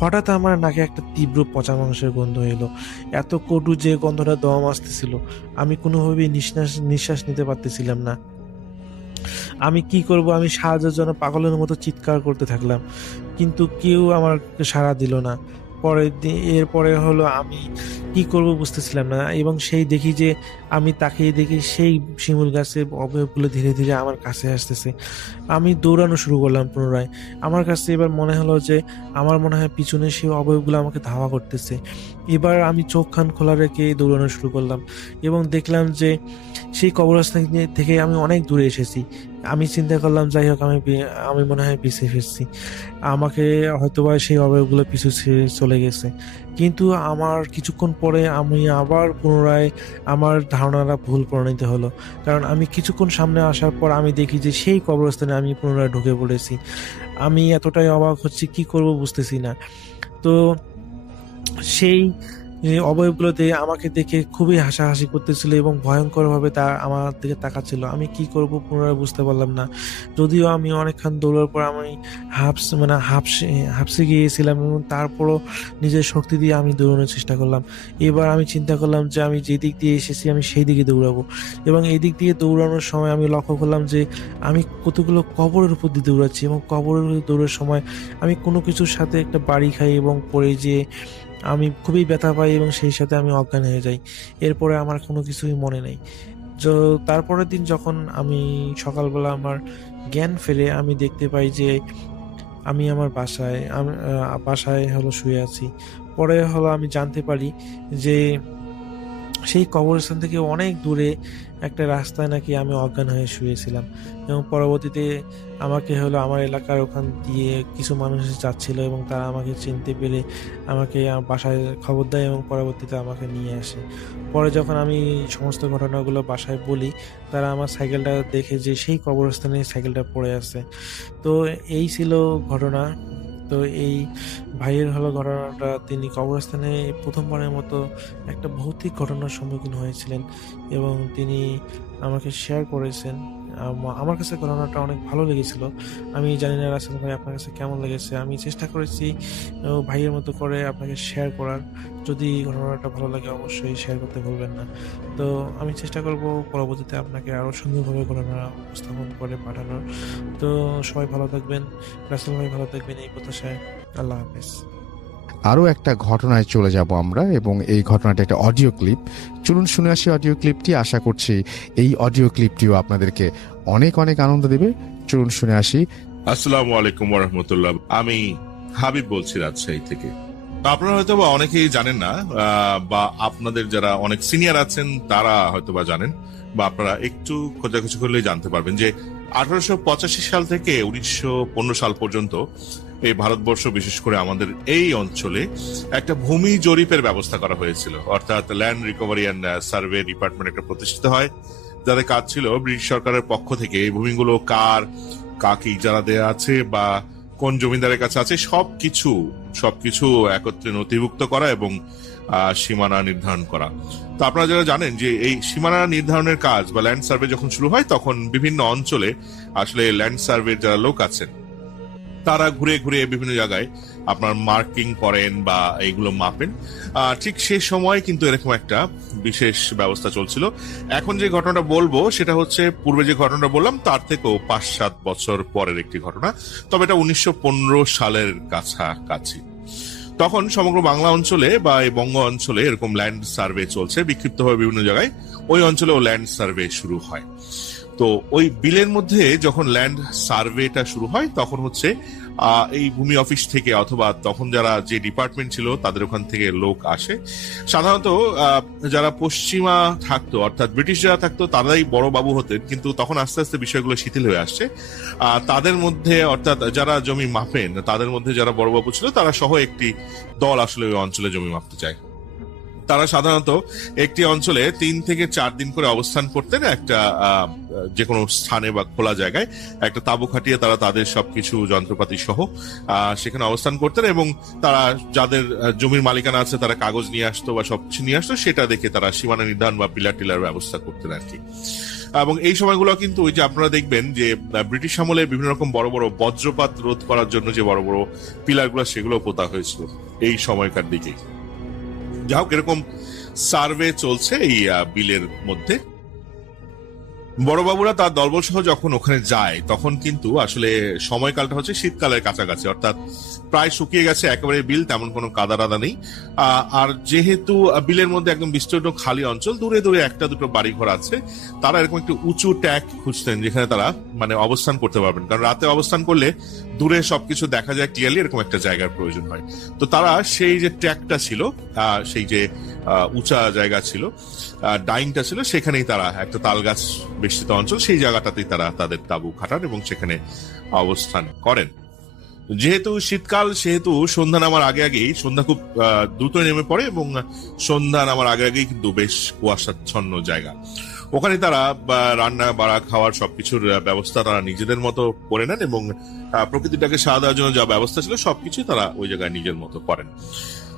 হঠাৎ আমার নাকে একটা তীব্র পচা মাংসের গন্ধ এলো, এত কটু যে গন্ধটা দম আসতেছিল। আমি কোনোভাবেই নিঃশ্বাস নিতে পারতেছিলাম না। আমি কি করব, আমি সাহায্যের জন্য পাগলের মতো চিৎকার করতে থাকলাম, কিন্তু কেউ আমার সাড়া দিল না। এরপরে হলো আমি কি করব বুঝতেছিলাম না, এবং সেই দেখি যে আমি তাকিয়ে দেখি সেই শিমুল গাছের অবয়বগুলো ধীরে ধীরে আমার কাছে আসতেছে। আমি দৌড়ানো শুরু করলাম পুনরায়। আমার কাছে এবার মনে হলো যে আমার মনে হয় পিছনে সেই অবয়বগুলো আমাকে ধাওয়া করতেছে। এবার আমি চোখ কান খোলা রেখে দৌড়ানো শুরু করলাম এবং দেখলাম যে সেই কবরস্থান থেকে আমি অনেক দূরে এসেছি। আমি চিন্তা করলাম যাই হোক, আমি মনে হয় পিছিয়ে ফিরছি, আমাকে হয়তোবা সেই অবয়বগুলো পিছু ছেড়ে চলে গেছে। কিন্তু আমার কিছুক্ষণ পরে আমি আবার পুনরায় আমার ধারণাটা ভুল প্রমাণিত হলো, কারণ আমি কিছুক্ষণ সামনে আসার পর আমি দেখি যে সেই কবরস্থানে আমি পুনরায় ঢুকে পড়েছি। আমি এতটাই অবাক হচ্ছি, কি করব বুঝতেছি না। তো সেই অবয়বগুলোতে আমাকে দেখে খুবই হাসাহাসি করতেছিল এবং ভয়ঙ্করভাবে তা আমার দিকে তাকাচ্ছিল। আমি কি করব পুনরায় বুঝতে পারলাম না। যদিও আমি অনেকক্ষণ দৌড়ার পর আমি হাঁপসে গিয়েছিলাম, এবং তারপরও নিজের শক্তি দিয়ে আমি দৌড়ানোর চেষ্টা করলাম। এবার আমি চিন্তা করলাম যে আমি যে দিক দিয়ে এসেছি আমি সেই দিকে দৌড়াবো, এবং এই দিক দিয়ে দৌড়ানোর সময় আমি লক্ষ্য করলাম যে আমি কতগুলো কবরের উপর দিয়ে দৌড়াচ্ছি, এবং কবরের দৌড়ার সময় আমি কোনো কিছুর সাথে একটা বাড়ি খাই এবং পড়ে যেয়ে আমি খুবই ব্যথা পাই এবং সেই সাথে আমি অজ্ঞান হয়ে যাই। এরপরে আমার কোনো কিছুই মনে নেই। তারপরের দিন যখন আমি সকালবেলা আমার জ্ঞান ফেরে, আমি দেখতে পাই যে আমি আমার বাসায় হলো শুয়ে আছি। পরে হলো আমি জানতে পারি যে সেই কবরস্থান থেকে অনেক দূরে একটা রাস্তায় নাকি আমি অজ্ঞান হয়ে শুয়েছিলাম, এবং পরবর্তীতে আমাকে হলো আমার এলাকার ওখান দিয়ে কিছু মানুষ যাচ্ছিল এবং তারা আমাকে চিনতে পেরে আমাকে বাসায় খবর দেয় এবং পরবর্তীতে আমাকে নিয়ে আসে। পরে যখন আমি সমস্ত ঘটনাগুলো বাসায় বলি, তারা আমার সাইকেলটা দেখে যে সেই কবরস্থানে সাইকেলটা পড়ে আছে। তো এই ছিল ঘটনা। তো এই ভাইয়ের হলো ঘটনাটা, তিনি কবরস্থানে প্রথমবারের মতো একটা ভৌতিক ঘটনার সম্মুখীন হয়েছিলেন এবং তিনি আমাকে শেয়ার করেছেন। আমার কাছে ঘটনাটা অনেক ভালো লেগেছিল। আমি জানি না রাসেল ভাই আপনার কাছে কেমন লেগেছে। আমি চেষ্টা করেছি ভাইয়ের মতো করে আপনাকে শেয়ার করার। যদি ঘটনাটা ভালো লাগে অবশ্যই শেয়ার করতে ভুলবেন না। তো আমি চেষ্টা করব পরবর্তীতে আপনাকে আরও সুন্দরভাবে ঘটনা উপস্থাপন করে পাঠানোর। তো সবাই ভালো থাকবেন, রাসেল ভাই ভালো থাকবেন, এই প্রত্যাশায়। আল্লাহ হাফেজ। আরও একটা ঘটনায় চলে যাব আমরা, এবং এই ঘটনাটা একটা অডিও ক্লিপ। চলুন শুনে আসি অডিও ক্লিপটি। আশা করছি এই অডিও ক্লিপটিও আপনাদেরকে অনেক অনেক আনন্দ দেবে। চলুন শুনে আসি। আসসালামু আলাইকুম ওয়া রাহমাতুল্লাহ। আমি হাবিব বলছি রাজশাহী থেকে। আপনারা হয়তো বা অনেকেই জানেন না, বা আপনাদের যারা অনেক সিনিয়র আছেন তারা হয়তো বা জানেন, বা আপনারা একটু খোঁজাখুঁজি করলেই জানতে পারবেন যে 1885 সাল থেকে 1915 সাল পর্যন্ত এই ভারতবর্ষ, বিশেষ করে আমাদের এই অঞ্চলে একটা ভূমি জরিপের ব্যবস্থা করা হয়েছিল। অর্থাৎ land recovery and survey department একটা প্রতিষ্ঠিত হয়, যাদের কাজ ছিল ব্রিটিশ সরকারের পক্ষ থেকে এই ভূমিগুলো কাকে ইজারা দেওয়া আছে বা কোন জমিদারের কাছে আছে সবকিছু একত্রে নথিভুক্ত করা এবং সীমানা নির্ধারণ করা। তো আপনারা যারা জানেন যে এই সীমানা নির্ধারণের কাজ বা ল্যান্ড সার্ভে যখন শুরু হয়, তখন বিভিন্ন অঞ্চলে আসলে ল্যান্ড সার্ভের যারা লোক আছেন তারা ঘুরে ঘুরে বিভিন্ন জায়গায় আপনার মার্কিং করেন বা এইগুলো মাপেন, ঠিক সেই সময় কিন্তু এরকম একটা বিশেষ ব্যবস্থা চলছিল। এখন যে ঘটনাটা বলবো সেটা হচ্ছে পূর্বে যে ঘটনাটা বললাম তার থেকেও 5-7 বছর পরের একটি ঘটনা, তবে এটা 1915 সালের কাছাকাছি। তখন সমগ্র বাংলা অঞ্চলে বা এই বঙ্গ অঞ্চলে এরকম ল্যান্ড সার্ভে চলছে বিক্ষিপ্তভাবে বিভিন্ন জায়গায়, ওই অঞ্চলেও ল্যান্ড সার্ভে শুরু হয়। তো ওই বিলের মধ্যে যখন ল্যান্ড সার্ভেটা শুরু হয় তখন হচ্ছে এই ভূমি অফিস থেকে অথবা তখন যারা যে ডিপার্টমেন্ট ছিল তাদের ওখান থেকে লোক আসে। সাধারণত যারা পশ্চিমা থাকতো অর্থাৎ ব্রিটিশ যারা থাকতো তারাই বড় বাবু হতেন, কিন্তু তখন আস্তে আস্তে বিষয়গুলো শিথিল হয়ে আসছে। তাদের মধ্যে অর্থাৎ যারা জমি মাপেন তাদের মধ্যে যারা বড় বাবু ছিল তারা সহ একটি দল আসলে ওই অঞ্চলে জমি মাপতে চায়। তারা সাধারণত একটি অঞ্চলে 3 থেকে 4 দিন করে অবস্থান করতেন, একটা যে কোনো স্থানে বা খোলা জায়গায় একটা তাঁবু খাটিয়ে তারা তাদের সবকিছু যন্ত্রপাতি সহ সেখানে অবস্থান করতেন, এবং তারা যাদের জমির মালিকানা আছে তারা কাগজ নিয়ে আসতো বা সবকিছু নিয়ে আসতো, সেটা দেখে তারা সীমানা নির্ধারণ বা পিলার টিলার ব্যবস্থা করতেন আর কি। এবং এই সময়গুলো কিন্তু ওই যে আপনারা দেখবেন যে ব্রিটিশ আমলে বিভিন্ন রকম বড় বড় বজ্রপাত রোধ করার জন্য যে বড় বড় পিলারগুলো সেগুলো পোতা হয়েছিল এই সময়কার দিকে। যাই হোক, এরকম সার্ভে চলছে এই বিলের মধ্যে। বড়বাবুরা তার দলবল সহ যখন ওখানে যায় তখন কিন্তু আসলে সময়কালটা হচ্ছে শীতকালের কাছাকাছি, অর্থাৎ প্রায় শুকিয়ে গেছে একেবারে বিল, তেমন কোনো কাদা রাদা নেই। আর যেহেতু বিলের মধ্যে একদম বিস্তীর্ণ খালি অঞ্চল, দূরে দূরে একটা দুটো বাড়ি ঘর আছে, তারা এরকম একটু উঁচু ট্যাক খুঁজতেন যেখানে তারা মানে অবস্থান করতে পারবেন, কারণ রাতে অবস্থান করলে দূরে সবকিছু দেখা যায় ক্লিয়ারলি, এরকম একটা জায়গার প্রয়োজন হয়। তো তারা সেই যে ট্র্যাকটা ছিল, সেই যে উঁচা জায়গা ছিল, ডাইংটা ছিল, সেখানেই তারা একটা তাল গাছ বেষ্টিত অঞ্চল, সেই জায়গাটাতেই তারা তাদের তাঁবু খাটান এবং সেখানে অবস্থান করেন। যেহেতু শীতকাল সেহেতু সন্ধ্যা নামার আগে আগেই, সন্ধ্যা খুব দ্রুত নেমে পড়ে এবং সন্ধ্যা নামার আগে আগেই কিন্তু বেশ কুয়াশাচ্ছন্ন জায়গা। ওখানে তারা রান্না বাড়া খাওয়ার সবকিছুর ব্যবস্থা তারা নিজেদের মতো করে নেন এবং প্রকৃতিটাকে সাড়া দেওয়ার জন্য যা ব্যবস্থা ছিল সবকিছু তারা ওই জায়গায় নিজের মতো করেন।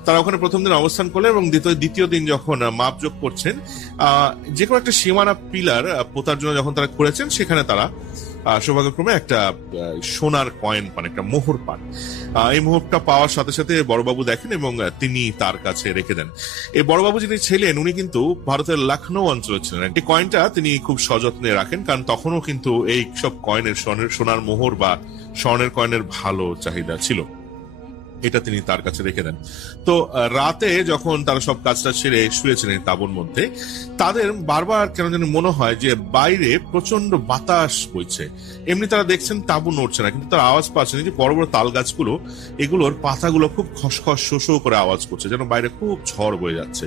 তারা ওখানে প্রথম দিন অবস্থান করলেন এবং দ্বিতীয় দিন যখন মাপযোগ করছেন, যে কোনো একটা সীমানা পিলার পোতার জন্য যখন তারা করেছেন, সেখানে তারা সৌভাগ্যক্রমে একটা সোনার কয়েন পান, একটা মোহর পান। এই মোহরটা পাওয়ার সাথে সাথে বড়বাবু দেখেন এবং তিনি তার কাছে রেখে দেন। এই বড়বাবু যিনি ছিলেন উনি কিন্তু ভারতের লখনৌ অঞ্চলে ছিলেন। এই কয়েনটা তিনি খুব সযত্নে রাখেন, কারণ তখনও কিন্তু এই সব কয়েনের সোনার মোহর বা স্বর্ণের কয়েনের ভালো চাহিদা ছিল। এটা তিনি তার কাছে রেখে দেন। তো রাতে যখন তারা সব কাজটা ছেড়ে শুয়েছিলেন তাঁবুর মধ্যে, তাদের বারবার কেন যেন মনে হয় যে বাইরে প্রচন্ড বাতাস বইছে। এমনি তারা দেখছেন তাঁবু নড়ছে না, কিন্তু তারা আওয়াজ পাচ্ছেন যে বড় বড় তাল গাছগুলো, এগুলোর পাতাগুলো খুব খসখস শো শো করে আওয়াজ করছে, যেন বাইরে খুব ঝড় বয়ে যাচ্ছে।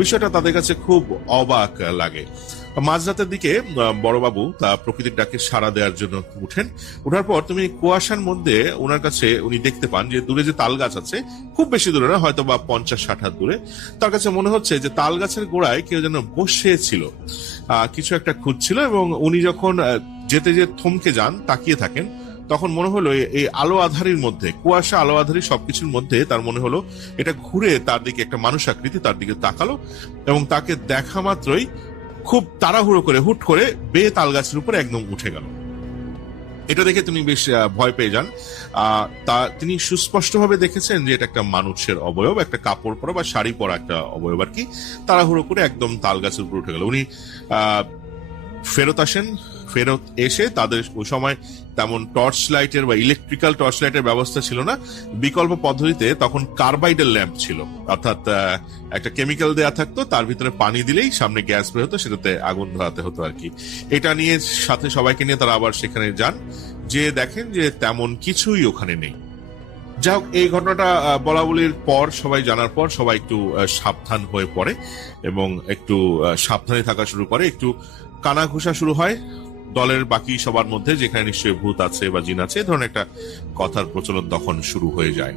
বিষয়টা তাদের কাছে খুব অবাক লাগে। মাঝরাতের দিকে বড়বাবু তা প্রকৃতির ডাকে সাড়া দেওয়ার জন্য উঠেন। উঠার পর তুমি কুয়াশার মধ্যে ওনার কাছে উনি দেখতে পান যে দূরে যে তাল গাছ আছে, খুব বেশি দূরে না, হয়তো বা 50-60 হাত দূরে, তার কাছে মনে হচ্ছে যে তাল গাছের গোড়ায় কেউ যেন বসে ছিল, কিছু একটা খুঁজছিল। এবং উনি যখন যেতে যে থমকে যান, তাকিয়ে থাকেন, তখন মনে হলো এই আলো আধারির মধ্যে, কুয়াশা আলো আধারি সবকিছুর মধ্যে তার মনে হলো এটা ঘুরে তার দিকে একটা মানুষ আকৃতি তার দিকে তাকালো এবং তাকে দেখা মাত্রই খুব তাড়াহুড়ো করে হুট করে বেয়ে তাল গাছের উপরে একদম উঠে গেল। এটা দেখে তিনি বেশ ভয় পেয়ে যান। তিনি সুস্পষ্টভাবে দেখেছেন যে এটা একটা মানুষের অবয়ব, একটা কাপড় পরা বা শাড়ি পরা একটা অবয়ব আর কি। তাড়াহুড়ো করে একদম তাল গাছের উপরে উঠে গেল। উনি ফেরত আসেন। ফেরত এসে তাদের ওই সময় তেমন টর্চ লাইটের বা ইলেকট্রিক্যাল টর্চ লাইটের ব্যবস্থা ছিল না। বিকল্প পদ্ধতিতে তখন কার্বাইডের ল্যাম্প ছিল, অর্থাৎ একটা কেমিক্যাল দেয়া থাকতো, তার ভিতরে পানি দিলেই সামনে গ্যাস বের হতো, সেটাতে আগুন ধরাতে হতো আর কি। এটা নিয়ে সাথে সবাইকে নিয়ে তারা আবার সেখানে যান, যে দেখেন যে তেমন কিছুই ওখানে নেই। যাই হোক, এই ঘটনাটা বলা বলির পর, সবাই জানার পর সবাই একটু সাবধান হয়ে পড়ে এবং একটু সাবধানে থাকা শুরু করে। একটু কানাঘুষা শুরু হয় দলের বাকি সবার মধ্যে, যেখানে নিশ্চয়ই ভূত আছে বা জিন আছে, এই ধরনের একটা কথার প্রচলন তখন শুরু হয়ে যায়।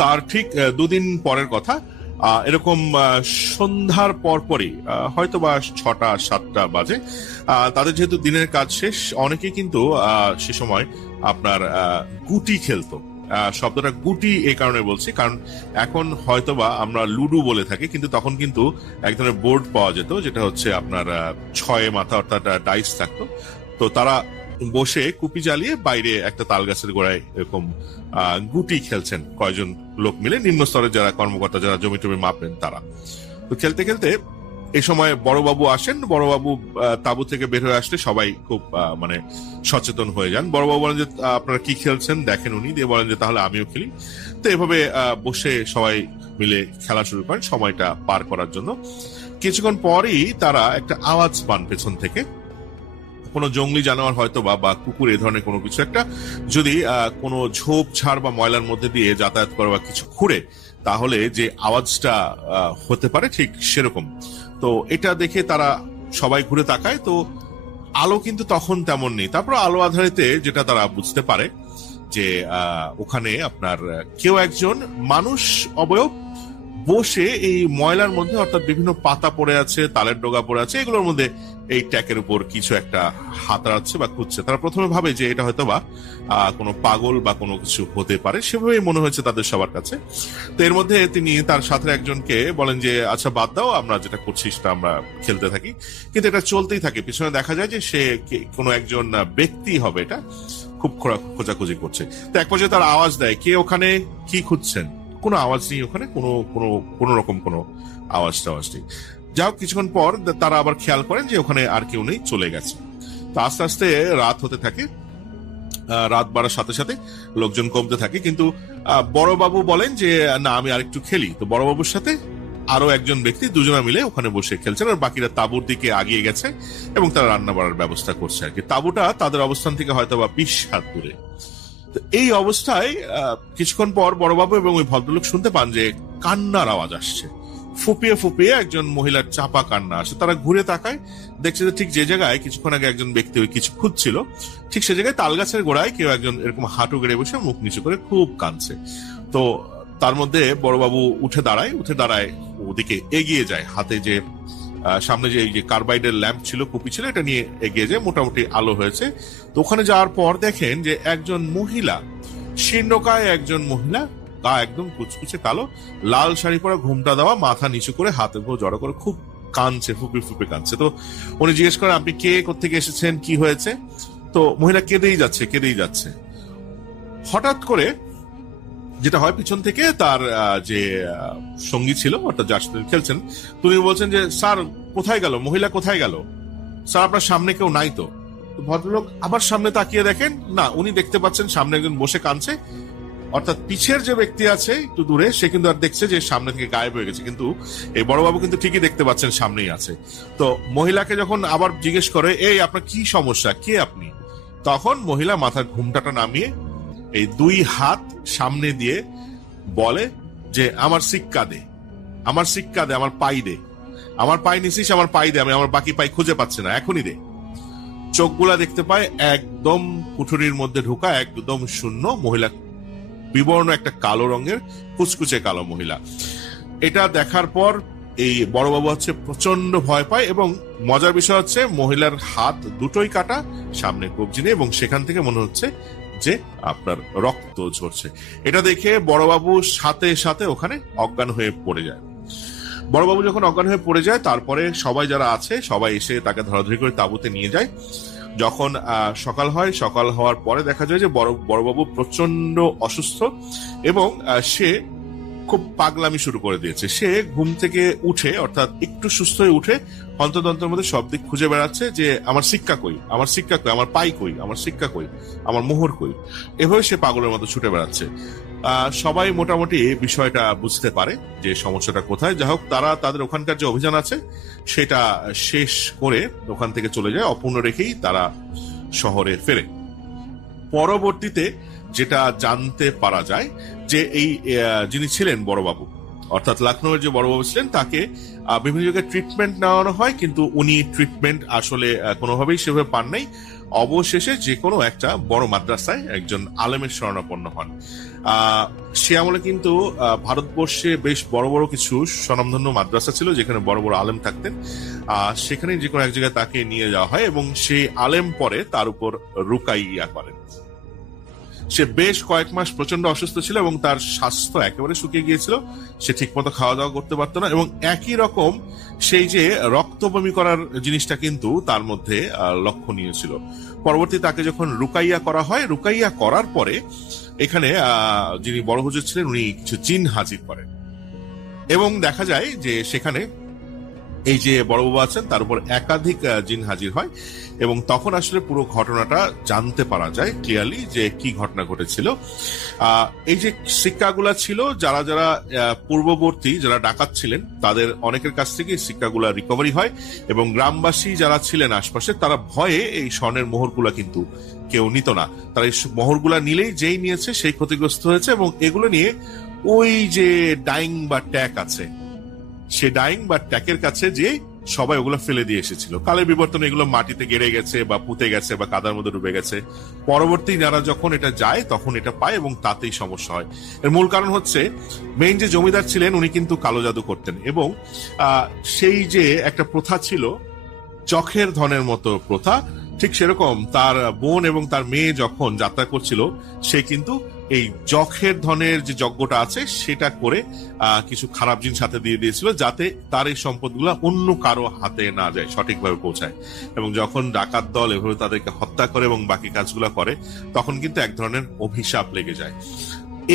তার ঠিক 2 দিন পরের কথা, এরকম সন্ধ্যার পরপরই, হয়তো বা 6টা-7টা বাজে, তাদের যেহেতু দিনের কাজ শেষ, অনেকেই কিন্তু সে সময় আপনার গুটি খেলতো। শব্দটা গুটি এই কারণে বলছি, কারণ এখন হয়তোবা আমরা লুডু বলে থাকি, কিন্তু তখন কিন্তু এক ধরনের বোর্ড পাওয়া যেত, যেটা হচ্ছে আপনার 6 মাথা, অর্থাৎ ডাইস থাকতো। তো তারা বসে কুপি জ্বালিয়ে বাইরে একটা তাল গাছের গোড়ায় এরকম গুটি খেলছেন কয়েকজন লোক মিলে, নিম্ন স্তরের যারা কর্মকর্তা, যারা জমি টমি মাপেন তারা। তো খেলতে খেলতে এই সময় বড়বাবু আসেন। বড়বাবু তাঁবু থেকে বের হয়ে আসলে সবাই খুব মানে সচেতন হয়ে যান। বড়বাবু বলেন যে আপনারা কি খেলছেন দেখেন উনি, দিয়ে বলেন যে তাহলে আমিও খেলি। তো এভাবে বসে সবাই মিলে খেলা শুরু করেন সময়টা পার করার জন্য। কিছুক্ষণ পরই তারা একটা আওয়াজ পান পেছন থেকে, কোনো জঙ্গলি জানোয়ার হয়তো বা কুকুর এই ধরনের কোনো কিছু একটা যদি কোনো ঝোপ ঝাড় বা ময়লার মধ্যে দিয়ে যাতায়াত করে বা কিছু খুঁড়ে, তাহলে যে আওয়াজটা হতে পারে ঠিক সেরকম। তো এটা দেখে তারা সবাই ঘুরে তাকায়। তো আলো কিন্তু তখন তেমন নেই। তারপর আলো আধারিতে যেটা তারা বুঝতে পারে যে ওখানে আপনার কেউ একজন মানুষ অবয়ব বসে এই ময়লার মধ্যে, অর্থাৎ বিভিন্ন পাতা পড়ে আছে, তালের ডগা পড়ে আছে, এগুলোর মধ্যে এই ট্যাকের উপর কিছু একটা হাতড়াচ্ছে বা খুঁজছে। তারা প্রথমে ভাবে যে এটা হয়তো বা কোনো পাগল বা কোনো কিছু হতে পারে, সেভাবেই মনে হয়েছে তাদের সবার কাছে। তো এর মধ্যে তিনি তার সাথে একজনকে বলেন যে আচ্ছা বাদ দাও, আমরা যেটা করছি সেটা আমরা খেলতে থাকি। কিন্তু এটা চলতেই থাকে। পিছনে দেখা যায় যে সে কোনো একজন ব্যক্তি হবে, এটা খুব খোঁজাখুঁজি করছে। তো এক পর্যায়ে তার আওয়াজ দেয়, কে ওখানে, কি খুঁজছেন? কোনো আওয়াজ নেই ওখানে, কোনো রকম কোনো আওয়াজ টাওয়াজ নেই। যাও কিছুক্ষণ পর তারা আবার খেয়াল করেন যে ওখানে আর কেউ নেই, চলে গেছে। তো আস্তে আস্তে রাত হতে থাকে। রাত বাড়ার সাথে সাথে লোকজন কমতে থাকে। কিন্তু বড়বাবু বলেন যে না, আমি আরেকটু খেলি। তো বড়বাবুর সাথে আরো একজন ব্যক্তি, দুজনা মিলে ওখানে বসে খেলছেন, আর বাকিরা তাঁবুর দিকে আগিয়ে গেছে এবং তারা রান্না বাড়ার ব্যবস্থা করছে আর কি। তাঁবুটা তাদের অবস্থান থেকে হয়তো বা 20 হাত দূরে। এই অবস্থায় কিছুক্ষণ পর বড়বাবু এবং ওই ভদ্রলোক শুনতে পান যে কান্নার আওয়াজ আসছে, ফুপিয়ে ফুপিয়ে একজন মহিলার চাপা কান্না আসে। তারা ঘুরে তাকায়, দেখছে যে ঠিক যে জায়গায় কিছুক্ষণ আগে একজন ব্যক্তি ওই কিছু খুঁজছিল, ঠিক সে জায়গায় তাল গাছের গোড়ায় কেউ একজন এরকম হাঁটু গেড়ে বসে মুখ নিচু করে খুব কাঁদছে। তো তার মধ্যে বড়বাবু উঠে দাঁড়ায় ওদিকে এগিয়ে যায়, হাতে যে সামনে যে কার্বাইডের ল্যাম্প ছিল, কুপি ছিল, এটা নিয়ে এগিয়ে যায়। মোটামুটি আলো হয়েছে। তো ওখানে যাওয়ার পর দেখেন যে একজন মহিলা, শীর্ণকায় একজন মহিলা, গা একদম কুচকুচে কালো, লাল শাড়ি পরা, ঘুমটা দেওয়া, মাথা নিচু করে, হাতে উপর জড়ো করে খুব কাঁদছে, ফুপি ফুপি কাঁদছে। তো উনি জিজ্ঞেস করেন আপনি কে, কোত্থেকে এসেছেন, কি হয়েছে? তো মহিলা কেঁদেই যাচ্ছে। হঠাৎ করে যেটা হয়, পিছন থেকে তার যে সঙ্গী ছিল, অর্থাৎ যার সাথে খেলছেন, তিনি বলছেন যে স্যার কোথায় গেল, মহিলা কোথায় গেল? স্যার আপনার সামনে কেউ নাই তো? ভদ্রলোক আবার সামনে তাকিয়ে দেখেন, না, উনি দেখতে পাচ্ছেন সামনে একজন বসে কাঁদছে। অর্থাৎ পিছের যে ব্যক্তি আছে একটু দূরে, সে কিন্তু আর দেখছে যে সামনে থেকে গায়েব হয়ে গেছে, কিন্তু এই বড়বাবু কিন্তু ঠিকই দেখতে পাচ্ছেন সামনেই আছে। তো মহিলাকে যখন আবার জিজ্ঞেস করে এই আপনার কি সমস্যা, কে আপনি, তখন মহিলা মাথার ঘুমটাটা নামিয়ে এই 2 হাত সামনে দিয়ে বলে যে আমার সিক্কা দে, আমার পাই দে, আমার পাই নিছিস, আমার পাই দে, আমি আমার বাকি পাই খুঁজে পাচ্ছি না, এখনই দে। চোখগুলা দেখতে পায় একদম কুঠুরির মধ্যে ঢোকা, একদম শূন্য। মহিলা বিবর্ণ একটা কালো রঙের কুচকুচে কালো মহিলা। এটা দেখার পর এই বড়বাবু হচ্ছে প্রচন্ড ভয় পায়, এবং মজার বিষয় হচ্ছে মহিলার হাত দুটোই কাটা, সামনে কবজি নেই, এবং সেখান থেকে মনে হচ্ছে যে আপনার রক্ত ঝরছে। এটা দেখে বড়বাবু সাথে সাথে ওখানে অজ্ঞান হয়ে পড়ে যায়। বড়বাবু যখন অজ্ঞান হয়ে পড়ে যায়, তারপরে সবাই যারা আছে সবাই এসে তাকে ধরাধরি করে তাঁবুতে নিয়ে যায়। যখন সকাল হয়, সকাল হওয়ার পরে দেখা যায় যে বড়বাবু প্রচন্ড অসুস্থ, এবং সে খুব পাগলামি শুরু করে দিয়েছে। সে ঘুম থেকে উঠে, অর্থাৎ একটু সুস্থ হয়ে উঠে হন্তদন্তের মধ্যে সব দিক খুঁজে বেড়াচ্ছে যে আমার সিক্কা কই, আমার পাই কই, আমার সিক্কা কই, আমার মোহর কই। এভাবে সে পাগলের মতো ছুটে বেড়াচ্ছে। সবাই মোটামুটি বিষয়টা বুঝতে পারে যে সমস্যাটা কোথায়। যাই হোক, তারা তাদের ওখানকার যে অভিযান আছে সেটা শেষ করে ওখান থেকে চলে যায়, অপূর্ণ রেখেই তারা শহরে ফেরে। পরবর্তীতে যেটা জানতে পারা যায় যে এই যিনি ছিলেন বড়বাবু, অর্থাৎ লখনৌয়ের যে বড়বাবু ছিলেন, তাকে বিভিন্ন জায়গায় ট্রিটমেন্ট নেওয়ানো হয়, কিন্তু উনি ট্রিটমেন্ট আসলে কোনোভাবেই সেভাবে পান নাই। অবশেষে যে কোনো একটা বড় মাদ্রাসায় একজন আলেমের শরণাপন্ন হন। সে আমলে কিন্তু ভারতবর্ষে বেশ বড় বড় কিছু স্বনামধন্য মাদ্রাসা ছিল যেখানে বড় বড় আলেম থাকতেন। সেখানে যে কোনো এক জায়গায় তাকে নিয়ে যাওয়া হয়, এবং সেই আলেম পরে তার উপর রুকাইয়া করেন। সে বেশ কয়েক মাস প্রচন্ড অসুস্থ ছিল এবং তার স্বাস্থ্য একেবারে শুকিয়ে গিয়েছিল। সে ঠিকমতো খাওয়া দাওয়া করতে পারতো না এবং একই রকম সেই যে রক্ত বমি করার জিনিসটা কিন্তু তার মধ্যে লক্ষণীয় ছিল। পরবর্তী তাকে যখন রুকাইয়া করা হয়, রুকাইয়া করার পরে এখানে যিনি বড় হুজুর ছিলেন উনি কিছু জিন হাজির করেন এবং দেখা যায় যে সেখানে এই যে বড় বাবা আছেন তার উপর একাধিক জিন হাজির হয় এবং তখন আসলে পুরো ঘটনাটা জানতে পারা যায় ক্লিয়ারলি যে কি ঘটনা ঘটেছিল। এই যে সিক্কাগুলা ছিল, যারা যারা পূর্ববর্তী যারা ডাকাত ছিলেন তাদের অনেকের কাছ থেকে সিক্কাগুলা রিকভারি হয় এবং গ্রামবাসী যারা ছিলেন আশপাশে তারা ভয়ে এই স্বর্ণের মোহরগুলা কিন্তু কেউ নিত না। তারা এই মোহরগুলা নিলেই যেই নিয়েছে সেই ক্ষতিগ্রস্ত হয়েছে এবং এগুলো নিয়ে ওই যে ডাইং বা ট্যাগ আছে, সে ডাইং বা ট্যাকের কাছে যে সবাই ওগুলো ফেলে দিয়ে এসেছিল। কালের বিবর্তনে এগুলো মাটিতে গেড়ে গেছে বা পুঁতে গেছে বা কাদার মধ্যে ডুবে গেছে। পরবর্তী যারা যখন এটা যায় তখন এটা পায় এবং তাতেই সমস্যা হয়। এর মূল কারণ হচ্ছে মেইন যে জমিদার ছিলেন উনি কিন্তু কালো জাদু করতেন এবং সেই যে একটা প্রথা ছিল চখের ধনের মতো প্রথা, ঠিক সেরকম তার বোন এবং তার মেয়ে যখন যাত্রা করছিল সে কিন্তু এই যখের ধনের যে যজ্ঞটা আছে সেটা করে কিছু খারাপ জিনিস হাতে দিয়ে দিয়েছিল যাতে তার এই সম্পদগুলো অন্য কারো হাতে না যায়, সঠিকভাবে পৌঁছায়। এবং যখন ডাকাত দল এভাবে তাদেরকে হত্যা করে এবং বাকি কাজগুলো করে তখন কিন্তু এক ধরনের অভিশাপ লেগে যায়।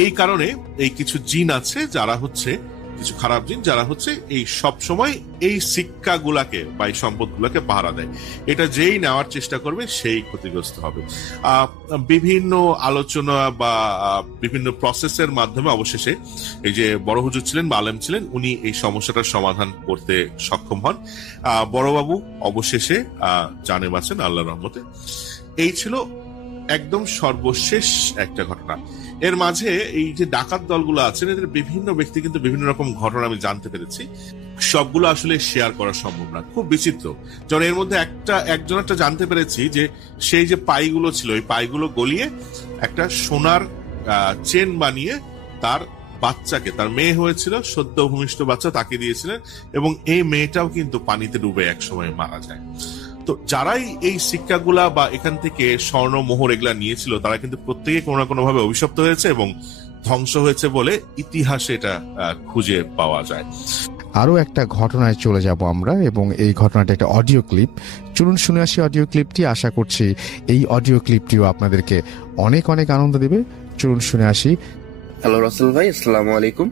এই কারণে এই কিছু জিন আছে যারা হচ্ছে কিছু খারাপ জিন যারা হচ্ছে এই সব সময় এই সিক্কাগুলাকে বা এই সম্পদগুলাকে পাহারা দেয়। এটা যেই নেওয়ার চেষ্টা করবে সেই ক্ষতিগ্রস্ত হবে। বিভিন্ন আলোচনা বা বিভিন্ন প্রসেসের মাধ্যমে অবশেষে এই যে বড় হুজুর ছিলেন বা আলেম ছিলেন উনি এই সমস্যাটার সমাধান করতে সক্ষম হন। বড়বাবু অবশেষে জানে বাঁচেন আল্লাহর রহমতে। এই ছিল একদম সর্বশেষ একটা ঘটনা। এর মাঝে এই যে ডাকাত দলগুলো আছেন এদের বিভিন্ন ব্যক্তি কিন্তু বিভিন্ন রকম ঘটনা আমি জানতে পেরেছি, সবগুলো আসলে শেয়ার করা সম্ভব না, খুব বিচিত্র। যেমন এর মধ্যে একজনটা জানতে পেরেছি যে সেই যে পাইগুলো ছিল ওই পাইগুলো গলিয়ে একটা সোনার চেন বানিয়ে তার বাচ্চাকে, তার মেয়ে হয়েছিল সদ্য ভূমিষ্ঠ বাচ্চা, তাকে দিয়েছিলেন এবং এই মেয়েটাও কিন্তু পানিতে ডুবে একসময় মারা যায়। তো যারাই এই শিক্ষাগুলা বা এখান থেকে স্বর্ণ মোহর এগুলা নিয়েছিল তারা কিন্তু প্রত্যেকে কোনো না কোনো ভাবে অভিশপ্ত হয়েছে এবং ধ্বংস হয়েছে বলে ইতিহাসে এটা খুঁজে পাওয়া যায়। আরো একটা ঘটনায় চলে যাব আমরা এবং এই ঘটনাটা একটা অডিও ক্লিপ। চলুন শুনে আসি অডিও ক্লিপটি। আশা করছি এই অডিও ক্লিপটিও আপনাদেরকে অনেক অনেক আনন্দ দেবে। চলুন শুনে আসি। হ্যালো রাসেল ভাই, আসসালামু আলাইকুম।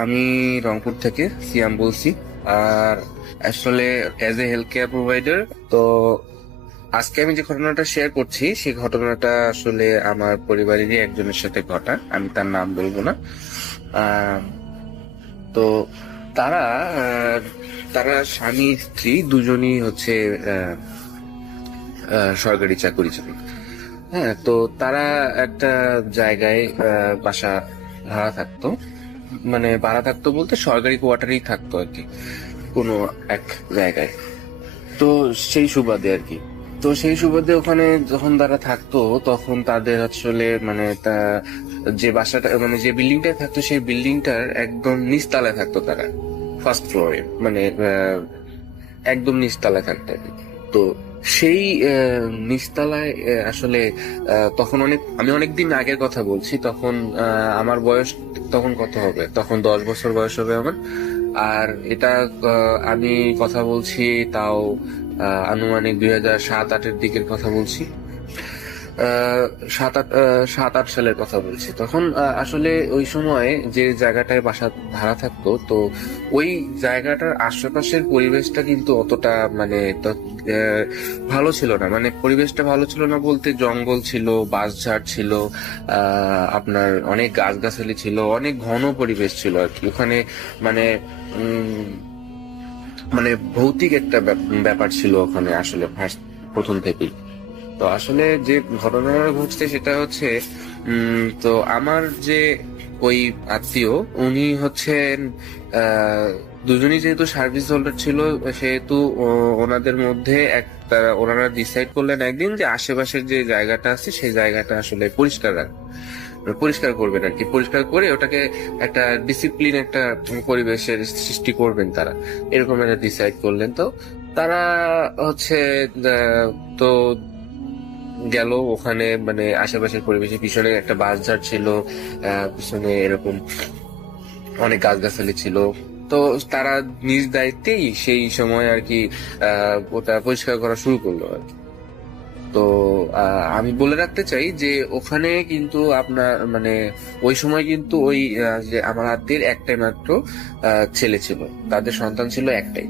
আমি রংপুর থেকে সিয়াম বলছি। আর আসলে as a health care provider, তো আজকে আমি যে ঘটনাটা শেয়ার করছি সেই ঘটনাটা আসলে আমার পরিবারেরই একজনের সাথে ঘটা, আমি তার নাম বলবো না। তো তারা স্বামী স্ত্রী দুজনই হচ্ছে সরকারি চাকরিজীবী। হ্যাঁ, তো তারা একটা জায়গায় বাসা ভাড়া থাকতো, মানে ভাড়া থাকতো বলতে সরকারি কোয়ার্টারেই থাকতো আর কি, কোনো এক জায়গায়। তো সেই সুবাদে আর কি, তো সেই সুবাদে ওখানে যখন তারা থাকতো তখন তাদের আসলে মানে যে বাসাটা মানে যে বিল্ডিংটায় থাকতো সেই বিল্ডিংটার একদম নিচতলায় থাকতো তারা, ফার্স্ট ফ্লোরে, মানে একদম নিচতলায় থাকতো। তো সেই নিচতলায় আসলে তখন আমি অনেকদিন আগের কথা বলছি, তখন আমার বয়স তখন কত হবে, তখন 10 বছর বয়স হবে আমার। আর এটা আমি কথা বলছি তাও আনুমানিক 2007-08 দিকের কথা বলছি, 7-8 সালের কথা বলছি। তখন আসলে ওই সময় যে জায়গাটায় বাসা ভাড়া থাকতো, তো ওই জায়গাটার আশেপাশের পরিবেশটা কিন্তু অতটা মানে ভালো ছিল না। মানে পরিবেশটা ভালো ছিল না বলতে জঙ্গল ছিল, বাঁশঝাড় ছিল, আপনার অনেক গাছগাছালি ছিল, অনেক ঘন পরিবেশ ছিল আর কি ওখানে। মানে ভৌতিক একটা ব্যাপার ছিল ওখানে আসলে প্রথম থেকেই। তো আসলে যে ঘটনাটা ঘটছে সেটা হচ্ছে তো আমার যে ওই আত্মীয় উনি হচ্ছেন দুজনই যেহেতু সার্ভিস হোল্ডার ছিল সেহেতু ওনাদের মধ্যে ওনারা ডিসাইড করলেন একদিন যে আশেপাশের যে জায়গাটা আছে সেই জায়গাটা আসলে পরিষ্কার করবেন আর কি, পরিষ্কার করে ওটাকে একটা ডিসিপ্লিন একটা পরিবেশের সৃষ্টি করবেন তারা, এরকম একটা ডিসাইড করলেন। তো তারা হচ্ছে তো গেল ওখানে, মানে আশেপাশের পরিবেশে পিছনে একটা বাঁশঝাড় ছিল, পিছনে এরকম অনেক গাছগাছালি ছিল। তো তারা নিজ দায়িত্বেই সেই সময় আর কি ওটা পরিষ্কার করা শুরু করলো আর কি। তো আমি বলে রাখতে চাই যে ওখানে কিন্তু আপনার মানে ওই সময় কিন্তু ওই যে আমার আত্মীয়ের একটাই মাত্র ছেলে ছিল, তাদের সন্তান ছিল একটাই।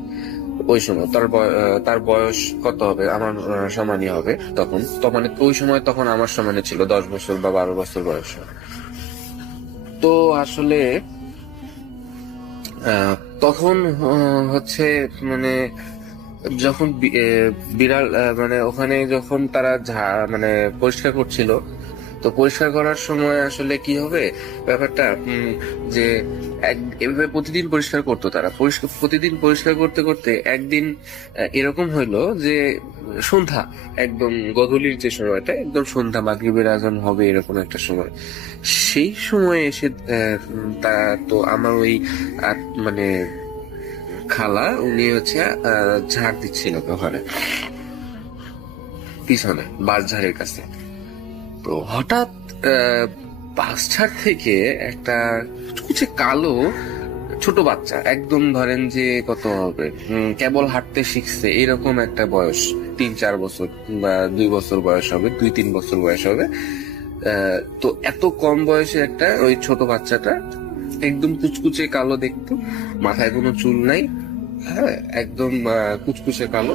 ওই সময় তার বয়স কত হবে, আমার সমানই হবে তখন। তো মানে ওই সময় তখন আমার সমানে ছিল, 10 বছর বা 12 বছর বয়স। তো আসলে তখন হচ্ছে মানে যখন বিড়াল মানে ওখানে যখন তারা মানে পরিষ্কার করছিল, তো পরিষ্কার করার সময় আসলে কি হবে ব্যাপারটা, যে এভাবে প্রতিদিন পরিষ্কার করতো তারা। প্রতিদিন পরিষ্কার করতে করতে একদিন এরকম হইলো যে সন্ধ্যা, একদম গধূলির যে সময়টা, একদম সন্ধ্যা মাগরিবের আজান হবে এরকম একটা সময়, সেই সময় এসে তো আমার ওই মানে খালা উনি হচ্ছে ঝাড় দিচ্ছিল ওখানে পিছনে বাঁশঝাড়ের কাছে। তো হঠাৎ বাঁশঝাড় থেকে একটা কুচকুচে কালো ছোট বাচ্চা, একদম ধরেন যে কত হবে, কেবল হাঁটতে শিখছে এরকম একটা বয়স, 3-4 বছর বা 2 বছর বয়স হবে, 2-3 বছর বয়স হবে। তো এত কম বয়সে একটা ওই ছোট বাচ্চাটা, একদম কুচকুচে কালো দেখতে, মাথায় কোনো চুল নাই, হ্যাঁ একদম কুচকুচে কালো,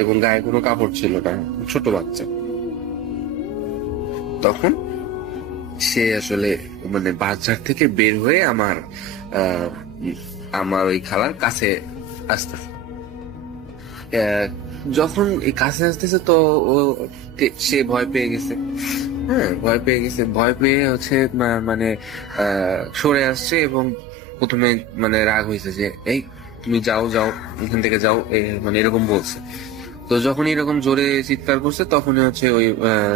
এবং গায়ে কোনো কাপড় ছিল না, ছোট বাচ্চা। তখন সে আসলে মানে বাজার থেকে বের হয়ে আমার ওই খালার কাছে আসতেছে। যখন এই কাছে আসতেছে তো সে ভয় পেয়ে গেছে, হ্যাঁ ভয় পেয়ে গেছে, ভয় পেয়ে হচ্ছে মানে সরে আসছে, এবং প্রথমে মানে রাগ হয়েছে যে এই তুমি যাও যাও এখান থেকে যাও, মানে এরকম বলছে। তো যখন এরকম জোরে চিৎকার করছে তখনই হচ্ছে ওই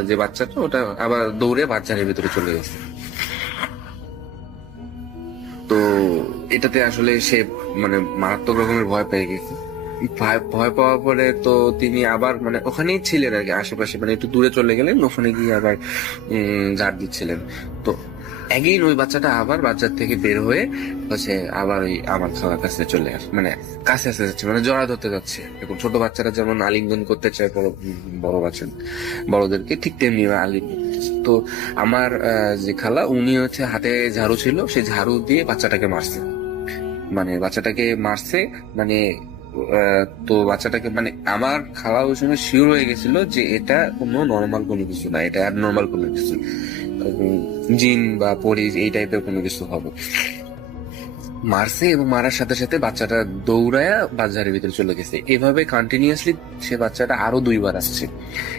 যে বাচ্চাটা ওটা আবার দৌড়ে বাচ্চার ভিতরে চলে গেছে। তো এটাতে আসলে সে মানে মারাত্মক রকমের ভয় পেয়ে গেছে। ভয় পাওয়ার পরে তো তিনি আবার মানে ওখানেই ছিলেন আর কি, আশেপাশে মানে একটু দূরে চলে গেলেন, ওখানে গিয়ে আবার ঝাড় দিচ্ছিলেন। তো একদিন ওই বাচ্চাটা আবার বাচ্চার থেকে বের হয়ে হচ্ছে আবার ওই আমার খালার কাছে চলে আসে, মানে কাছে আসতে যাচ্ছে, মানে জড়া ধরতে যাচ্ছে। এরকম ছোট বাচ্চারা যেমন আলিঙ্গন করতে চায় বড় বাচ্চা বড়দেরকে, ঠিক তেমনি আলিঙ্গন। তো আমার যে খালা উনি হচ্ছে হাতে ঝাড়ু ছিল, সেই ঝাড়ু দিয়ে বাচ্চাটাকে মারছে, মানে তো বাচ্চাটাকে মানে আমার খালা ওই সময় শিওর হয়ে গেছিল যে এটা কোনো নর্মাল কোনো কিছু না, এটা নর্মাল কোনো কিছু, জিন বা পরি এই টাইপের কোনো কিছু হবে। মারছে, এবং মারার সাথে সাথে বাচ্চাটা দৌড়ায়া বাজারের ভিতরে চলে গেছে। এভাবে কন্টিনিউয়াসলি সে বাচ্চাটা আরো 2 বার আসছে,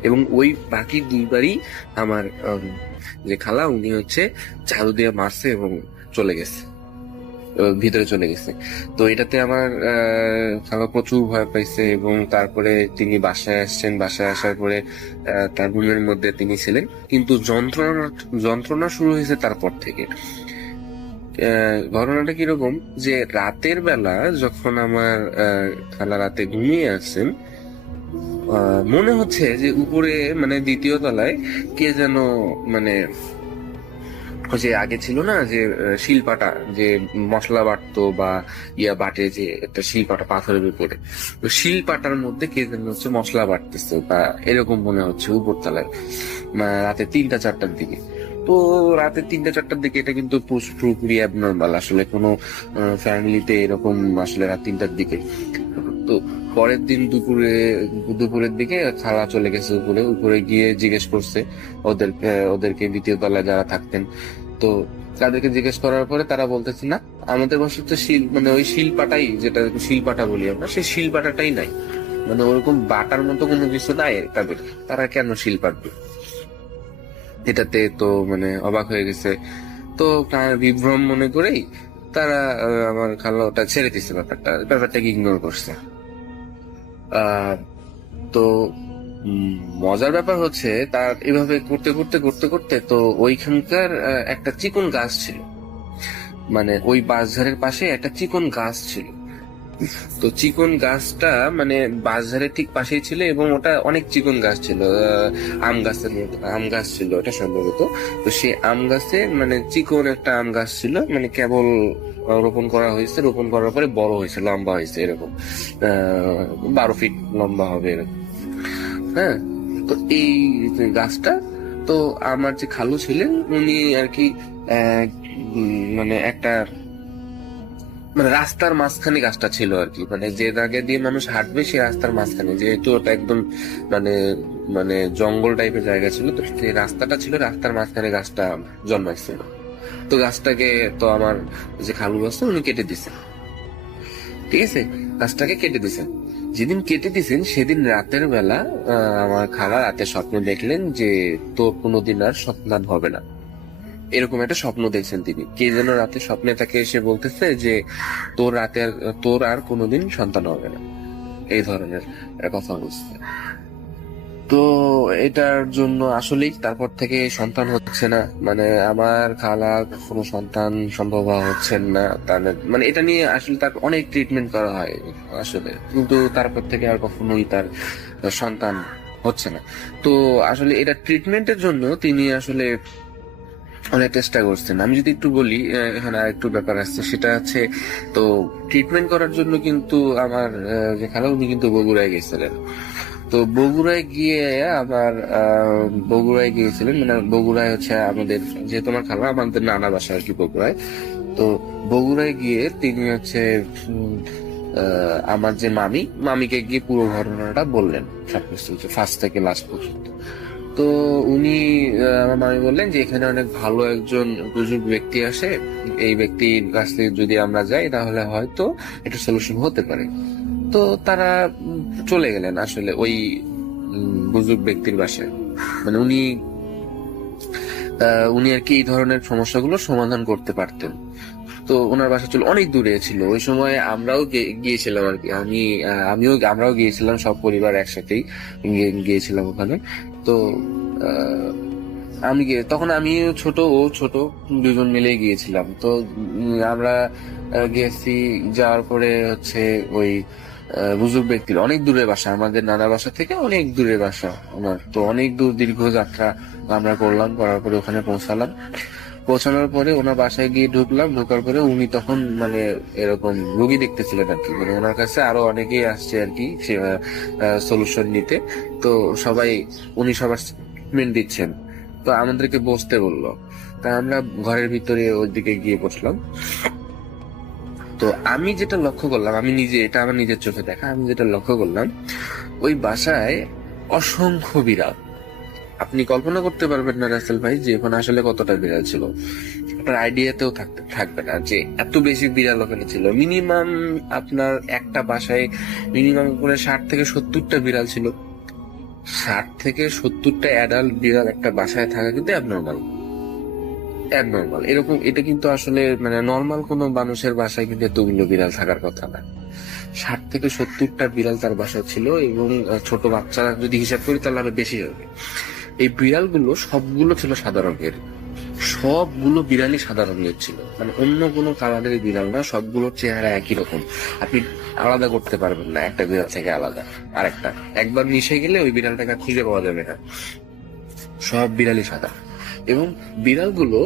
এবং ওই বাকি 2 বারই আমার যে খালা উনি হচ্ছে ঝাড়ু দিয়ে মারছে এবং চলে গেছে, ভিতরে চলে গেছে। তো এটাতে আমার খালা প্রচুর ভয় পাইছে, এবং তারপরে তিনি বাসায় আসছেন। বাসায় আসার পরে তার রুমের মধ্যে তিনি ছিলেন, কিন্তু যন্ত্রণা শুরু হয়েছে তারপর থেকে। ঘটনাটা কিরকম যে রাতের বেলা যখন আমার খালা রাতে ঘুমিয়ে আসছেন, মনে হচ্ছে যে উপরে মানে 2য় তলায় কে যেন মানে যে আগে ছিল না যে শিলপাটা, যে মশলা বাটতো বা বাটে, যে একটা শিলপাটা পাথরের উপরে, শিলপাটার মধ্যে কে যেন হচ্ছে মশলা বাটতেছে বা এরকম মনে হচ্ছে উপরতলায় রাতে 3টা-4টার দিকে। তো রাতে 3টা-4টার দিকে এটা কিন্তু পুরোপুরি অ্যাবনর্মাল, আসলে কোনো ফ্যামিলিতে এরকম আসলে রাত 3টার দিকে। তো পরের দিন দুপুরের দিকে খালা চলে গেছে উপরে গিয়ে জিজ্ঞেস করছে ওদেরকে 2য় তলায় যারা থাকতেন। তো তাদেরকে জিজ্ঞেস করার পরে তারা বলতেছে না, আমাদের বাসায় তো মানে ওই শিলপাটাই, যেটা শিলপাটা বলি আমরা, সেই শিলপাটাটাই নাই, মানে ওরকম বাটার মতো কোনো কিছু নাই তারা কেন শিল পাটবে। এটাতে তো মানে অবাক হয়ে গেছে। তো বিভ্রম মনে করেই তারা আমার খালা ওটা ছেড়ে দিচ্ছে, ব্যাপারটাকে ইগনোর করছে। তো মজার ব্যাপার হচ্ছে তার এভাবে করতে করতে করতে করতে তো ওইখানকার একটা চিকন গাছ ছিল, মানে ওই বাঁশঝাড়ের পাশে একটা চিকন গাছ ছিল। তো চিকন গাছটা মানে বাজারের ঠিক পাশেই ছিল এবং ওটা অনেক চিকন গাছ ছিল, আম গাছের মতো আম গাছ ছিল ওটা সম্ভবত। তো সেই আম গাছে মানে চিকন একটা আম গাছ ছিল, মানে কেবল রোপণ করা হয়েছে, রোপণ করার পরে বড় হয়েছে, লম্বা হয়েছে এরকম 12 ফিট লম্বা হবে এরকম। হ্যাঁ, তো এই গাছটা, তো আমার যে খালু ছিলেন উনি আর কি মানে একটা মানে রাস্তার মাঝখানে গাছটা ছিল আর কি, মানে যে জায়গা দিয়ে মানুষ হাঁটবে সেই রাস্তার মাঝখানে, যেহেতু ওটা একদম মানে মানে জঙ্গল টাইপের জায়গা ছিল, তো সেই রাস্তাটা ছিল, রাস্তার মাঝখানে গাছটা জন্মাইছিল। তো গাছটাকে তো আমার যে খালু আছে উনি কেটে দিছেন, ঠিক আছে, গাছটাকে কেটে দিছেন। যেদিন কেটে দিছেন সেদিন রাতের বেলা আমার খালা রাতে স্বপ্ন দেখলেন যে তোর কোনোদিন আর সন্তান হবে না, এরকম একটা স্বপ্ন দেখছেন তিনি। কে যেন রাতে স্বপ্নে তাকে এসে বলতেছে যে তোর আর কোনোদিন সন্তান হবে না, এই ধরনের কথা বলছে। তো এটার জন্য আসলেই তারপর থেকে সন্তান হচ্ছে না, মানে আমার খালার কোনো সন্তান সম্ভব হচ্ছেন না, মানে এটা নিয়ে আসলে তার অনেক ট্রিটমেন্ট করা হয় আসলে, কিন্তু তারপর থেকে আর কখনোই তার সন্তান হচ্ছে না। তো আসলে এটা ট্রিটমেন্টের জন্য তিনি আসলে অনেক চেষ্টা করছেন। আমি যদি একটু বলি, এখানে আরেকটু ব্যাপার আছে, সেটা হচ্ছে তো ট্রিটমেন্ট করার জন্য কিন্তু আমার যে খালা উনি কিন্তু বগুড়ায় গেছিলেন। তো বগুড়ায় গিয়ে বগুড়ায় গিয়েছিলেন, মানে বগুড়ায় হচ্ছে আমাদের, যেহেতু আমার খালা আমাদের নানা বাসা আর কি বগুড়ায়। তো বগুড়ায় গিয়ে তিনি হচ্ছে আমার যে মামিকে গিয়ে পুরো ঘটনাটা বললেন, সবকিছু ফার্স্ট থেকে লাস্ট পর্যন্ত। তো উনি আমার মামি বললেন যে এখানে অনেক ভালো একজন বুজুর্গ ব্যক্তি আসে, এই ব্যক্তির কাছ থেকে যদি আমরা যাই তাহলে হয়তো এটা সলিউশন হতে পারে। তো তারা চলে গেলেন আসলে ওই বুজুর্গ ব্যক্তির বাসায়, মানে উনি আর কি এই ধরনের সমস্যাগুলো সমাধান করতে পারতেন। তো ওনার বাসা ছিল অনেক দূরে ছিল, ওই সময় আমরাও গিয়েছিলাম আর কি, আমরাও গিয়েছিলাম, সব পরিবার একসাথেই গিয়েছিলাম ওখানে। তো তখন আমিও ছোট, ও ছোট, দুজন মিলে গিয়েছিলাম। তো আমরা গিয়েছি, যাওয়ার পরে হচ্ছে ওই বুজুর্গ ব্যক্তির অনেক দূরে বাসা, আমাদের নানা বাসা থেকে অনেক দূরে বাসা ওনার। তো অনেক দূর দীর্ঘ যাত্রা আমরা করলাম, করার পরে ওখানে পৌঁছানোর পরে ওনার বাসায় গিয়ে ঢোকার পরে উনি তখন মানে এরকম রোগী দেখতেছিলেন আর কি, মানে ওনার কাছে আরো অনেকেই আসছে আর কি সলিউশন নিতে। তো উনি সবার ট্রিটমেন্ট দিচ্ছেন। তো আমাদেরকে বসতে বললো, তা আমরা ঘরের ভিতরে ওই দিকে গিয়ে বসলাম। তো আমি যেটা লক্ষ্য করলাম, এটা আমার নিজের চোখে দেখা, আমি যেটা লক্ষ্য করলাম, ওই বাসায় অসংখ্য বিড়াল। আপনি কল্পনা করতে পারবেন না রাসেল ভাই যে ওখানে আসলে কতটা বিড়াল ছিল, আপনার আইডিয়াতেও থাকবে না যে এত বেশি বিড়াল ওখানে ছিল। মিনিমাম আপনার একটা বাসায় মিনিমাম করে 60 থেকে 70টা বিড়াল ছিল। 60 থেকে 70টা অ্যাডাল্ট বিড়াল একটা বাসায় থাকা কিন্তু অ্যাবনর্মাল। এরকম এটা কিন্তু আসলে মানে নর্মাল কোনো মানুষের বাসায় কিন্তু এতগুলো বিড়াল থাকার কথা না। 60 থেকে 70টা বিড়াল তার বাসায় ছিল, এবং ছোট বাচ্চারা যদি হিসাব করি তাহলে আরো বেশি হবে। এই বিড়ালগুলো সবগুলো ছিল সাদা রঙের, সবগুলো বিড়ালই সাদা রঙের ছিল, মানে অন্য কোনো কালারের বিড়াল না, সবগুলোর চেহারা একই রকম, আপনি আলাদা করতে পারবেন না একটা বিড়াল থেকে আলাদা আরেকটা। একবার মিশে গেলে ওই বিড়ালটাকে খুঁজে পাওয়া যাবে না, সব বিড়ালই সাদা। এবং বিড়ালগুলো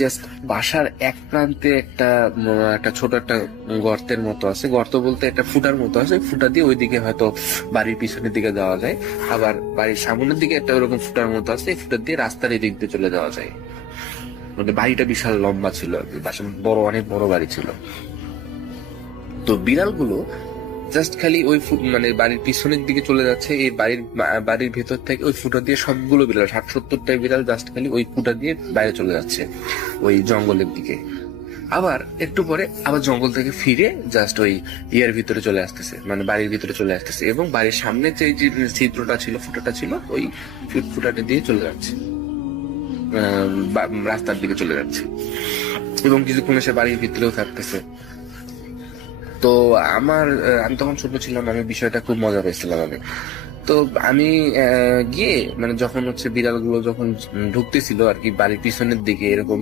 জাস্ট বাসার এক প্রান্তে একটা ছোট একটা গর্তের মতো আছে, গর্ত বলতে একটা ফুটার মতো আছে, ফুটা দিয়ে ওইদিকে হয়তো বাড়ির পিছনের দিকে যাওয়া যায়, আবার বাড়ির সামনের দিকে একটা ওরকম ফুটার মতো আছে, এই ফুটার দিয়ে রাস্তার এই দিক দিয়ে চলে যাওয়া যায়। মানে বাড়িটা বিশাল লম্বা ছিল, অনেক বড় বাড়ি ছিল। তো বিড়ালগুলো জাস্ট খালি ওই মানে বাড়ির পিছনের দিকে চলে যাচ্ছে, এই বাড়ির ভেতর থেকে ওই ফুটা দিয়ে সবগুলো বিড়াল 60-70টা বিড়াল জাস্ট খালি ওই ফুটা দিয়ে বাইরে চলে যাচ্ছে ওই জঙ্গলের দিকে। আবার একটু পরে আবার জঙ্গল থেকে ফিরে জাস্ট ওই ইয়ার ভিতরে চলে আসতেছে, মানে বাড়ির ভিতরে চলে আসতেছে, এবং বাড়ির সামনে যে ছিদ্রটা ছিল, ফুটাটা ছিল, ওই ফুটাটা দিয়ে চলে যাচ্ছে, রাস্তার দিকে চলে যাচ্ছে, এবং কিছুক্ষণ এসে বাড়ির ভিতরেও থাকতেছে। তো আমি তখন ছোট ছিলাম, আমি বিষয়টা খুব মজা পেয়েছিলাম আমি। তো আমি গিয়ে মানে যখন হচ্ছে বিড়ালগুলো যখন ঢুকতেছিল আর কি বাড়ির পিছনের দিকে এরকম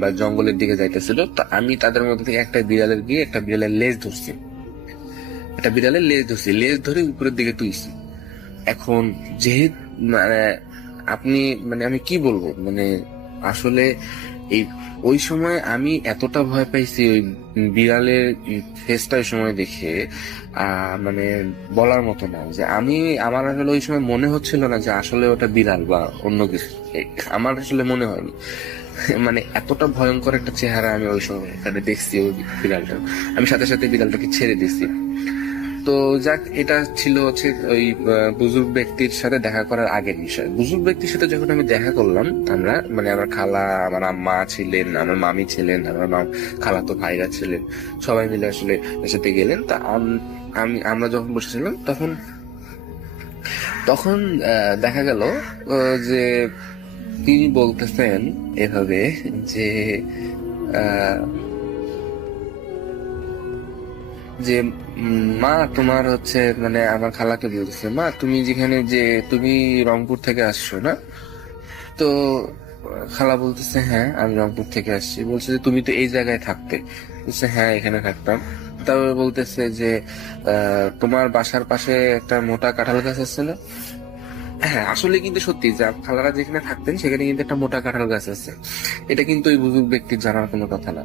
বা জঙ্গলের দিকে যাইতেছিল, তো আমি তাদের মধ্যে থেকে একটা বিড়ালের লেজ ধরছি, একটা বিড়ালের লেজ ধরছি, লেজ ধরে উপরের দিকে তুইছি। এখন যেহেতু মানে আপনি মানে আমি কি বলবো, মানে আসলে এই ওই সময় আমি এতটা ভয় পাইছি ওই বিড়ালের ফেসটা ওই সময় দেখে, মানে বলার মতো না। যে আমার আসলে ওই সময় মনে হচ্ছিল না যে আসলে ওটা বিড়াল বা অন্য কিছু, আমার আসলে মনে হয়নি। মানে এতটা ভয়ঙ্কর একটা চেহারা আমি ওই সময় এখানে দেখছি ওই বিড়ালটা। আমি সাথে সাথে বিড়ালটাকে ছেড়ে দিছি। তো যাক, এটা ছিল হচ্ছে ওই বুজুর্গ ব্যক্তির সাথে দেখা করার আগের বিষয়। বুজুর্গ ব্যক্তির সাথে যখন আমি দেখা করলাম, আমরা মানে আমার খালা, আমার আম্মা ছিলেন, আমার মামি ছিলেন, আমার খালাতো ভাইরা ছিলেন, সবাই মিলে আসলে এর সাথে গেলেন। তা আমরা যখন বসেছিলাম তখন দেখা গেল যে তিনি বলতেছেন এভাবে যে যে মা তোমার হচ্ছে, মানে আমার খালাকে বলতেছে, মা তুমি যেখানে যে তুমি রংপুর থেকে আসছো না? তো খালা বলতেছে হ্যাঁ আমি রংপুর থেকে আসছি। বলছে যে তুমি তো এই জায়গায় থাকতে? বলছে হ্যাঁ এখানে থাকতাম। তারপরে বলতেছে যে তোমার বাসার পাশে একটা মোটা কাঁঠাল গাছ আছে না? হ্যাঁ, আসলে কিন্তু সত্যি যে খালারা যেখানে থাকতেন সেখানে কিন্তু একটা মোটা কাঁঠাল গাছ আছে। এটা কিন্তু ওই বুজুর্গ ব্যক্তির জানার কোনো কথা না।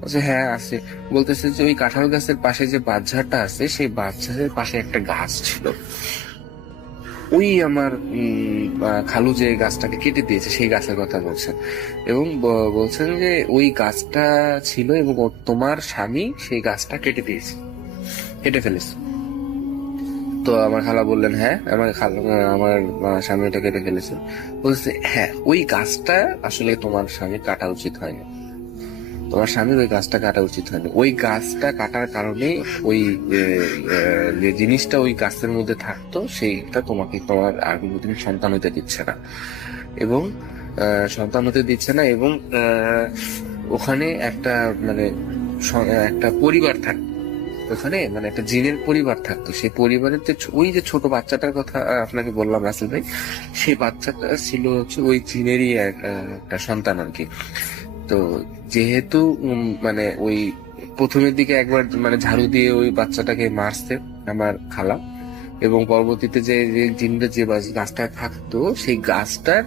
বলছে হ্যাঁ আছে। বলতেছে যে ওই কাঁঠাল গাছের পাশে যে বাঁশঝাড়টা আছে, সেই বাঁশঝাড়ের পাশে একটা গাছ ছিল। ওই আমার খালু যে গাছটাকে কেটে দিয়েছে সেই গাছের কথা বলছেন, এবং বলছেন যে ওই গাছটা ছিল এবং তোমার স্বামী সেই গাছটা কেটে ফেলেছে। তো আমার খালা বললেন হ্যাঁ আমার স্বামী এটা কেটে ফেলেছে। বলছে হ্যাঁ ওই গাছটা আসলে তোমার স্বামী কাটা উচিত হয়নি, তোমার স্বামীর ওই গাছটা কাটা উচিত হয়নি। ওই গাছটা কাটার কারণে ওই যে জিনিসটা ওই গাছের মধ্যে থাকতো সেইটা তোমাকে তোমার আর কোনোদিন সন্তান হতে দিচ্ছে না, এবং ওখানে একটা মানে একটা পরিবার থাকতো, ওখানে মানে একটা জিনের পরিবার থাকতো। সেই পরিবারের ওই যে ছোট বাচ্চাটার কথা আপনাকে বললাম রাসেল ভাই, সেই বাচ্চাটা ছিল হচ্ছে ওই জিনেরই একটা সন্তান আর কি। তো যেহেতু মানে ওই প্রথমের দিকে একবার মানে ঝাড়ু দিয়ে ওই বাচ্চাটাকে মারছে আমার খালা, এবং পরবর্তীতে যে জিনটা যে গাছটায় থাকতো সেই গাছটার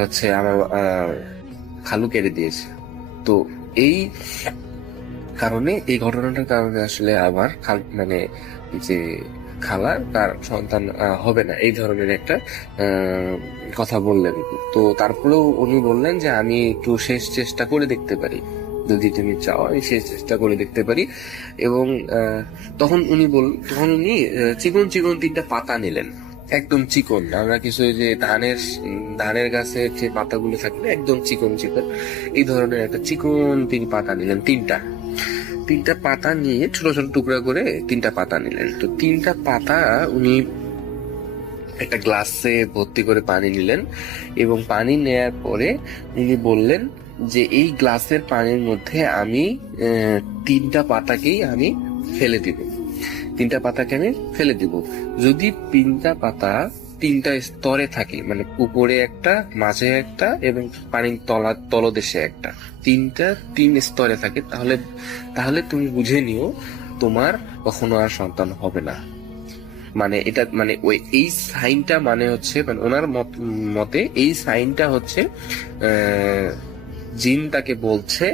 হচ্ছে আমার খালু কেটে দিয়েছে। তো এই কারণে, এই ঘটনাটার কারণে আসলে আমার মানে যে খালার তার সন্তান হবে না এই ধরনের একটা কথা বললেন। তো তারপরেও উনি বললেন যে আমি একটু শেষ চেষ্টা করে দেখতে পারি, যদি তুমি চাও আমি শেষ চেষ্টা করে দেখতে পারি। এবং তখন উনি চিকন চিকন 3টা পাতা নিলেন, একদম চিকন। আমরা কিছু যে ধানের গাছের যে পাতাগুলো থাকে একদম চিকন চিকন, এই ধরনের একটা চিকন তিনি পাতা নিলেন। 3টা পাতা নিয়ে ছোট ছোট টুকরা করে 3টা পাতা নিলেন। তো 3টা পাতা উনি একটা গ্লাসে ভর্তি করে পানি নিলেন, এবং পানি নেয়ার পরে উনি বললেন যে এই গ্লাসের পানির মধ্যে আমি 3টা পাতাকেই আমি ফেলে দিব। 3টা পাতাকে আমি ফেলে দিব। যদি 3টা পাতা 3টা স্তরে থাকে, মানে উপরে একটা, মাঝে একটা এবং পানির তলদেশে একটা, 3 স্তরে থাকে, তাহলে তুমি বুঝে নিও তোমার কখনো আর সন্তান হবে না। মানে এটা মানে এই সাইনটা মানে হচ্ছে, মানে ওনার মতে এই সাইনটা হচ্ছে জিন তাকে বলছে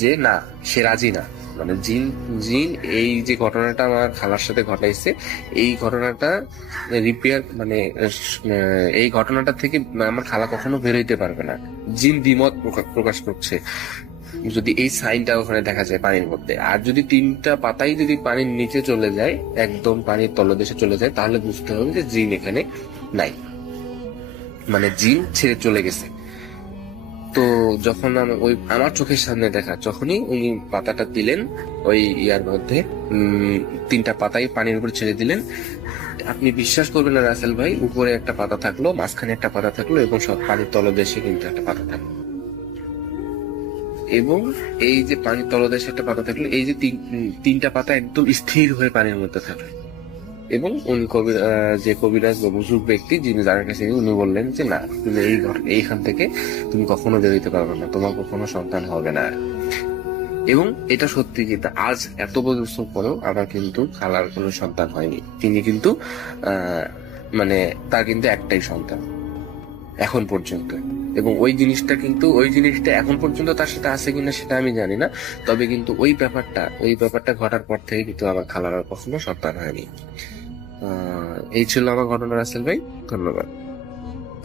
যে না, সে রাজি না। মানে জিন এই যে ঘটনাটা আমার খালার সাথে ঘটাইছে, এই ঘটনাটা রিপেয়ার মানে এই ঘটনাটা থেকে আমার খালা কখনো বেরোইতে পারবে না। জিন দ্বিমত প্রকাশ করছে যদি এই সাইনটা ওখানে দেখা যায় পানির মধ্যে। আর যদি 3টা পাতাই যদি পানির নিচে চলে যায়, একদম পানির তলদেশে চলে যায়, তাহলে বুঝতে হবে যে জিন এখানে নাই, মানে জিন ছেড়ে চলে গেছে। তো যখন আমার চোখের সামনে দেখা, যখনই উনি পাতাটা দিলেন ওই ইয়ার মধ্যে, 3টা পাতাই পানির উপর ছেড়ে দিলেন, আপনি বিশ্বাস করবেন না রাসেল ভাই, উপরে একটা পাতা থাকলো, মাঝখানে একটা পাতা থাকলো, এবং সব পানির তলদেশে কিন্তু একটা পাতা থাকলো। এবং এই যে পানির তলদেশে একটা পাতা থাকলো, এই যে 3টা পাতা একদম স্থির হয়ে পানির মধ্যে থাকলো। এবং উনি যে কবিরাজ বা বুজুর্গ ব্যক্তি যিনি যার কাছে, উনি বললেন যে না, তুমি এইখান থেকে তুমি কখনো বেরোতে পারবে না, তোমার কখনো সন্তান হবে না। এবং এটা সত্যি যে আজ এত বছর পরেও আমার কিন্তু খালার কোনো সন্তান হয়নি। তিনি কিন্তু মানে তার কিন্তু একটাই সন্তান এখন পর্যন্ত, এবং ওই জিনিসটা এখন পর্যন্ত তার সাথে আছে কিনা সেটা আমি জানি না, তবে কিন্তু ওই ব্যাপারটা ঘটার পর থেকে কিন্তু আমার খালার আর কখনো সন্তান হয়নি। এই ছিল আমার ঘটনা রাসেল ভাই, ধন্যবাদ।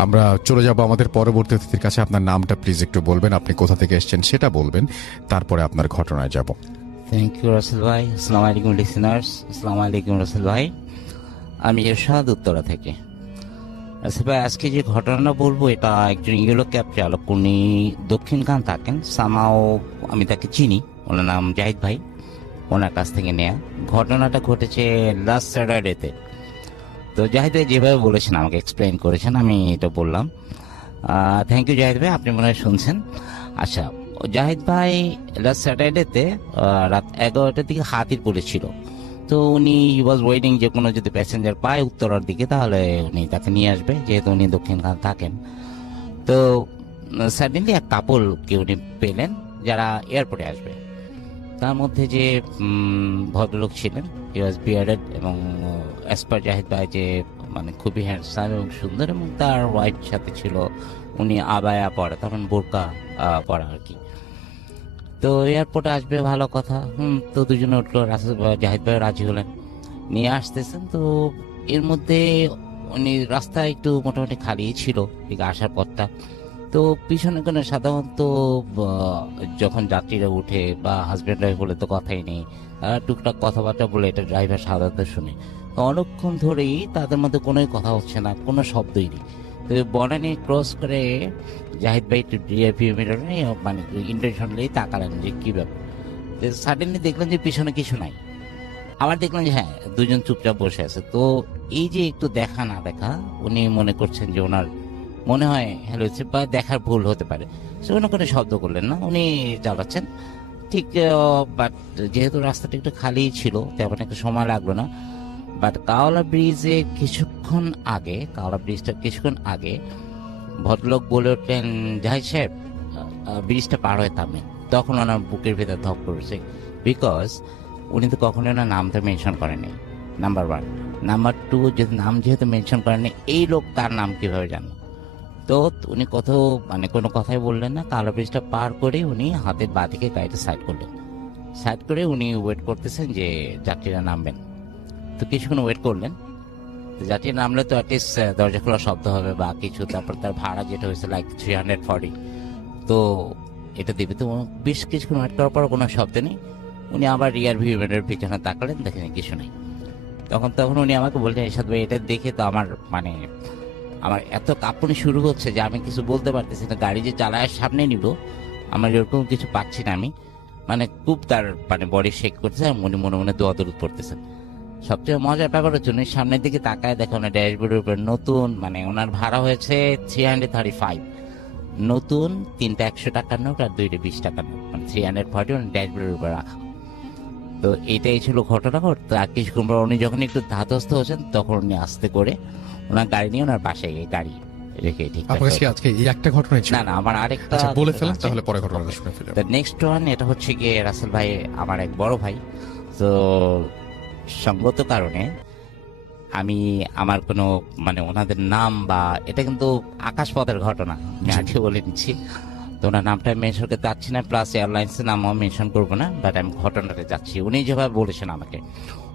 আমরা চলে যাব আমাদের পরবর্তী অতিথির কাছে। আপনার নামটা প্লিজ একটু বলবেন, আপনি কোথা থেকে এসেছেন সেটা বলবেন, তারপরে আপনার ঘটনায় যাব। থ্যাংক ইউ রাসেল ভাই। আসসালামু আলাইকুম লিসেনার্স। আসসালামু আলাইকুম রাসেল ভাই। আমি এরশাদ, উত্তরা থেকে। রাসেল ভাই, আজকে যে ঘটনাটা বলবো এটা একজন ইয়েলো ক্যাব চালক, উনি দক্ষিণখান থাকেন। সামাও আমি তাকে চিনি, ওনার নাম জাহিদ ভাই, ওনার কাছ থেকে নেয়া। ঘটনাটা ঘটেছে লাস্ট স্যাটারডেতে। তো জাহিদ ভাই যেভাবে বলেছেন, আমাকে এক্সপ্লেন করেছেন, আমি এটা বললাম। থ্যাংক ইউ জাহিদ ভাই, আপনি মনে হয় শুনছেন। আচ্ছা, জাহিদ ভাই লাস্ট স্যাটারডেতে রাত 11টার দিকে হাতির পড়েছিল। তো উনি ওয়াজ ওয়েটিং যে কোনো যদি প্যাসেঞ্জার পায় উত্তরার দিকে তাহলে উনি তাকে নিয়ে আসবে, যেহেতু উনি দক্ষিণখান থাকেন। তো সাডেনলি এক কাপলকে উনি পেলেন যারা এয়ারপোর্টে আসবে। তার মধ্যে যে ভদ্রলোক ছিলেন, হি ওয়াজ বিয়ার্ডেড এবং অ্যাজ পার জাহিদ ভাই যে মানে খুবই হ্যান্ডসাম এবং সুন্দর, এবং তার ওয়াইফ সাথে ছিল, উনি আবায়া পরা, তখন বোরকা পরা আর কি। তো এয়ারপোর্টে আসবে, ভালো কথা। তো দুজনে উঠলো, জাহিদ ভাই রাজি হলেন, নিয়ে আসতেছেন। তো এর মধ্যে উনি রাস্তায় একটু মোটামুটি খালি ছিল ঠিক আসার পথটা। তো পিছনে কোনো সাধারণত যখন যাত্রীরা উঠে বা হাজব্যান্ড ওয়াইফ বলে তো কথাই নেই, তারা টুকটাক কথাবার্তা বলে, এটা ড্রাইভার সাধারণত শুনে। তো অনেকক্ষণ ধরেই তাদের মধ্যে কোনো কথা হচ্ছে না, কোনো শব্দই নেই। তো বনানি ক্রস করে জাহিদ ভাই একটু রিয়ারভিউ মিররে মানে ইন্টেনশনালি তাকালেন যে কি ব্যাপার। সাডেনলি দেখলেন যে পিছনে কিছু নাই। আবার দেখলেন যে হ্যাঁ, দুজন চুপচাপ বসে আছে। তো এই যে একটু দেখা না দেখা, উনি মনে করছেন যে ওনার মনে হয় হ্যালো হচ্ছে বা দেখার ভুল হতে পারে, সে কোনো শব্দ করলেন না, উনি চালাচ্ছেন ঠিক। বাট যেহেতু রাস্তাটা একটু খালি ছিল, তেমন একটা সময় লাগলো না। বাট কাওলা ব্রিজটা কিছুক্ষণ আগে ভদ্রলোক বলে উঠলেন, জাহিদ সাহেব ব্রিজটা পার হয়ে থামে। তখন ওনার বুকের ভেতর ধপ করেছে, বিকজ উনি তো কখনোই ওনার নামটা মেনশন করেনি, নাম্বার 1। নাম্বার 2, যদি নাম যেহেতু মেনশন করেনি, এই লোক তার নাম কিভাবে জানলো? তো উনি কোনো কথাই বললেন না। কালো ব্রিজটা পার করে উনি হাতের বাঁদিকে গাড়িটা সাইড করলেন। সাইড করে উনি ওয়েট করতেছেন যে যাত্রীরা নামবেন। তো কিছুক্ষণ ওয়েট করলেন। যাত্রী নামলে তো অ্যাটলিস্ট দরজা খোলার শব্দ হবে বা কিছু, তারপর তার ভাড়া যেটা হয়েছে লাইক 340, তো এটা দেবে। তো বেশ কিছুক্ষণ ওয়েট করার পর কোনো শব্দ নেই। উনি আবার রিয়ার ভিউ মিররের পিছনে তাকালেন, দেখেন কিছু নেই। তখন উনি আমাকে বললেন, এরশাদ ভাই এটা দেখে তো আমার এত কাঁপুনি শুরু হচ্ছে যে আমি কিছু বলতে পারতেছি না। গাড়ি যে চালায় সামনে নিব, আমার এরকম কিছু পাচ্ছি না আমি। খুব তার বডি শেক করতেছে, আর মনে মনে দোয়া-দরুদ পড়তেছেন। সবচেয়ে মজার ব্যাপার হচ্ছে উনি সামনের দিকে তাকায় দেখে ওনার ড্যাশবোর্ডের উপর নতুন ওনার ভাড়া হয়েছে 335, নতুন 3টা 100 টাকার নোট আর 2টা 20 টাকার নোট, 340 ওনার ড্যাশবোর্ডের উপর রাখা। তো এটাই ছিল ঘটনা। আর কিছুক্ষণ পর উনি যখন একটু ধাতস্থ হচ্ছেন, তখন উনি আস্তে করে ওনার গাড়ি নিয়ে ওনার বাসায় গিয়ে গাড়ি রেখে ঠিক আজকে এই একটা ঘটনাই ছিল? না, আমার আরেকটা বলে ফেলেন, তাহলে পরে ঘটনাটা শুনে ফেলি। নেক্সট ওয়ান, এটা হচ্ছে গিয়ে রাসেল ভাই আমার এক বড় ভাই। তো সঙ্গত কারণে আমি আমার কোনো ওনাদের নাম বা এটা কিন্তু আকাশপথের ঘটনা, আমি আগে বলে নিচ্ছি। তো ওনার নামটা মেনশন করতে চাচ্ছি না, প্লাস এয়ারলাইন্সের নামও মেনশন করবো না। বাট আমি ঘটনাটা যাচ্ছি, উনি যেভাবে বলেছেন আমাকে,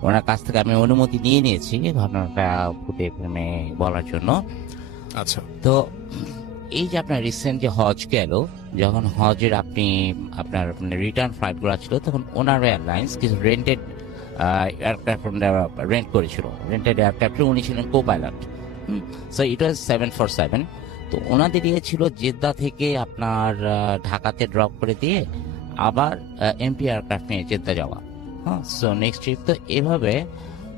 ওনার কাছ থেকে আমি অনুমতি নিয়ে নিয়েছি ঘটনাটা ফুটে ফেমে বলার জন্য। আচ্ছা, তো এই যে আপনার রিসেন্ট যে হজ গেল, যখন হজের আপনার রিটার্ন ফ্লাইটগুলো ছিল, তখন ওনার এয়ারলাইন্স কিছু রেন্টেড এয়ারক্রাফট রেন্ট করেছিল। রেন্টেড এয়ারক্রাফটে উনি ছিলেন কো পাইলট। সো ইট ওয়াজ 747। তো ওনাদের ইয়ে ছিল জেদ্দা থেকে আপনার ঢাকাতে ড্রপ করে দিয়ে আবার এমপি এয়ারক্রাফট নিয়ে জেদ্দা যাওয়া। হ্যাঁ, সো নেক্সট ট্রিপ। তো এভাবে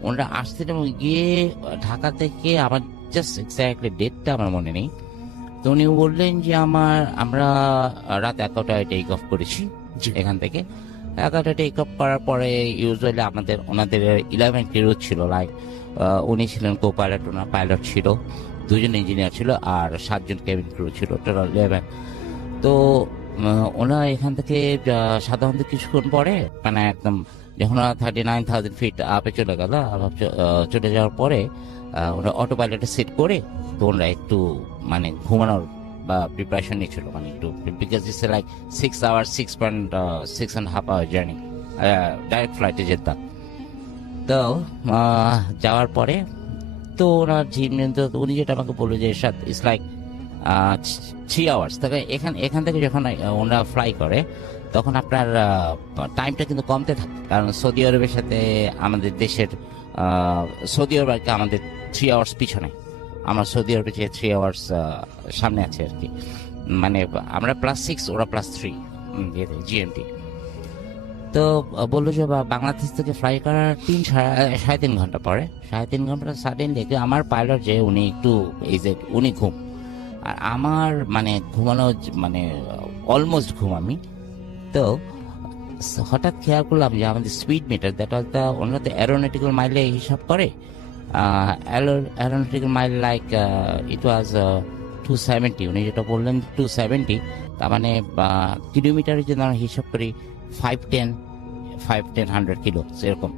ওনারা আসতেন এবং গিয়ে ঢাকা থেকে আবার জাস্ট এক্স্যাক্টলি ডেটটা আমার মনে নেই। তো উনি বললেন যে আমরা রাত 11টায় টেক অফ করেছি এখান থেকে। 11টায় টেক অফ করার পরে ইউজুয়ালি ওনাদের 11 ক্রু ছিল, লাইক উনি ছিলেন কো পাইলট, ওনার পাইলট ছিল, 2জন ইঞ্জিনিয়ার ছিল আর 7জন কেবিন ক্রু ছিল, টোটাল 11। তো ওরা এখান থেকে সাধারণত কিছুক্ষণ পরে মানে একদম যখন ওরা 39,000 ফিট আপে চলে গেল, চলে যাওয়ার পরে ওরা অটো পাইলটে সেট করে তো ওরা একটু মানে ঘুমানোর বা প্রিপারেশন নিচ্ছিল, মানে একটু, because it's like 6 hours 6.5 hour journey, direct ফ্লাইটে যেতাম। তো যাওয়ার পরে তো ওরা উনি যেটা আমাকে বললো যে ইটস লাইক 3 hours। তবে এখান থেকে যখন ওনারা ফ্লাই করে তখন আপনার টাইমটা কিন্তু কমতে থাকে, কারণ সৌদি আরবের সাথে আমাদের দেশের সৌদি আরব আর কি আমাদের 3 hours পিছনে, আমরা সৌদি আরবে যে 3 hours সামনে আছে আর কি, মানে আমরা +6 ওরা +3 জিএমটি। তো বললো যে বাংলাদেশ থেকে ফ্লাই করার 3.5 ঘন্টা পরে, 3.5 ঘন্টা সাডেনলি দেখে আমার পাইলট যে উনি একটু উনি ঘুম, আর আমার মানে ঘুমানো মানে অলমোস্ট ঘুম আমি। তো হঠাৎ খেয়াল করলাম যে আমাদের speed metre, that was the, ওনারা তো অ্যারোনটিক্যাল মাইলে হিসাব করে, অ্যারোনটিক্যাল মাইল লাইক ইট ওয়াজ 270, উনি যেটা বললেন 270, তার মানে কিলোমিটারে যদি আমরা হিসাব করি 510 কিলো এরকম,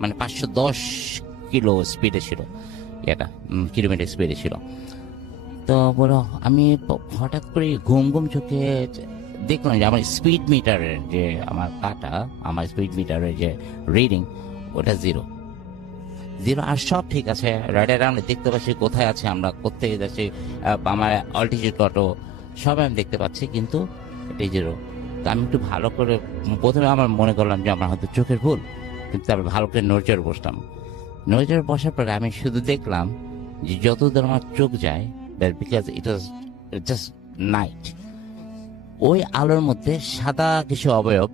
মানে 510 কিলো স্পিডে ছিল এটা, কিলোমিটার স্পিডে ছিল। তো বলো আমি হঠাৎ করে ঘুম চোখে দেখলাম যে আমার স্পিড মিটারের যে আমার কাটা, আমার স্পিড মিটারের যে রিডিং ওটা 0, আর সব ঠিক আছে, রাইডার আমরা দেখতে পাচ্ছি কোথায় আছে, আমরা কোথেকে যাচ্ছি, আমার অল্টিটিউড কত সব আমি দেখতে পাচ্ছি, কিন্তু এটাই 0। তো আমি একটু ভালো করে প্রথমে আমার মনে করলাম যে আমার হয়তো চোখের ভুল, কিন্তু তারপর ভালো করে নড়চড়ে বসলাম। নড়চড়ে বসার পরে আমি শুধু দেখলাম যে যতদূর আমার চোখ যায়, because it was just night, ওই আলোর মধ্যে সাদা কিছু অবয়ব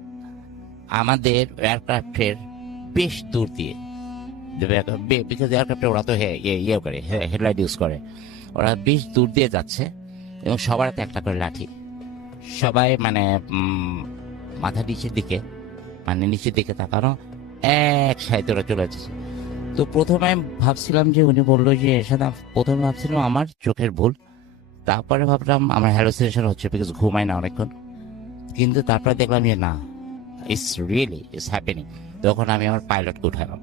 আমাদের এয়ারক্রাফটের বেশ দূর দিয়ে, বিকজ এয়ারক্রাফটে ওরা তো ইয়ে করে, হেডলাইট ইউজ করে, ওরা বেশ দূর দিয়ে যাচ্ছে এবং সবার হাতে একটা করে লাঠি, সবাই মানে মাথা নিচের দিকে তাকানো, এক সাইডে ওরা চলে যাচ্ছে। তো প্রথমে আমি ভাবছিলাম যে উনি বললো যে প্রথমে ভাবছিলাম আমার চোখের ভুল, তারপরে ভাবলাম আমার হ্যালোসিনেশন হচ্ছে, বিকজ ঘুমাই না অনেকক্ষণ, কিন্তু তারপরে দেখলাম যে না, ইটস হ্যাপেনিং। তখন আমি আমার পাইলটকে উঠালাম।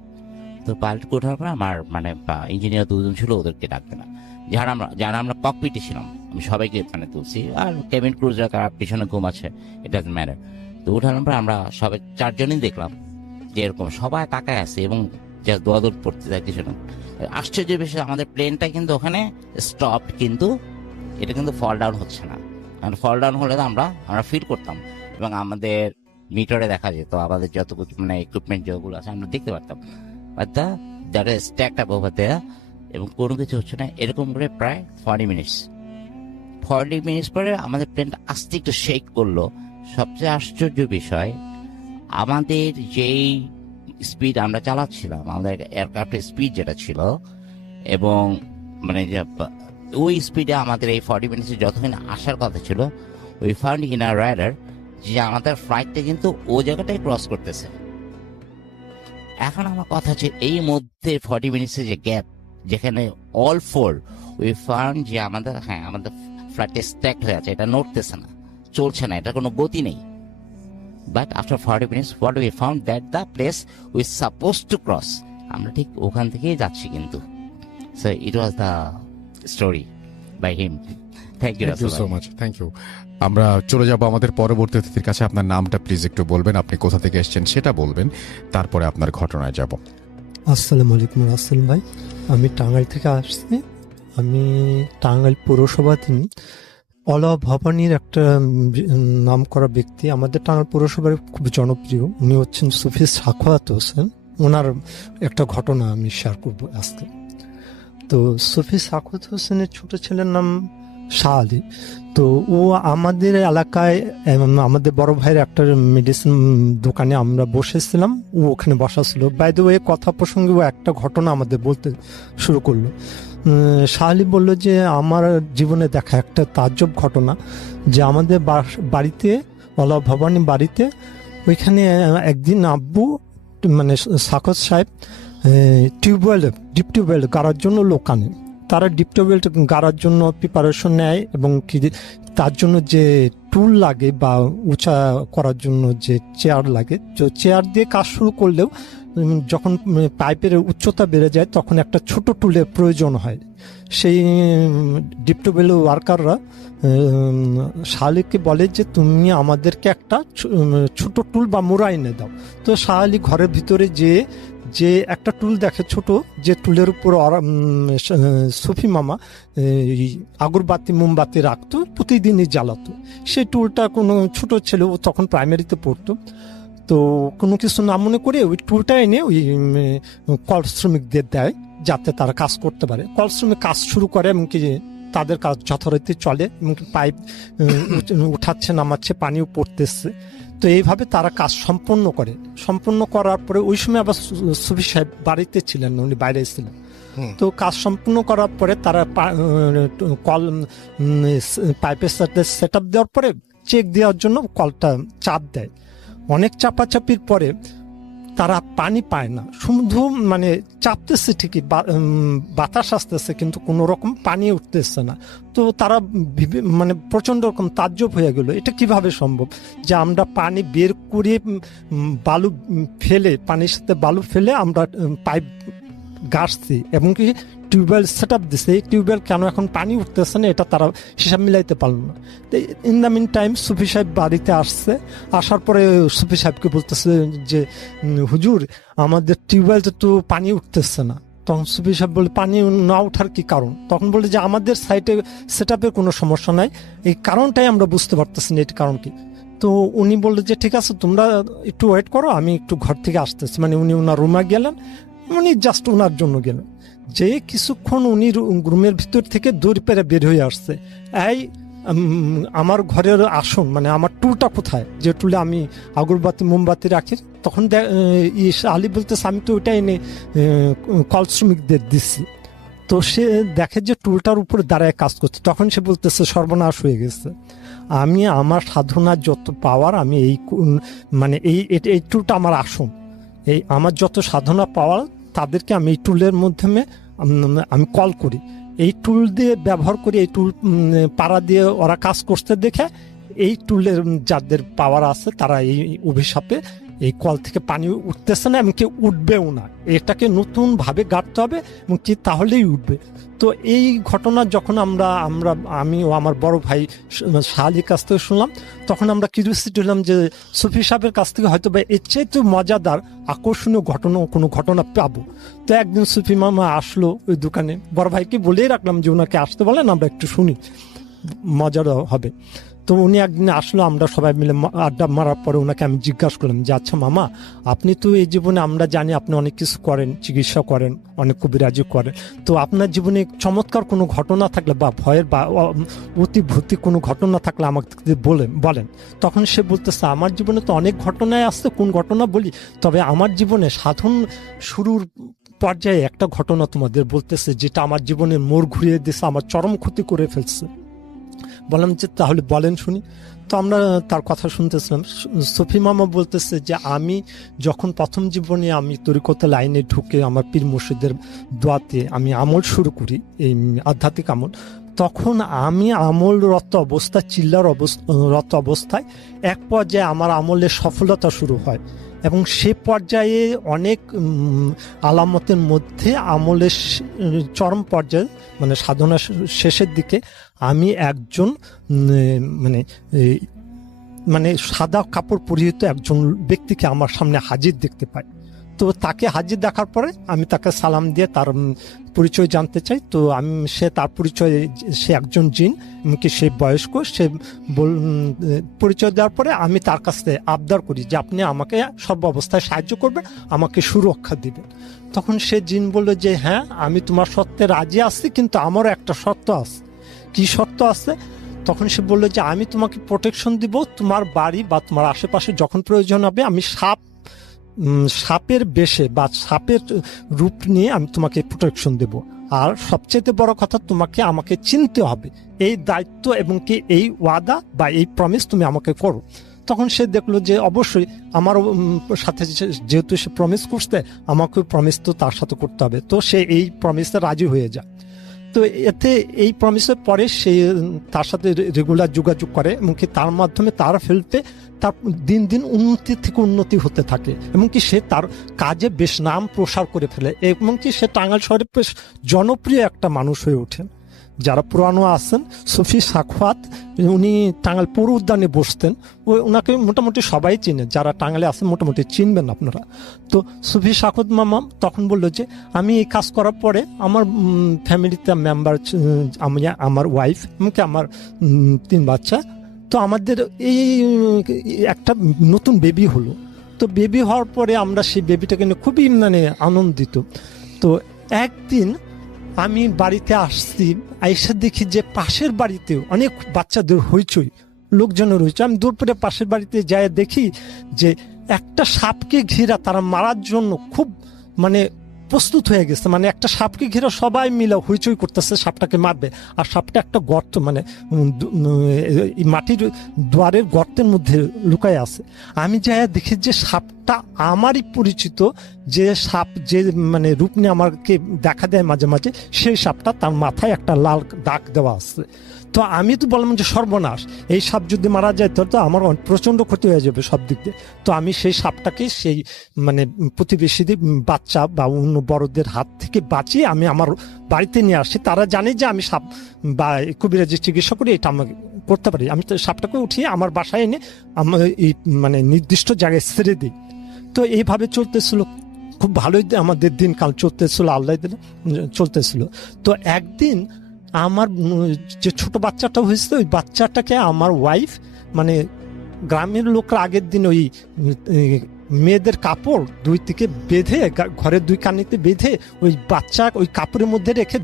তো পাইলটকে ওঠার পর আমার মানে ইঞ্জিনিয়ার 2 জন ছিল, ওদেরকে ডাকতে না, যারা আমরা ককপিটে ছিলাম আমি সবাইকে মানে তুলছি, আর কেবিন ক্রুজরা তারা পিছনে ঘুম আছে, ইট ডাজন্ট ম্যাটার। তো উঠানোর পর আমরা সবাই 4 জনই দেখলাম যে এরকম সবাই তাকায় আছে এবং যা দোয়াদৌড় পড়তে যায় কিছু না। আশ্চর্য বিষয়, আমাদের প্লেনটা কিন্তু ওখানে স্টপ, কিন্তু এটা কিন্তু ফল ডাউন হচ্ছে না, কারণ ফল ডাউন হলে তো আমরা ফিল করতাম এবং আমাদের মিটারে দেখা যেত আমাদের যত মানে ইকুইপমেন্ট যেগুলো আছে আমরা দেখতে পারতাম, but that is stacked up over there, এবং কোনো কিছু হচ্ছে না। এরকম করে প্রায় 40 মিনিটস পরে আমাদের প্লেনটা আস্তে একটু শেক করলো। সবচেয়ে আশ্চর্য বিষয়, আমাদের যেই স্পিড আমরা চালাচ্ছিলাম, আমাদের এয়ারক্রাফটের স্পিড যেটা ছিল, এবং মানে ওই স্পিডে আমাদের এই 40 মিনিটসে যতক্ষণ আসার কথা ছিল, we found in our radar যে আমাদের ফ্লাইটটা কিন্তু ও জায়গাটাই ক্রস করতেছে। এখন আমার কথা হচ্ছে এই মধ্যে 40 মিনিটসের যে গ্যাপ, যেখানে অল 4 উই ফাউন্ড যে আমাদের ফ্লাইটটা স্ট্যাকড হয়ে আছে, এটা নড়তেছে না, চলছে না, এটা কোনো গতি নেই। But after 40 minutes, what we found that the place we supposed to cross, আমরা ঠিক ওখান থেকেই যাচ্ছি কিন্তু। So it was the story by him. Thank you so much. Thank you. আমরা চলে যাব আমাদের পরবর্তী অতিথির কাছে। আপনার নামটা প্লিজ একটু বলবেন, আপনি কোথা থেকে এসেছেন সেটা বলবেন, তারপরে আপনার ঘটনায় যাব। আসসালামু আলাইকুম রাসেল ভাই, আমি টাঙ্গাইল থেকে আসছি। আমি টাঙ্গাইল পৌরসভাধীন অলা ভবানীর একটা নাম করা ব্যক্তি, আমাদের টাঙ্গাইল পৌরসভার খুব জনপ্রিয়, উনি হচ্ছেন সুফি সাখাওয়াত হোসেন। ওনার একটা ঘটনা আমি শেয়ার করব আজকে। তো সুফি সাখাওয়াত হোসেনের ছোট ছেলের নাম শাহ আলী। তো ও আমাদের এলাকায় আমাদের বড় ভাইয়ের একটা মেডিসিন দোকানে আমরা বসেছিলাম, ও ওখানে বসা ছিল। বাই দ্য ওয়ে, কথা প্রসঙ্গে ও একটা ঘটনা আমাদের বলতে শুরু করলো। শাহ আলী বলল যে আমার জীবনে দেখা একটা তাজ্জব ঘটনা, যে আমাদের বাড়িতে অলা ভবানী বাড়িতে ওইখানে একদিন আব্বু মানে সাখাওয়াত সাহেব ডিপ টিউবওয়েল গাড়ার জন্য লোক আনে। তারা ডিপ টিউবওয়েল গাড়ার জন্য প্রিপারেশন নেয় এবং কি তার জন্য যে টুল লাগে বা উঁচা করার জন্য যে চেয়ার লাগে, তো চেয়ার দিয়ে কাজ শুরু করলেও যখন পাইপের উচ্চতা বেড়ে যায় তখন একটা ছোট টুলের প্রয়োজন হয়। সেই ডিপটোবেল ওয়ার্কাররা শাহালিকে বলে যে তুমি আমাদেরকে একটা ছোট টুল বা মোড়া এনে দাও। তো শাহালি ঘরের ভিতরে যে একটা টুল দেখে ছোট, যে টুলের উপর সুফি মামা আগরবাতি মোমবাতি রাখতো, প্রতিদিনই জ্বালাতো। সেই টুলটা কোনো ছোট ছেলে, ও তখন প্রাইমারিতে পড়তো, তো কোনো কিছু না মনে করে ওই টুলটা এনে ওই কল শ্রমিকদের দেয় যাতে তারা কাজ করতে পারে। কল শ্রমিক কাজ শুরু করে এবং কি তাদের কাজ যথারীতি চলে, এমনকি পাইপ উঠাচ্ছে নামাচ্ছে, পানিও পড়তেছে। তো এইভাবে তারা কাজ সম্পন্ন করার পরে ওই সময় আবার সুফি সাহেব বাড়িতে ছিলেন না, উনি বাইরে ছিলেন। তো কাজ সম্পূর্ণ করার পরে তারা কল পাইপের সাথে সেট আপ দেওয়ার পরে চেক দেওয়ার জন্য কলটা চাপ দেয়। অনেক চাপাচাপির পরে তারা পানি পায় না, শুধু মানে চাপতেছে ঠিকই, বাতাস আসতেছে কিন্তু কোনো রকম পানি উঠতেছে না। তো তারা মানে প্রচন্ড রকম তাজ্জব হয়ে গেল, এটা কিভাবে সম্ভব যে আমরা পানি বের করে বালু ফেলে, পানির সাথে বালু ফেলে আমরা পাইপ গাছছি এবং কি টিউবওয়েল সেট আপ দিচ্ছে, এই টিউবওয়েল কেন এখন পানি উঠতেছে না, এটা তারা হিসাব মিলাইতে পারল না। ইন দ্য মিন টাইম সুফি সাহেব বাড়িতে আসছে, আসার পরে সুফি সাহেবকে বলতেছে যে হুজুর আমাদের টিউবওয়েলতে তো পানি উঠতেছে না। তখন সুফি সাহেব বলে পানি না ওঠার কি কারণ? তখন বলে যে আমাদের সাইটে সেট আপের কোনো সমস্যা নাই, এই কারণটাই আমরা বুঝতে পারতেছি না, এটি কারণ কি। তো উনি বললেন যে ঠিক আছে তোমরা একটু ওয়েট করো, আমি একটু ঘর থেকে আসতেছি। মানে উনি ওনার রুমে গেলেন, উনি জাস্ট ওনার জন্য গেলেন। যে কিছুক্ষণ উনি রুমের ভিতর থেকে দৌড় পেরে বের হয়ে আসছে, এই আমার ঘরের আসন মানে আমার টুলটা কোথায়, যে টুলে আমি আগরবাতি মোমবাতি রাখি। তখন আলী বলতেছে আমি তো ওইটা এনে কল শ্রমিকদের দিচ্ছি। তো সে দেখে যে টুলটার উপরে দাঁড়ায় কাজ করছে। তখন সে বলতেছে সর্বনাশ হয়ে গেছে, আমি আমার সাধনার যত পাওয়ার আমি এই মানে এই টুলটা আমার আসন, এই আমার যত সাধনা পাওয়ার তাদেরকে আমি এই টুলের মাধ্যমে আমি কল করি, এই টুল দিয়ে ব্যবহার করি, এই টুল পাড়া দিয়ে ওরা কাজ করতে দেখে এই টুলের যাদের পাওয়ার আছে তারা এই অভিশাপে এই কল থেকে পানি উঠতেছে না, এমনকি উঠবেও না। এটাকে নতুন ভাবে গাড়তে হবে এবং কি তাহলেই উঠবে। তো এই ঘটনা যখন আমি ও আমার বড় ভাই শাহালির কাছ থেকে শুনলাম, তখন আমরা কিউরিওসিটি হলাম যে সুফি সাহেবের কাছ থেকে হয়তো বা এর চেয়ে তো মজাদার আকর্ষণীয় কোনো ঘটনা পাবো। তো একদিন সুফি মামা আসলো ওই দোকানে, বড় ভাইকে বলেই রাখলাম যে ওনাকে আসতে বলেন, আমরা একটু শুনি, মজার হবে। তো উনি একদিন আসলো, আমরা সবাই মিলে আড্ডা মারার পরে ওনাকে আমি জিজ্ঞাসা করলাম যে আচ্ছা মামা, আপনি তো এই জীবনে আমরা জানি আপনি অনেক কিছু করেন, চিকিৎসা করেন, অনেক কবিরাজি করেন, তো আপনার জীবনে চমৎকার কোনো ঘটনা থাকলে বা ভয়ের বা অতিভূতি কোনো ঘটনা থাকলে আমাকে বলেন। তখন সে বলতেছে আমার জীবনে তো অনেক ঘটনায় আসছে, কোন ঘটনা বলি, তবে আমার জীবনে সাধন শুরুর পর্যায়ে একটা ঘটনা তোমাদের বলতেছে যেটা আমার জীবনের মোড় ঘুরিয়ে দিয়েছে, আমার চরম ক্ষতি করে ফেলছে। বললাম যে তাহলে বলেন শুনি। তো আমরা তার কথা শুনতেছিলাম। সুফি মামা বলতেছে যে আমি যখন প্রথম জীবনে আমি তরিকতে লাইনে ঢুকে আমার পীর মুর্শিদের দোয়াতে আমি আমল শুরু করি, এই আধ্যাত্মিক আমল, তখন আমি আমলরত অবস্থায় রত অবস্থায় এক পর্যায়ে আমার আমলের সফলতা শুরু হয় এবং সে পর্যায়ে অনেক আলামতের মধ্যে আমলের চরম পর্যায়ে মানে সাধনা শেষের দিকে আমি একজন মানে সাদা কাপড় পরিহিত একজন ব্যক্তিকে আমার সামনে হাজির দেখতে পাই। তো তাকে হাজির দেখার পরে আমি তাকে সালাম দিয়ে তার পরিচয় জানতে চাই। তো সে তার পরিচয়, সে একজন জিন, এমনকি সে বয়স্ক। সে পরিচয় দেওয়ার পরে আমি তার কাছ থেকে আবদার করি যে আপনি আমাকে সর্ব অবস্থায় সাহায্য করবেন, আমাকে সুরক্ষা দিবেন। তখন সে জিন বলল যে হ্যাঁ আমি তোমার শর্তে রাজি আছি, কিন্তু আমারও একটা শর্ত আছে। কি শর্ত আছে? তখন সে বললো যে আমি তোমাকে প্রোটেকশন দিব, তোমার বাড়ি বা তোমার আশেপাশে যখন প্রয়োজন হবে আমি সাপের বেশে বা সাপের রূপ নিয়ে আমি তোমাকে প্রোটেকশন দেব। আর সবচেয়ে বড় কথা, তোমাকে আমাকে চিনতে হবে, এই দায়িত্ব এবং কি এই ওয়াদা বা এই প্রমিস তুমি আমাকে করো। তখন সে দেখলো যে অবশ্যই আমার সাথে যেহেতু সে প্রমিস করছে, আমাকে প্রমিস তো তার সাথে করতে হবে। তো সে এই প্রমিসে রাজি হয়ে যায়। তো এতে এই প্রমিসের পরে সে তার সাথে রেগুলার যোগাযোগ করে এবং কি তার মাধ্যমে তার হেল্পে তার দিন দিন উন্নতি থেকে উন্নতি হতে থাকে এবং কি সে তার কাজে বেশ নাম প্রসার করে ফেলে এবং কি সে টাঙ্গাইল শহরে বেশ জনপ্রিয় একটা মানুষ হয়ে ওঠেন। যারা পুরানো আছেন, সুফি সাখওয়াত, উনি টাঙ্গাইল পৌর উদ্যানে বসতেন, ওনাকে মোটামুটি সবাই চিনে, যারা টাঙ্গাইলে আছেন মোটামুটি চিনবেন আপনারা। তো সুফি সাখওয়াত মামা তখন বললো যে আমি এই কাজ করার পরে আমার ফ্যামিলিতে মেম্বার, আমি, আমার ওয়াইফ, এমনকি আমার 3 বাচ্চা, তো আমাদের এই একটা নতুন বেবি হলো। তো বেবি হওয়ার পরে আমরা সেই বেবিটাকে নিয়ে খুবই মানে আনন্দিত। তো একদিন আমি বাড়িতে আসছি, আইসা দেখি যে পাশের বাড়িতেও অনেক বাচ্চাদের হইচই, লোকজনের হইচই। আমি দুপুরে পাশের বাড়িতে যাই দেখি যে একটা সাপকে ঘিরা তারা মারার জন্য খুব মানে প্রস্তুত হয়ে গেছে, মানে একটা সাপকে ঘিরে সবাই মিলে হইচই করতেছে সাপটাকে মারবে। আর সাপটা একটা গর্ত মানে মাটির দুয়ারের গর্তের মধ্যে লুকায় আছে। আমি যাই দেখি যে সাপটা আমারই পরিচিত, যে সাপ যে মানে রূপ নিয়ে আমাকে দেখা দেয় মাঝে মাঝে, সেই সাপটা তার মাথায় একটা লাল দাগ দেওয়া আছে। তো আমি তো বললাম যে সর্বনাশ, এই সাপ যদি মারা যায় তো আমার প্রচন্ড ক্ষতি হয়ে যাবে সব দিক দিয়ে। তো আমি সেই সাপটাকে সেই মানে প্রতিবেশীদের বাচ্চা বা অন্য বড়দের হাত থেকে বাঁচিয়ে আমি আমার বাড়িতে নিয়ে আসি। তারা জানে যে আমি সাপ বা কবিরাজি চিকিৎসা করি, এটা আমাকে করতে পারি। আমি তো সাপটাকে উঠিয়ে আমার বাসায় এনে আমার এই মানে নির্দিষ্ট জায়গায় ছেড়ে দিই। তো এইভাবে চলতেছিল, খুব ভালোই আমাদের দিনকাল চলতেছিল, আল্লাহ দিলে চলতেছিল। তো একদিন আমার যে ছোট বাচ্চাটা হয়েছে, ওই বাচ্চাটাকে আমার ওয়াইফ মানে গ্রামের লোকরা আগের দিন ওই মেয়েদের কাপড় 2 দিকে বেঁধে, ঘরের 2 কানিতে বেঁধে ওই বাচ্চা ওই কাপড়ের মধ্যে রেখে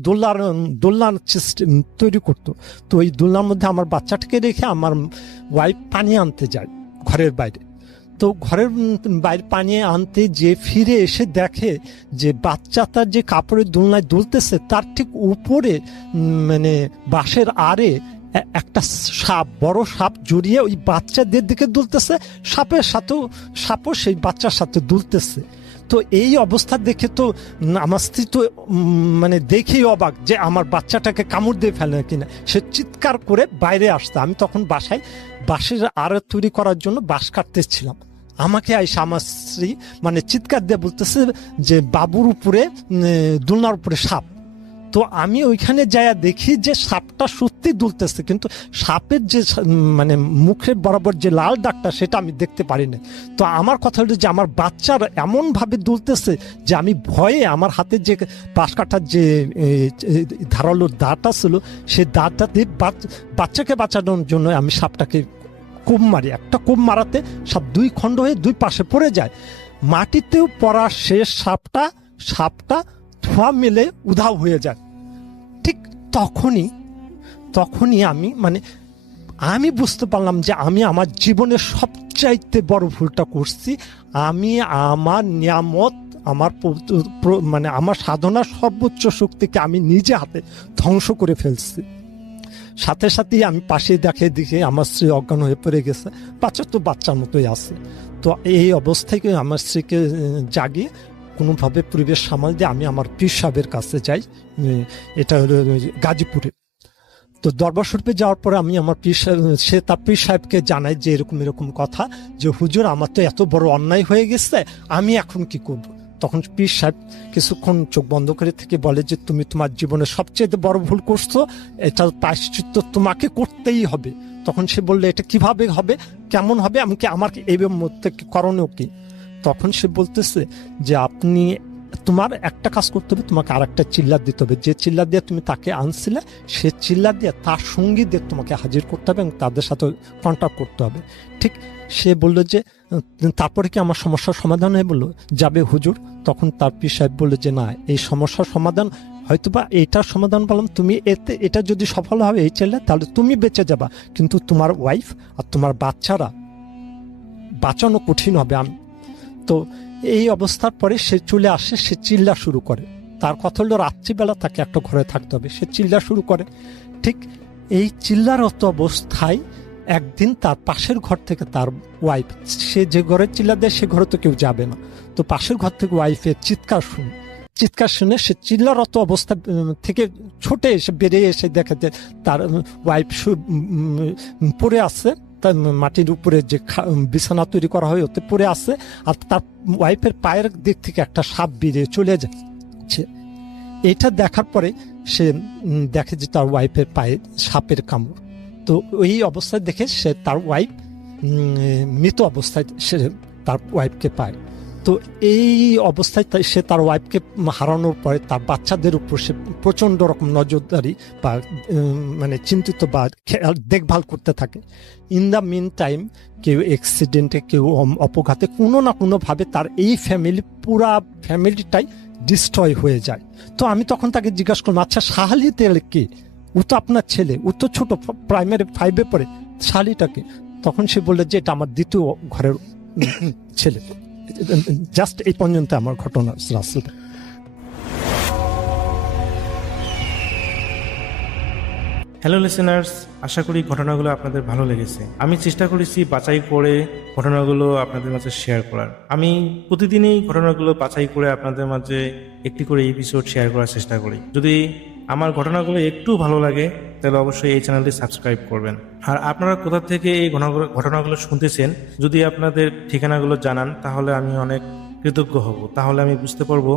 দোলনার সিস্টেম তৈরি করতো। তো ওই দোলনার মধ্যে আমার বাচ্চাটাকে রেখে আমার ওয়াইফ পানি আনতে যায় ঘরের বাইরে। তো ঘরের বাইরে পানি আনতে যে ফিরে এসে দেখে যে বাচ্চাটার যে কাপড়ের দোলনায় দুলতেছে তার ঠিক উপরে মানে বাঁশের আড়ে একটা সাপ, বড় সাপ জড়িয়ে ওই বাচ্চাদের দিকে দুলতেছে, সাপও সেই বাচ্চার সাথে দুলতেছে। তো এই অবস্থা দেখে তো আমার স্ত্রী তো মানে দেখেই অবাক যে আমার বাচ্চাটাকে কামড় দিয়ে ফেলে কিনা। সে চিৎকার করে বাইরে আসতে, আমি তখন বাসায় বাঁশের আড়ে তৈরি করার জন্য বাঁশ কাটতেছিলাম। আমাকে আইসা আমার স্ত্রী মানে চিৎকার দিয়ে বলতেছে যে বাবুর উপরে দোলনার উপরে সাপ। তো আমি ওইখানে যাইয়া দেখি যে সাপটা সত্যি দুলতেছে, কিন্তু সাপের যে মানে মুখের বরাবর যে লাল দাগটা সেটা আমি দেখতে পারি না। তো আমার কথা হলো যে আমার বাচ্চার এমন ভাবে দুলতেছে যে আমি ভয়ে আমার হাতে যে বাঁশ কাটার যে ধারালো দাঁড়টা ছিল, সেই দাঁড়টা দিয়ে বাচ্চাকে বাঁচানোর জন্য আমি সাপটাকে কোপ মারি। একটা কোপ মারাতে সাপ 2 খণ্ড হয়ে 2 পাশে পড়ে যায়। মাটিতেও পড়া শেষ সাপটা ধোঁয়া মেলে উধাও হয়ে যায়। ঠিক তখনই আমি বুঝতে পারলাম যে আমি আমার জীবনের সবচাইতে বড় ভুলটা করছি। আমি আমার নিয়ামত, মানে আমার সাধনার সর্বোচ্চ শক্তিকে আমি নিজে হাতে ধ্বংস করে ফেলছি। সাথে সাথেই আমি পাশে দেখে আমার স্ত্রী অজ্ঞান হয়ে পড়ে গেছে। বাচ্চা তো বাচ্চার মতোই আছে। তো এই অবস্থায় আমার স্ত্রীকে জাগিয়ে কোনোভাবে পরিবেশ সামাল দিয়ে আমি আমার পীর সাহেবের কাছে যাই, এটা হলো গাজীপুরে। তো দরবার শরীফে যাওয়ার পরে আমি আমার সে তার পীর সাহেবকে জানাই যে এরকম কথা, যে হুজুর আমার তো এত বড় অন্যায় হয়ে গেছে, আমি এখন কি করব। তখন পীর সাহেব কিছুক্ষণ চোখ বন্ধ করে থেকে বলে যে তুমি তোমার জীবনে সবচেয়ে বড় ভুল করছো, এটা প্রায়শ্চিত্ত তোমাকে করতেই হবে। তখন সে বললে এটা কিভাবে হবে, কেমন হবে, আমাকে এই মধ্যে করণীয় কি। তখন সে বলতেছে যে আপনি তোমার একটা কাজ করতে হবে, তোমাকে আর একটা চিল্লা দিতে হবে। যে চিল্লা দিয়ে তুমি তাকে আনছিলে, সে চিল্লা দিয়ে তার সঙ্গীদের তোমাকে হাজির করতে হবে এবং তাদের সাথে কন্ট্যাক্ট করতে হবে। ঠিক সে বলল যে তারপরে কি আমার সমস্যার সমাধান হয়ে বললো যাবে হুজুর। তখন তার পীর সাহেব বললো যে না, এই সমস্যার সমাধান হয়তোবা এটার সমাধান বললাম, তুমি এটা যদি সফল হবে এই চিল্লা, তাহলে তুমি বেঁচে যাবা, কিন্তু তোমার ওয়াইফ আর তোমার বাচ্চারা বাঁচানো কঠিন হবে। তো এই অবস্থার পরে সে চলে আসে, সে চিল্লা শুরু করে। তার কথা হলো রাত্রিবেলা তাকে একটা ঘরে থাকতে হবে, সে চিল্লা শুরু করে। ঠিক এই চিল্লারত অবস্থায় একদিন তার পাশের ঘর থেকে তার ওয়াইফ, সে যে ঘরে চিল্লা দেয় সে ঘরে তো কেউ যাবে না, তো পাশের ঘর থেকে ওয়াইফের চিৎকার শুনে চিৎকার শুনে সে চিল্লারত অবস্থা থেকে ছুটে এসে বেরিয়ে এসে দেখে যে তার ওয়াইফ পড়ে আছে, তার মাটির উপরে যে বিছানা তৈরি করা হয় ওতে পড়ে আছে, আর তার ওয়াইফের পায়ের দিক থেকে একটা সাপ বেরিয়ে চলে যাচ্ছে। এটা দেখার পরে সে দেখে যে তার ওয়াইফের পায়ে সাপের কামড়। তো ওই অবস্থায় দেখে সে তার ওয়াইফ মৃত অবস্থায় সে তার ওয়াইফকে পায়। তো এই অবস্থায় সে তার ওয়াইফকে হারানোর পরে তার বাচ্চাদের উপর সে প্রচণ্ড রকম নজরদারি বা মানে চিন্তিত বা দেখভাল করতে থাকে। ইন দ্য মিন টাইম কেউ অ্যাক্সিডেন্টে, কেউ অপঘাতে, কোনো না কোনোভাবে তার এই পুরা ফ্যামিলিটাই ডিস্ট্রয় হয়ে যায়। তো আমি তখন তাকে জিজ্ঞাসা করলাম, আচ্ছা শাহালি তেল কি? ও তো আপনার ছেলে, ও তো ছোট, প্রাইমারি 5-এ পড়ে, শাহালিটাকে? তখন সে বললে যে এটা আমার দ্বিতীয় ঘরের ছেলে। জাস্ট এই পর্যন্ত আমার ঘটনা রাসেল। হ্যালো লিসেনার্স, আশা করি ঘটনাগুলো আপনাদের ভালো লেগেছে। আমি চেষ্টা করেছি বাছাই করে ঘটনাগুলো আপনাদের মাঝে শেয়ার করার। আমি প্রতিদিনই ঘটনাগুলো বাছাই করে আপনাদের মাঝে একটি করে এপিসোড শেয়ার করার চেষ্টা করি। যদি আমার ঘটনাগুলো একটু ভালো লাগে তাহলে অবশ্যই এই চ্যানেলটি সাবস্ক্রাইব করবেন। আর আপনারা কোথা থেকে এই ঘটনাগুলো শুনতেছেন যদি আপনাদের ঠিকানাগুলো জানান তাহলে আমি অনেক কৃতজ্ঞ হব। তাহলে আমি বুঝতে পারবো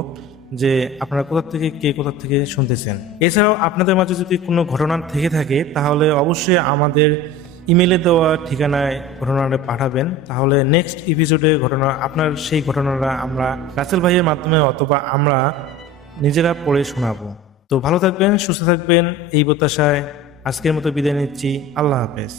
যে আপনারা কোথা থেকে কে কোথা থেকে শুনতেছেন। এছাড়াও আপনাদের মাঝে যদি কোনো ঘটনা থেকে থাকে তাহলে অবশ্যই আমাদের ইমেলে দেওয়া ঠিকানায় ঘটনাটা পাঠাবেন। তাহলে নেক্সট এপিসোডে আপনার সেই ঘটনাটা আমরা রাসেল ভাইয়ের মাধ্যমে অথবা আমরা নিজেরা পড়ে শোনাবো। তো ভালো থাকবেন, সুস্থ থাকবেন, এই প্রত্যাশায় আজকের মতো বিদায় নিচ্ছি। আল্লাহ হাফেজ।